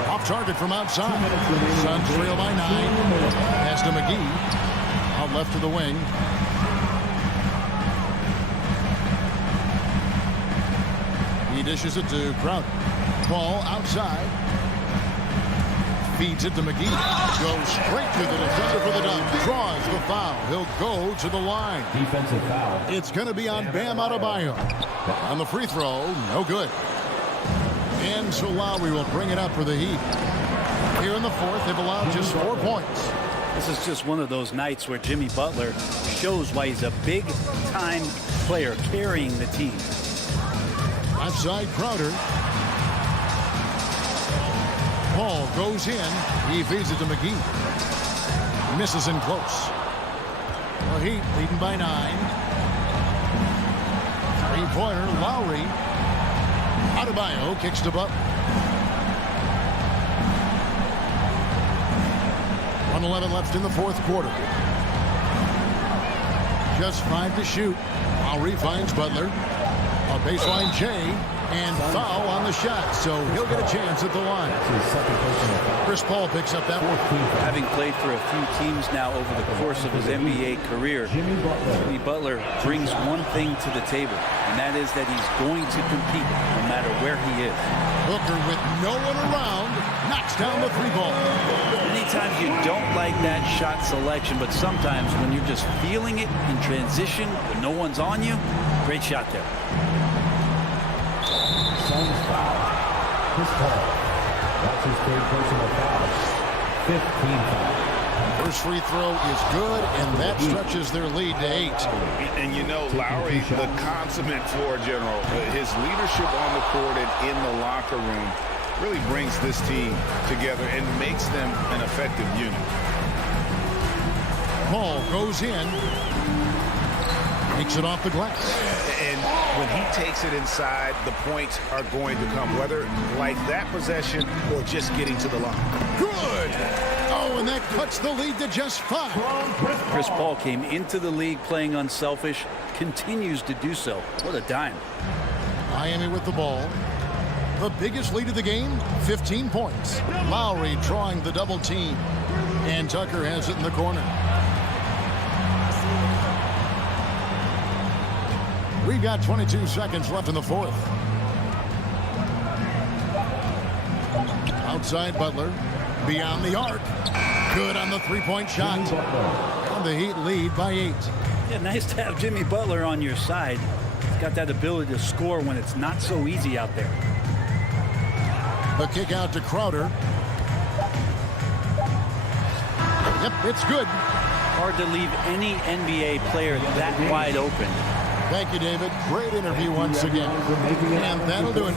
Off target from outside. Suns trail by 9. Pass to McGee. Out left to the wing. He dishes it to Crowder. Ball outside. Feeds it to McGee. Goes straight to the defender for the dunk. Draws the foul. He'll go to the line. Defensive foul. It's going to be on Bam Adebayo. On the free throw, no good. And so Lowry will bring it up for the Heat. Here in the fourth, they've allowed just 4 points. This is just one of those nights where Jimmy Butler shows why he's a big-time player carrying the team. Outside Crowder. Paul goes in. He feeds it to McGee. Misses in close. The Heat leading by 9. Three-pointer, Lowry. Adebayo kicks to Butler. 1:11 left in the fourth quarter. Just 5 to shoot. Lowry finds Butler. A baseline J, and foul on the shot, so he'll get a chance at the line. Chris Paul picks up that one. Having played for a few teams now over the course of his NBA career, Jimmy Butler brings one thing to the table, and that is that he's going to compete no matter where he is. Booker with no one around knocks down the 3-ball. Many times you don't like that shot selection, but sometimes when you're just feeling it in transition when no one's on you, great shot there. Suns foul. Chris Paul. That's his third personal foul. 15 foul. First free throw is good, and that stretches their lead to 8. And you know, Lowry, the consummate floor general, his leadership on the court and in the locker room really brings this team together and makes them an effective unit. Paul goes in. Takes it off the glass. And when he takes it inside, the points are going to come, whether like that possession or just getting to the line. Good. Oh, and that cuts the lead to just 5. Chris Paul came into the league playing unselfish, continues to do so. What a dime. Miami with the ball. The biggest lead of the game, 15 points. Lowry drawing the double team. And Tucker has it in the corner. We've got 22 seconds left in the fourth. Outside Butler. Beyond the arc. Good on the three-point shot. And the Heat lead by 8. Yeah, nice to have Jimmy Butler on your side. He's got that ability to score when it's not so easy out there. The kick out to Crowder. Yep, it's good. Hard to leave any NBA player that wide open. Thank you, David. Great interview once again. And that'll do it.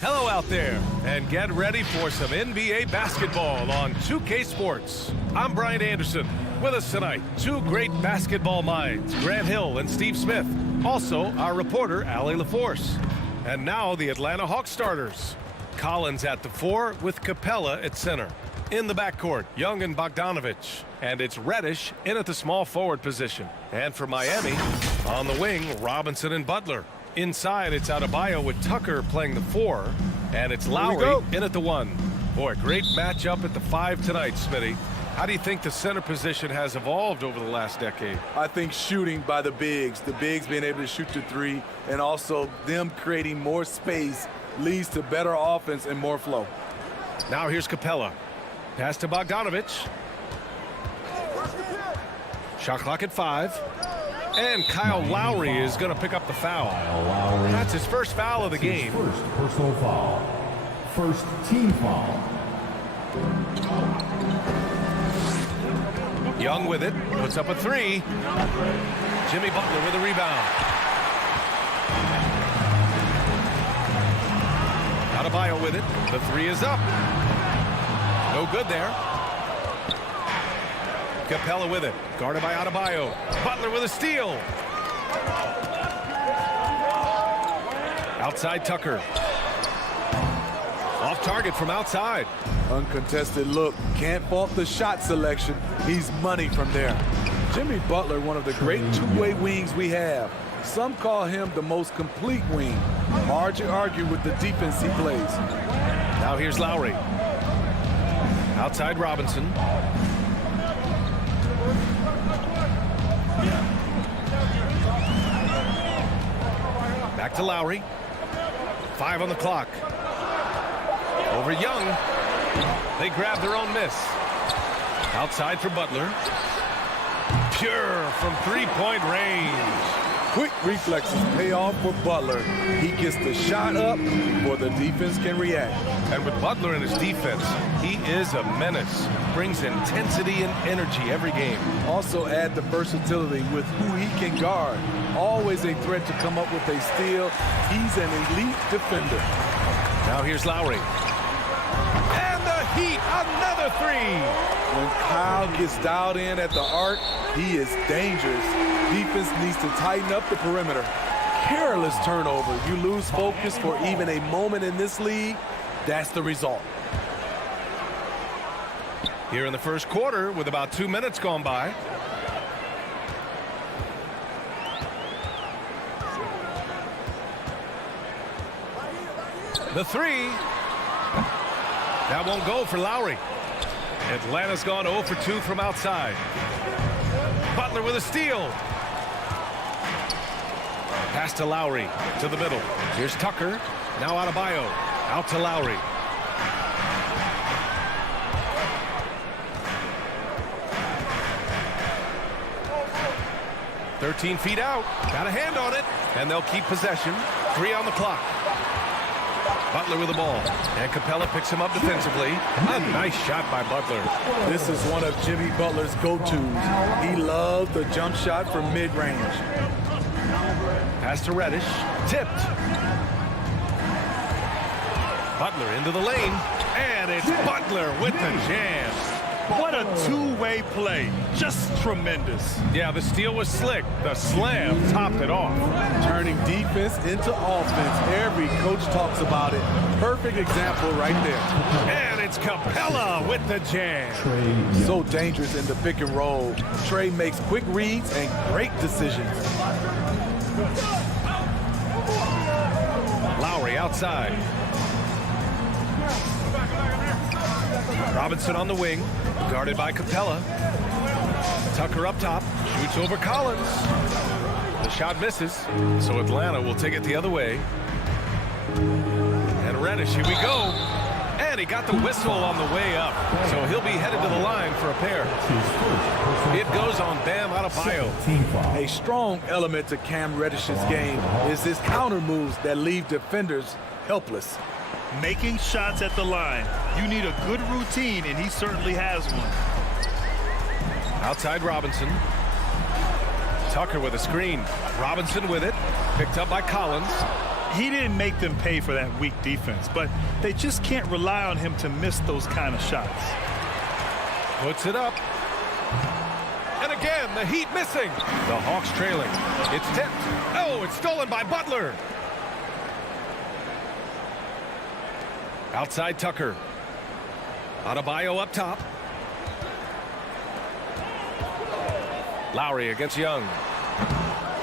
Hello out there, and get ready for some NBA basketball on 2K Sports. I'm Brian Anderson. With us tonight, two great basketball minds, Grant Hill and Steve Smith. Also, our reporter, Allie LaForce. And now the Atlanta Hawks starters. Collins at the 4 with Capella at center. In the backcourt, Young and Bogdanovich. And it's Reddish in at the small forward position. And for Miami, on the wing, Robinson and Butler. Inside, it's Adebayo with Tucker playing the 4. And it's Lowry in at the 1. Boy, great matchup at the 5 tonight, Smitty. How do you think the center position has evolved over the last decade? I think shooting by the bigs being able to shoot the 3, and also them creating more space leads to better offense and more flow. Now here's Capella. Pass to Bogdanovich. Shot clock at 5. And Kyle Lowry is going to pick up the foul. That's his first foul of the game. First personal foul. First team foul. Young with it. Puts up a 3. Jimmy Butler with a rebound. Adebayo with it. The 3 is up. No good there. Capella with it. Guarded by Adebayo. Butler with a steal. Outside Tucker. Off target from outside. Uncontested look. Can't fault the shot selection. He's money from there. Jimmy Butler, one of the great two-way wings we have. Some call him the most complete wing. Hard to argue with the defense he plays. Now here's Lowry. Outside Robinson. Back to Lowry. 5 on the clock. Over Young. They grab their own miss. Outside for Butler. Pure from three-point range. Quick reflexes pay off for Butler. He gets the shot up before the defense can react. And with Butler in his defense, he is a menace. Brings intensity and energy every game. Also add the versatility with who he can guard. Always a threat to come up with a steal. He's an elite defender. Now here's Lowry. And the Heat, another 3. When Kyle gets dialed in at the arc, he is dangerous. Defense needs to tighten up the perimeter. Careless turnover. You lose focus for even a moment in this league. That's the result. Here in the first quarter with about 2 minutes gone by. The 3. That won't go for Lowry. Atlanta's gone 0 for 2 from outside. Butler with a steal. Pass to Lowry to the middle. Here's Tucker. Now Adebayo. Out to Lowry. "13 feet out. Got a hand on it. And they'll keep possession. 3 on the clock. Butler with the ball. And Capella picks him up defensively. A nice shot by Butler. This is one of Jimmy Butler's go-tos. He loves the jump shot from mid-range. Pass to Reddish. Tipped. Butler into the lane. And it's Butler with the jam. What a two-way play. Just tremendous. Yeah, the steal was slick. The slam topped it off. Turning defense into offense. Every coach talks about it. Perfect example right there. And it's Capella with the jam. So dangerous in the pick and roll. Trey makes quick reads and great decisions. Lowry outside. Robinson on the wing, guarded by Capella. Tucker up top, shoots over Collins. The shot misses, so Atlanta will take it the other way. And Reddish, here we go. And he he got the whistle on the way up, so he'll be headed to the line for a pair. It goes on Bam Adebayo. A strong element to Cam Reddish's game is his counter moves that leave defenders helpless. Making shots at the line. You need a good routine, and he certainly has one. Outside Robinson. Tucker with a screen. Robinson with it. Picked up by Collins. He didn't make them pay for that weak defense, but they just can't rely on him to miss those kind of shots. Puts it up. And again, the Heat missing. The Hawks trailing. It's tipped. Oh, it's stolen by Butler. Outside Tucker. Adebayo up top. Lowry against Young.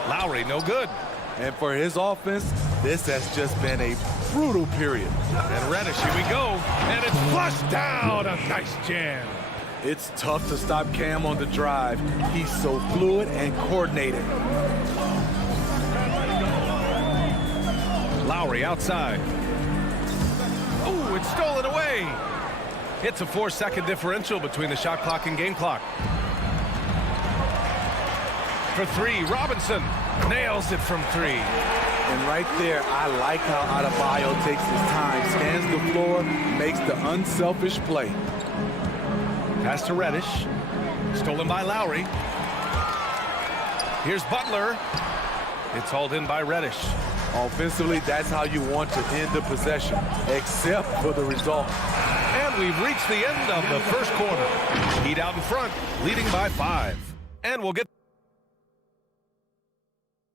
Lowry, no good. And for his offense, this has just been a brutal period. And Reddish, here we go. And it's flushed down. A nice jam. It's tough to stop Cam on the drive. He's so fluid and coordinated. Lowry outside. Oh, it's stolen away. It's a 4-second differential between the shot clock and game clock. For three, Robinson nails it from three. And right there, I like how Adebayo takes his time, scans the floor, makes the unselfish play. Pass to Reddish. Stolen by Lowry. Here's Butler. It's hauled in by Reddish. Offensively, that's how you want to end the possession, except for the result. And we've reached the end of the first quarter. Heat out in front, leading by 5. And we'll get...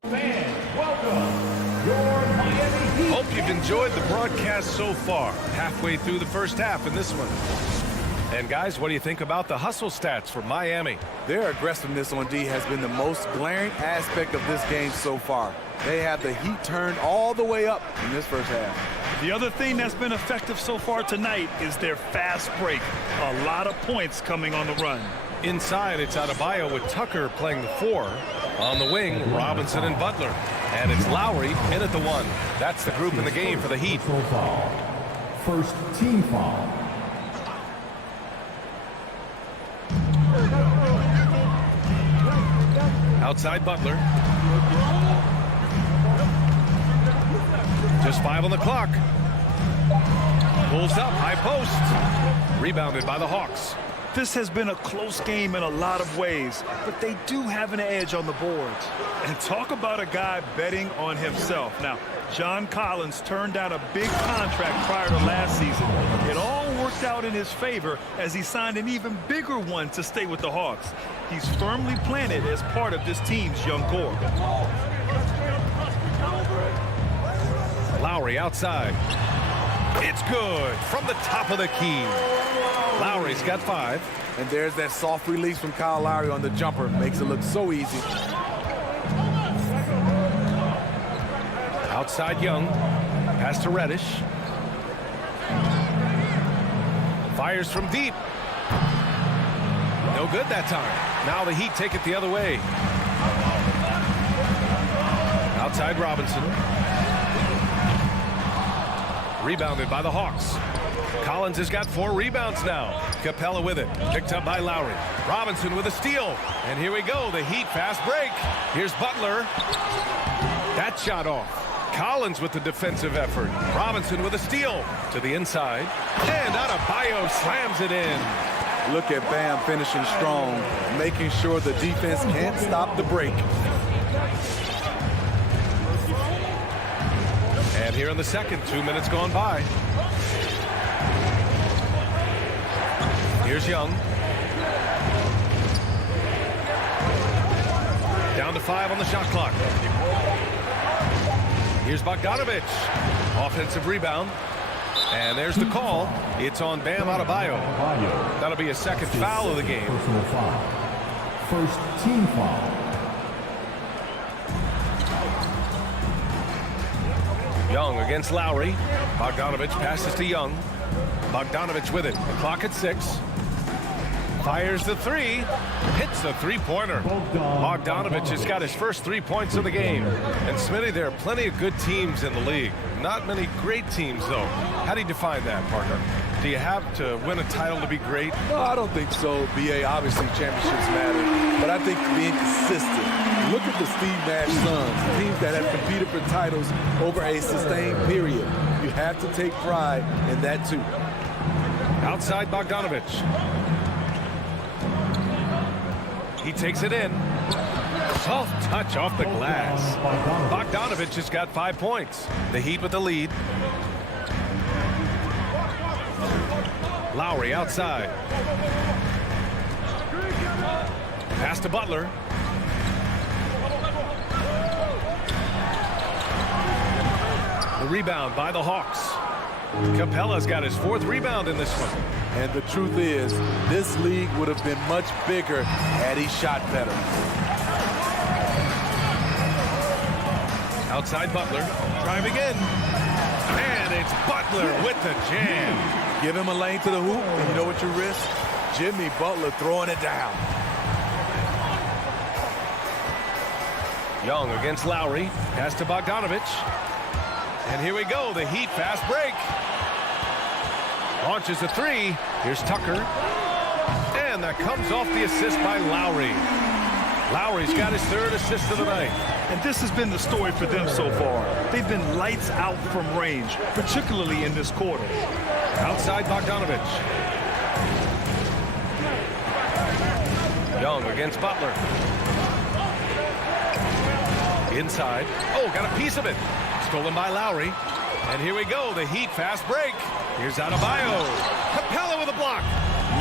Fans, welcome your Miami Heat. Hope you've enjoyed the broadcast so far. Halfway through the first half in this one. And guys, what do you think about the hustle stats for Miami? Their aggressiveness on D has been the most glaring aspect of this game so far. They have the Heat turned all the way up in this first half. The other thing that's been effective so far tonight is their fast break. A lot of points coming on the run. Inside, it's Adebayo with Tucker playing the 4. On the wing, Robinson and Butler. And it's Lowry in at the 1. That's the group in the game for the Heat. First team foul. Outside Butler. Just 5 on the clock. Pulls up, high post. Rebounded by the Hawks. This has been a close game in a lot of ways, but they do have an edge on the boards. And talk about a guy betting on himself. Now, John Collins turned down a big contract prior to last season. It all worked out in his favor as he signed an even bigger one to stay with the Hawks. He's firmly planted as part of this team's young core. Lowry outside. It's good from the top of the key. Lowry's got 5. And there's that soft release from Kyle Lowry on the jumper. Makes it look so easy. Outside Young. Pass to Reddish. Fires from deep. No good that time. Now the Heat take it the other way. Outside Robinson. Rebounded by the Hawks. Collins has got 4 rebounds now. Capella with it. Picked up by Lowry. Robinson with a steal. And here we go. The Heat fast break. Here's Butler. That shot off. Collins with the defensive effort. Robinson with a steal to the inside. And Adebayo slams it in. Look at Bam finishing strong, making sure the defense can't stop the break. And here in the second, 2 minutes gone by. Here's Young. Down to 5 on the shot clock. Here's Bogdanovic. Offensive rebound. And there's the call. It's on Bam Adebayo. That'll be a second foul of the game. Personal foul. First team foul. Young against Lowry. Bogdanovic passes to Young. Bogdanovic with it. The clock at 6. Fires the 3. Hits the three-pointer. Bogdanovic has got his first 3 points of the game. And Smitty, there are plenty of good teams in the league. Not many great teams, though. How do you define that, partner? Do you have to win a title to be great? No, I don't think so, B.A. Obviously, championships matter. But I think being consistent. Look at the Steve Nash Suns, teams that have competed for titles over a sustained period. You have to take pride in that, too. Outside Bogdanovich. He takes it in. Soft touch off the glass. Bogdanovich has got 5 points. The Heat with the lead. Lowry outside. Pass to Butler. The rebound by the Hawks. Capella's got his 4th rebound in this one. And the truth is, this league would have been much bigger had he shot better. Outside Butler, driving in. And it's Butler with the jam. Give him a lane to the hoop, and you know what you risk? Jimmy Butler throwing it down. Young against Lowry. Pass to Bogdanovich. And here we go, the Heat fast break. Launches a 3. Here's Tucker. And that comes off the assist by Lowry. Lowry's got his 3rd assist of the night. And this has been the story for them so far. They've been lights out from range, particularly in this quarter. Outside Bogdanovich. Young against Butler. Inside. Oh, got a piece of it. Stolen by Lowry. And here we go, the Heat fast break. Here's Adebayo. Capella with a block.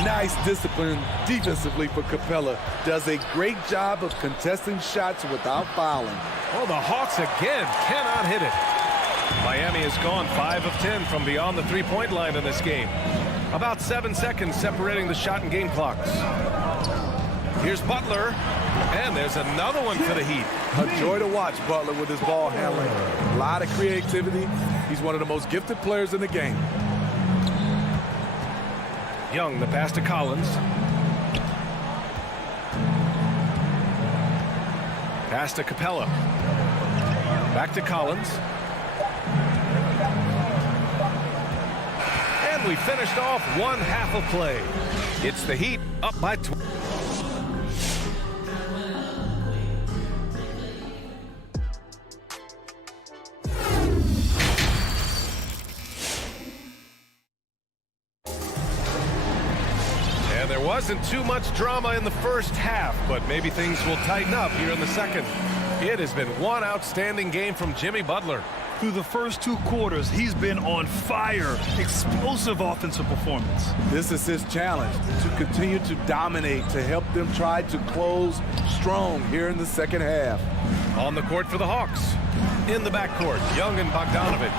Nice discipline defensively for Capella. Does a great job of contesting shots without fouling. Oh, the Hawks again cannot hit it. Miami has gone 5 of 10 from beyond the three-point line in this game. About 7 seconds separating the shot and game clocks. Here's Butler. And there's another one for the Heat. A joy to watch Butler with his ball handling. A lot of creativity. He's one of the most gifted players in the game. Young, the pass to Collins. Pass to Capella. Back to Collins. And we finished off 1 half of play. It's the Heat up by 12. Wasn't too much drama in the first half, but maybe things will tighten up here in the second. It has been one outstanding game from Jimmy Butler. Through the first 2 quarters, he's been on fire. Explosive offensive performance. This is his challenge, to continue to dominate, to help them try to close strong here in the second half. On the court for the Hawks. In the backcourt, Young and Bogdanovich.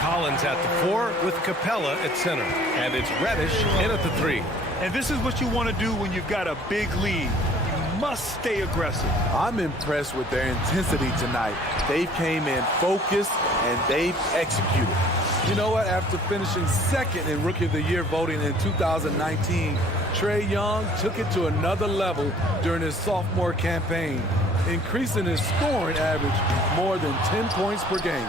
Collins at the 4 with Capella at center. And it's Reddish in at the 3. And this is what you want to do when you've got a big lead. You must stay aggressive. I'm impressed with their intensity tonight. They came in focused and they've executed. You know what? After finishing 2nd in Rookie of the Year voting in 2019, Trae Young took it to another level during his sophomore campaign, increasing his scoring average more than 10 points per game.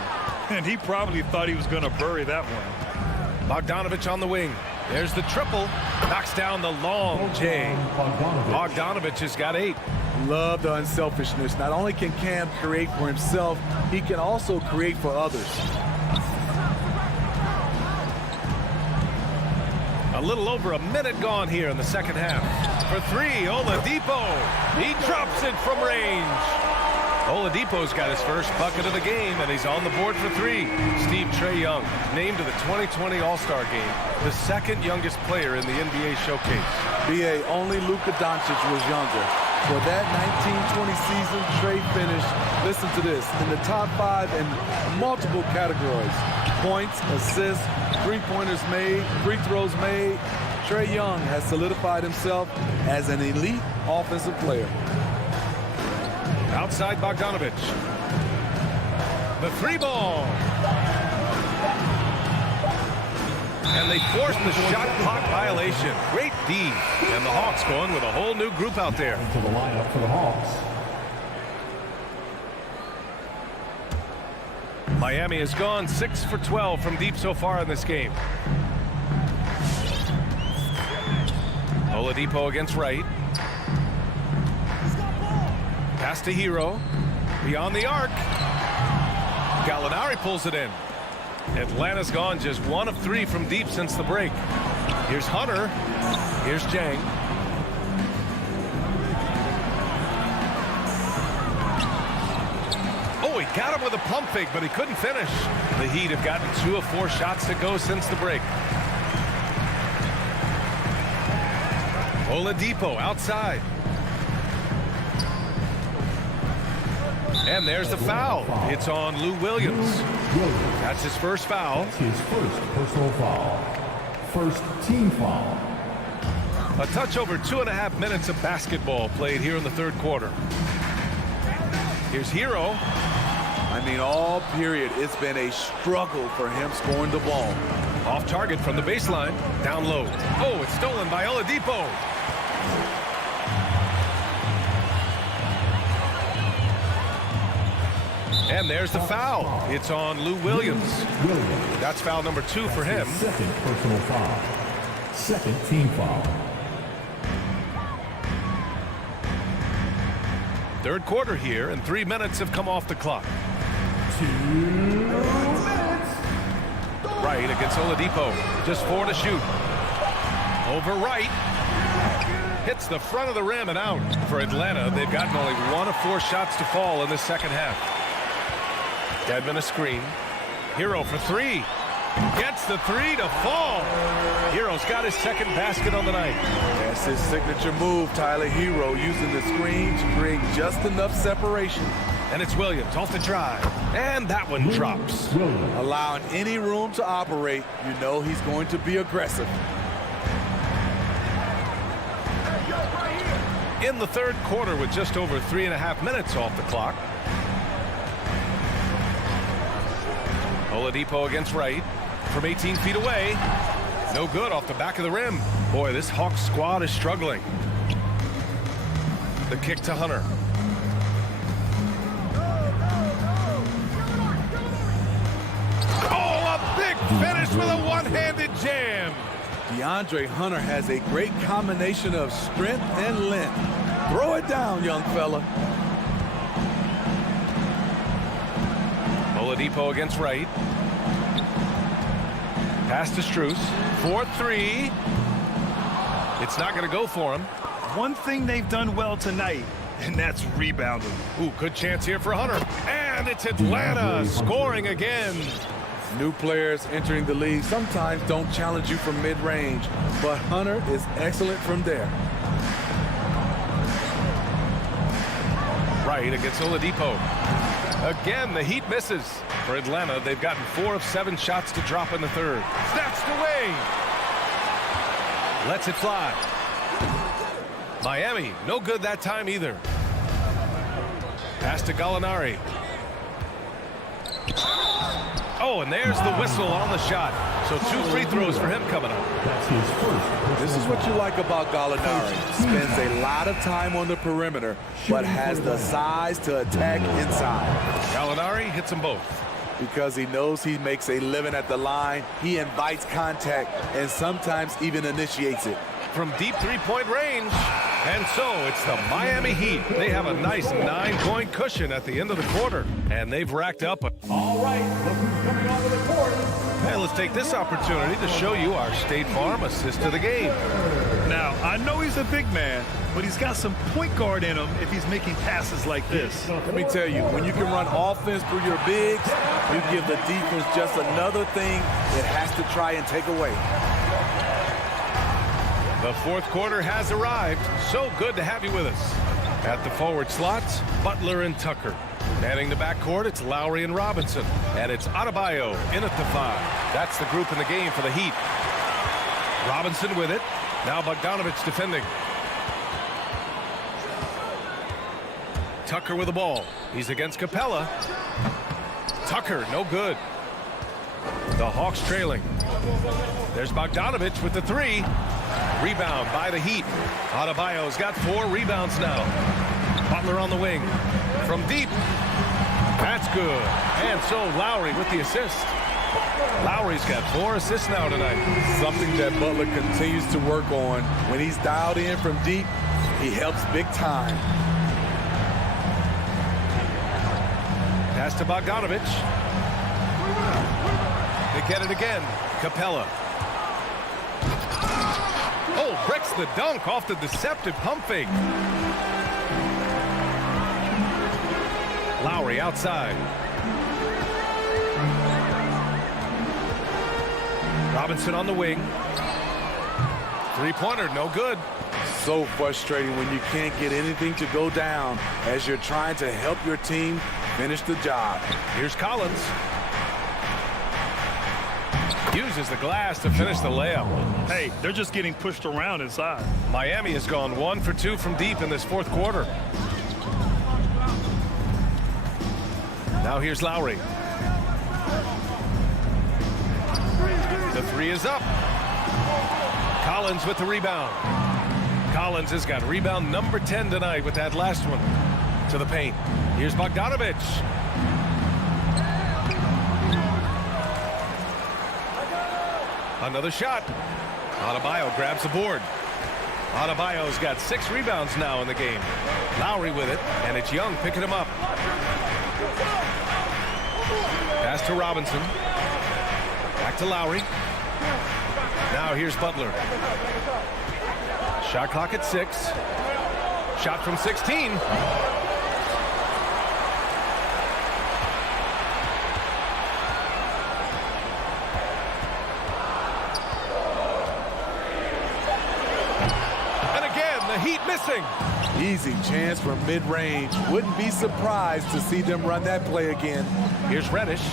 And he probably thought he was going to bury that one. Bogdanovich on the wing. There's the triple. Knocks down the long J. Bogdanovich has got 8. Love the unselfishness. Not only can Cam create for himself, he can also create for others. A little over a minute gone here in the second half. For 3, Oladipo. He drops it from range. Oladipo's got his first bucket of the game, and he's on the board for 3. Trae Young, named to the 2020 All-Star Game, the 2nd youngest player in the NBA Showcase. B.A. only Luka Doncic was younger. For that 1920 season, Trae finished, listen to this, in the top 5 in multiple categories. Points, assists, three-pointers made, free throws made. Trae Young has solidified himself as an elite offensive player. Outside Bogdanovich. The 3-ball. And they forced the shot clock violation. Great D. And the Hawks going with a whole new group out there. Into the lineup for the Hawks. Miami has gone 6 for 12 from deep so far in this game. Oladipo against Wright. Pass to Hero. Beyond the arc. Gallinari pulls it in. Atlanta's gone just 1 of 3 from deep since the break. Here's Hunter. Here's Jang. Oh, he got him with a pump fake, but he couldn't finish. The Heat have gotten 2 of 4 shots to go since the break. Oladipo outside. And there's the foul. It's on Lou Williams. That's his first foul. That's his first personal foul. First team foul. A touch over 2.5 minutes of basketball played here in the third quarter. Here's Hero. I mean, all period, it's been a struggle for him scoring the ball. Off target from the baseline. Down low. Oh, it's stolen by Oladipo. And there's the foul. It's on Lou Williams. That's foul number 2 for him. Second personal foul. Second team foul. Third quarter here, and 3 minutes have come off the clock. 2 minutes. Wright against Oladipo. Just 4 to shoot. Over Wright. Hits the front of the rim and out. For Atlanta, they've gotten only 1 of 4 shots to fall in the second half. Dedmon a screen. Hero for 3. Gets the 3 to fall. Hero's got his second basket on the night. That's his signature move, Tyler. Hero using the screen to create just enough separation. And it's Williams off the drive. And that one drops. Allowing any room to operate, you know he's going to be aggressive. In the third quarter with just over 3.5 minutes off the clock. Oladipo against Wright from 18 feet away. No good off the back of the rim. Boy, this Hawks squad is struggling. The kick to Hunter. Oh, a big finish with a one-handed jam. DeAndre Hunter has a great combination of strength and length. Throw it down, young fella. Oladipo against Wright. Pass to Strus. 4-3. It's not going to go for him. One thing they've done well tonight, and that's rebounding. Ooh, good chance here for Hunter. And it's Atlanta scoring again. New players entering the league sometimes don't challenge you from mid-range, but Hunter is excellent from there. Wright against Oladipo. Again, the Heat misses. For Atlanta, they've gotten 4 of 7 shots to drop in the third. Snatched away. Lets it fly. Miami, no good that time either. Pass to Gallinari. Oh, and there's the whistle on the shot. So 2 free throws for him coming up. That's his first. This is what you like about Gallinari. Spends a lot of time on the perimeter, but has the size to attack inside. Gallinari hits them both. Because he knows he makes a living at the line, he invites contact and sometimes even initiates it. From deep three-point range. And so it's the Miami Heat. They have a nice 9-point cushion at the end of the quarter. And they've racked up a... All right, look who's coming onto the court. Hey, let's take this opportunity to show you our State Farm assist to the game. Now, I know he's a big man, but he's got some point guard in him if he's making passes like this. Let me tell you, when you can run offense through your bigs, you give the defense just another thing it has to try and take away. The fourth quarter has arrived. So good to have you with us. At the forward slots, Butler and Tucker. Manning the backcourt, it's Lowry and Robinson. And it's Adebayo in at the 5. That's the group in the game for the Heat. Robinson with it. Now Bogdanovich defending. Tucker with the ball. He's against Capella. Tucker, no good. The Hawks trailing. There's Bogdanovich with the 3. Rebound by the Heat. Adebayo's got 4 rebounds now. Butler on the wing. From deep. That's good. And so Lowry with the assist. Lowry's got 4 assists now tonight. Something that Butler continues to work on. When he's dialed in from deep, he helps big time. Pass to Bogdanovich. They get it again. Capella. Oh, breaks the dunk off the deceptive pump fake. Lowry outside. Robinson on the wing. Three-pointer, no good. So frustrating when you can't get anything to go down as you're trying to help your team finish the job. Here's Collins. Uses the glass to finish the layup. Hey, they're just getting pushed around inside. Miami has gone 1 for 2 from deep in this fourth quarter. Now here's Lowry. The three is up. Collins with the rebound. Collins has got rebound number 10 tonight with that last one. To the paint. Here's Bogdanovich. Another shot. Adebayo grabs the board. Adebayo's got 6 rebounds now in the game. Lowry with it, and it's Young picking him up. Pass to Robinson. Back to Lowry. Now here's Butler. Shot clock at 6. Shot from 16. And again, the Heat missing. Easy chance from mid-range. Wouldn't be surprised to see them run that play again. Here's Reddish.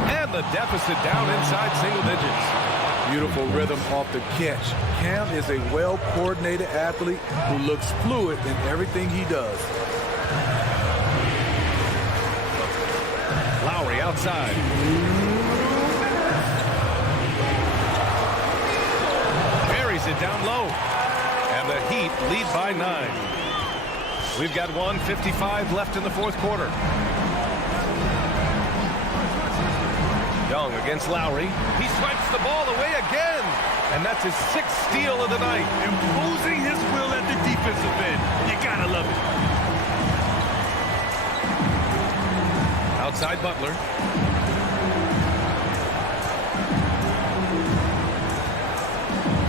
And the deficit down inside single digits. Beautiful rhythm off the catch. Cam is a well-coordinated athlete who looks fluid in everything he does. Lowry outside. Buries it down low. And the Heat lead by 9. We've got 1:55 left in the fourth quarter. Young against Lowry. He swipes the ball away again. And that's his 6th steal of the night. Imposing his will at the defensive end. You gotta love it. Outside Butler.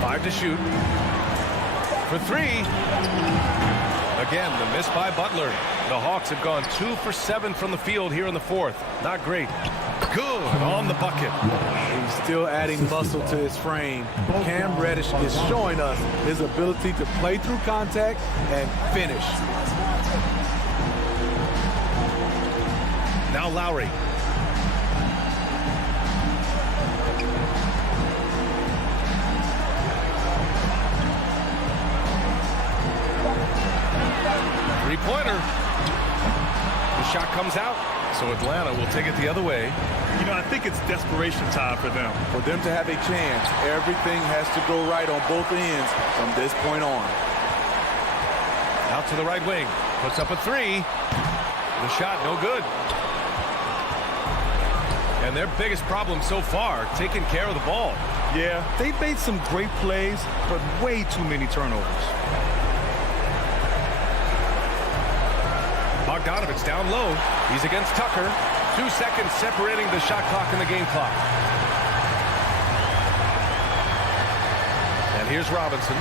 Five to shoot. For 3. Again, the miss by Butler. The Hawks have gone 2 for 7 from the field here in the fourth. Not great. Good on the bucket. He's still adding muscle to his frame. Cam Reddish is showing us his ability to play through contact and finish. Now Lowry. Three-pointer. The shot comes out. So Atlanta will take it the other way. You know, I think it's desperation time for them. For them to have a chance, everything has to go right on both ends from this point on. Out to the right wing. Puts up a 3. The shot no good. And their biggest problem so far, taking care of the ball. Yeah, they've made some great plays, but way too many turnovers. Bogdanovich down low. He's against Tucker. 2 seconds separating the shot clock and the game clock. And here's Robinson.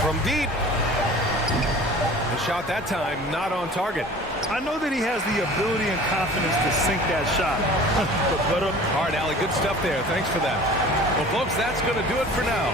From deep. The shot that time not on target. I know that he has the ability and confidence to sink that shot. All right, Allie, good stuff there. Thanks for that. Well, folks, that's going to do it for now.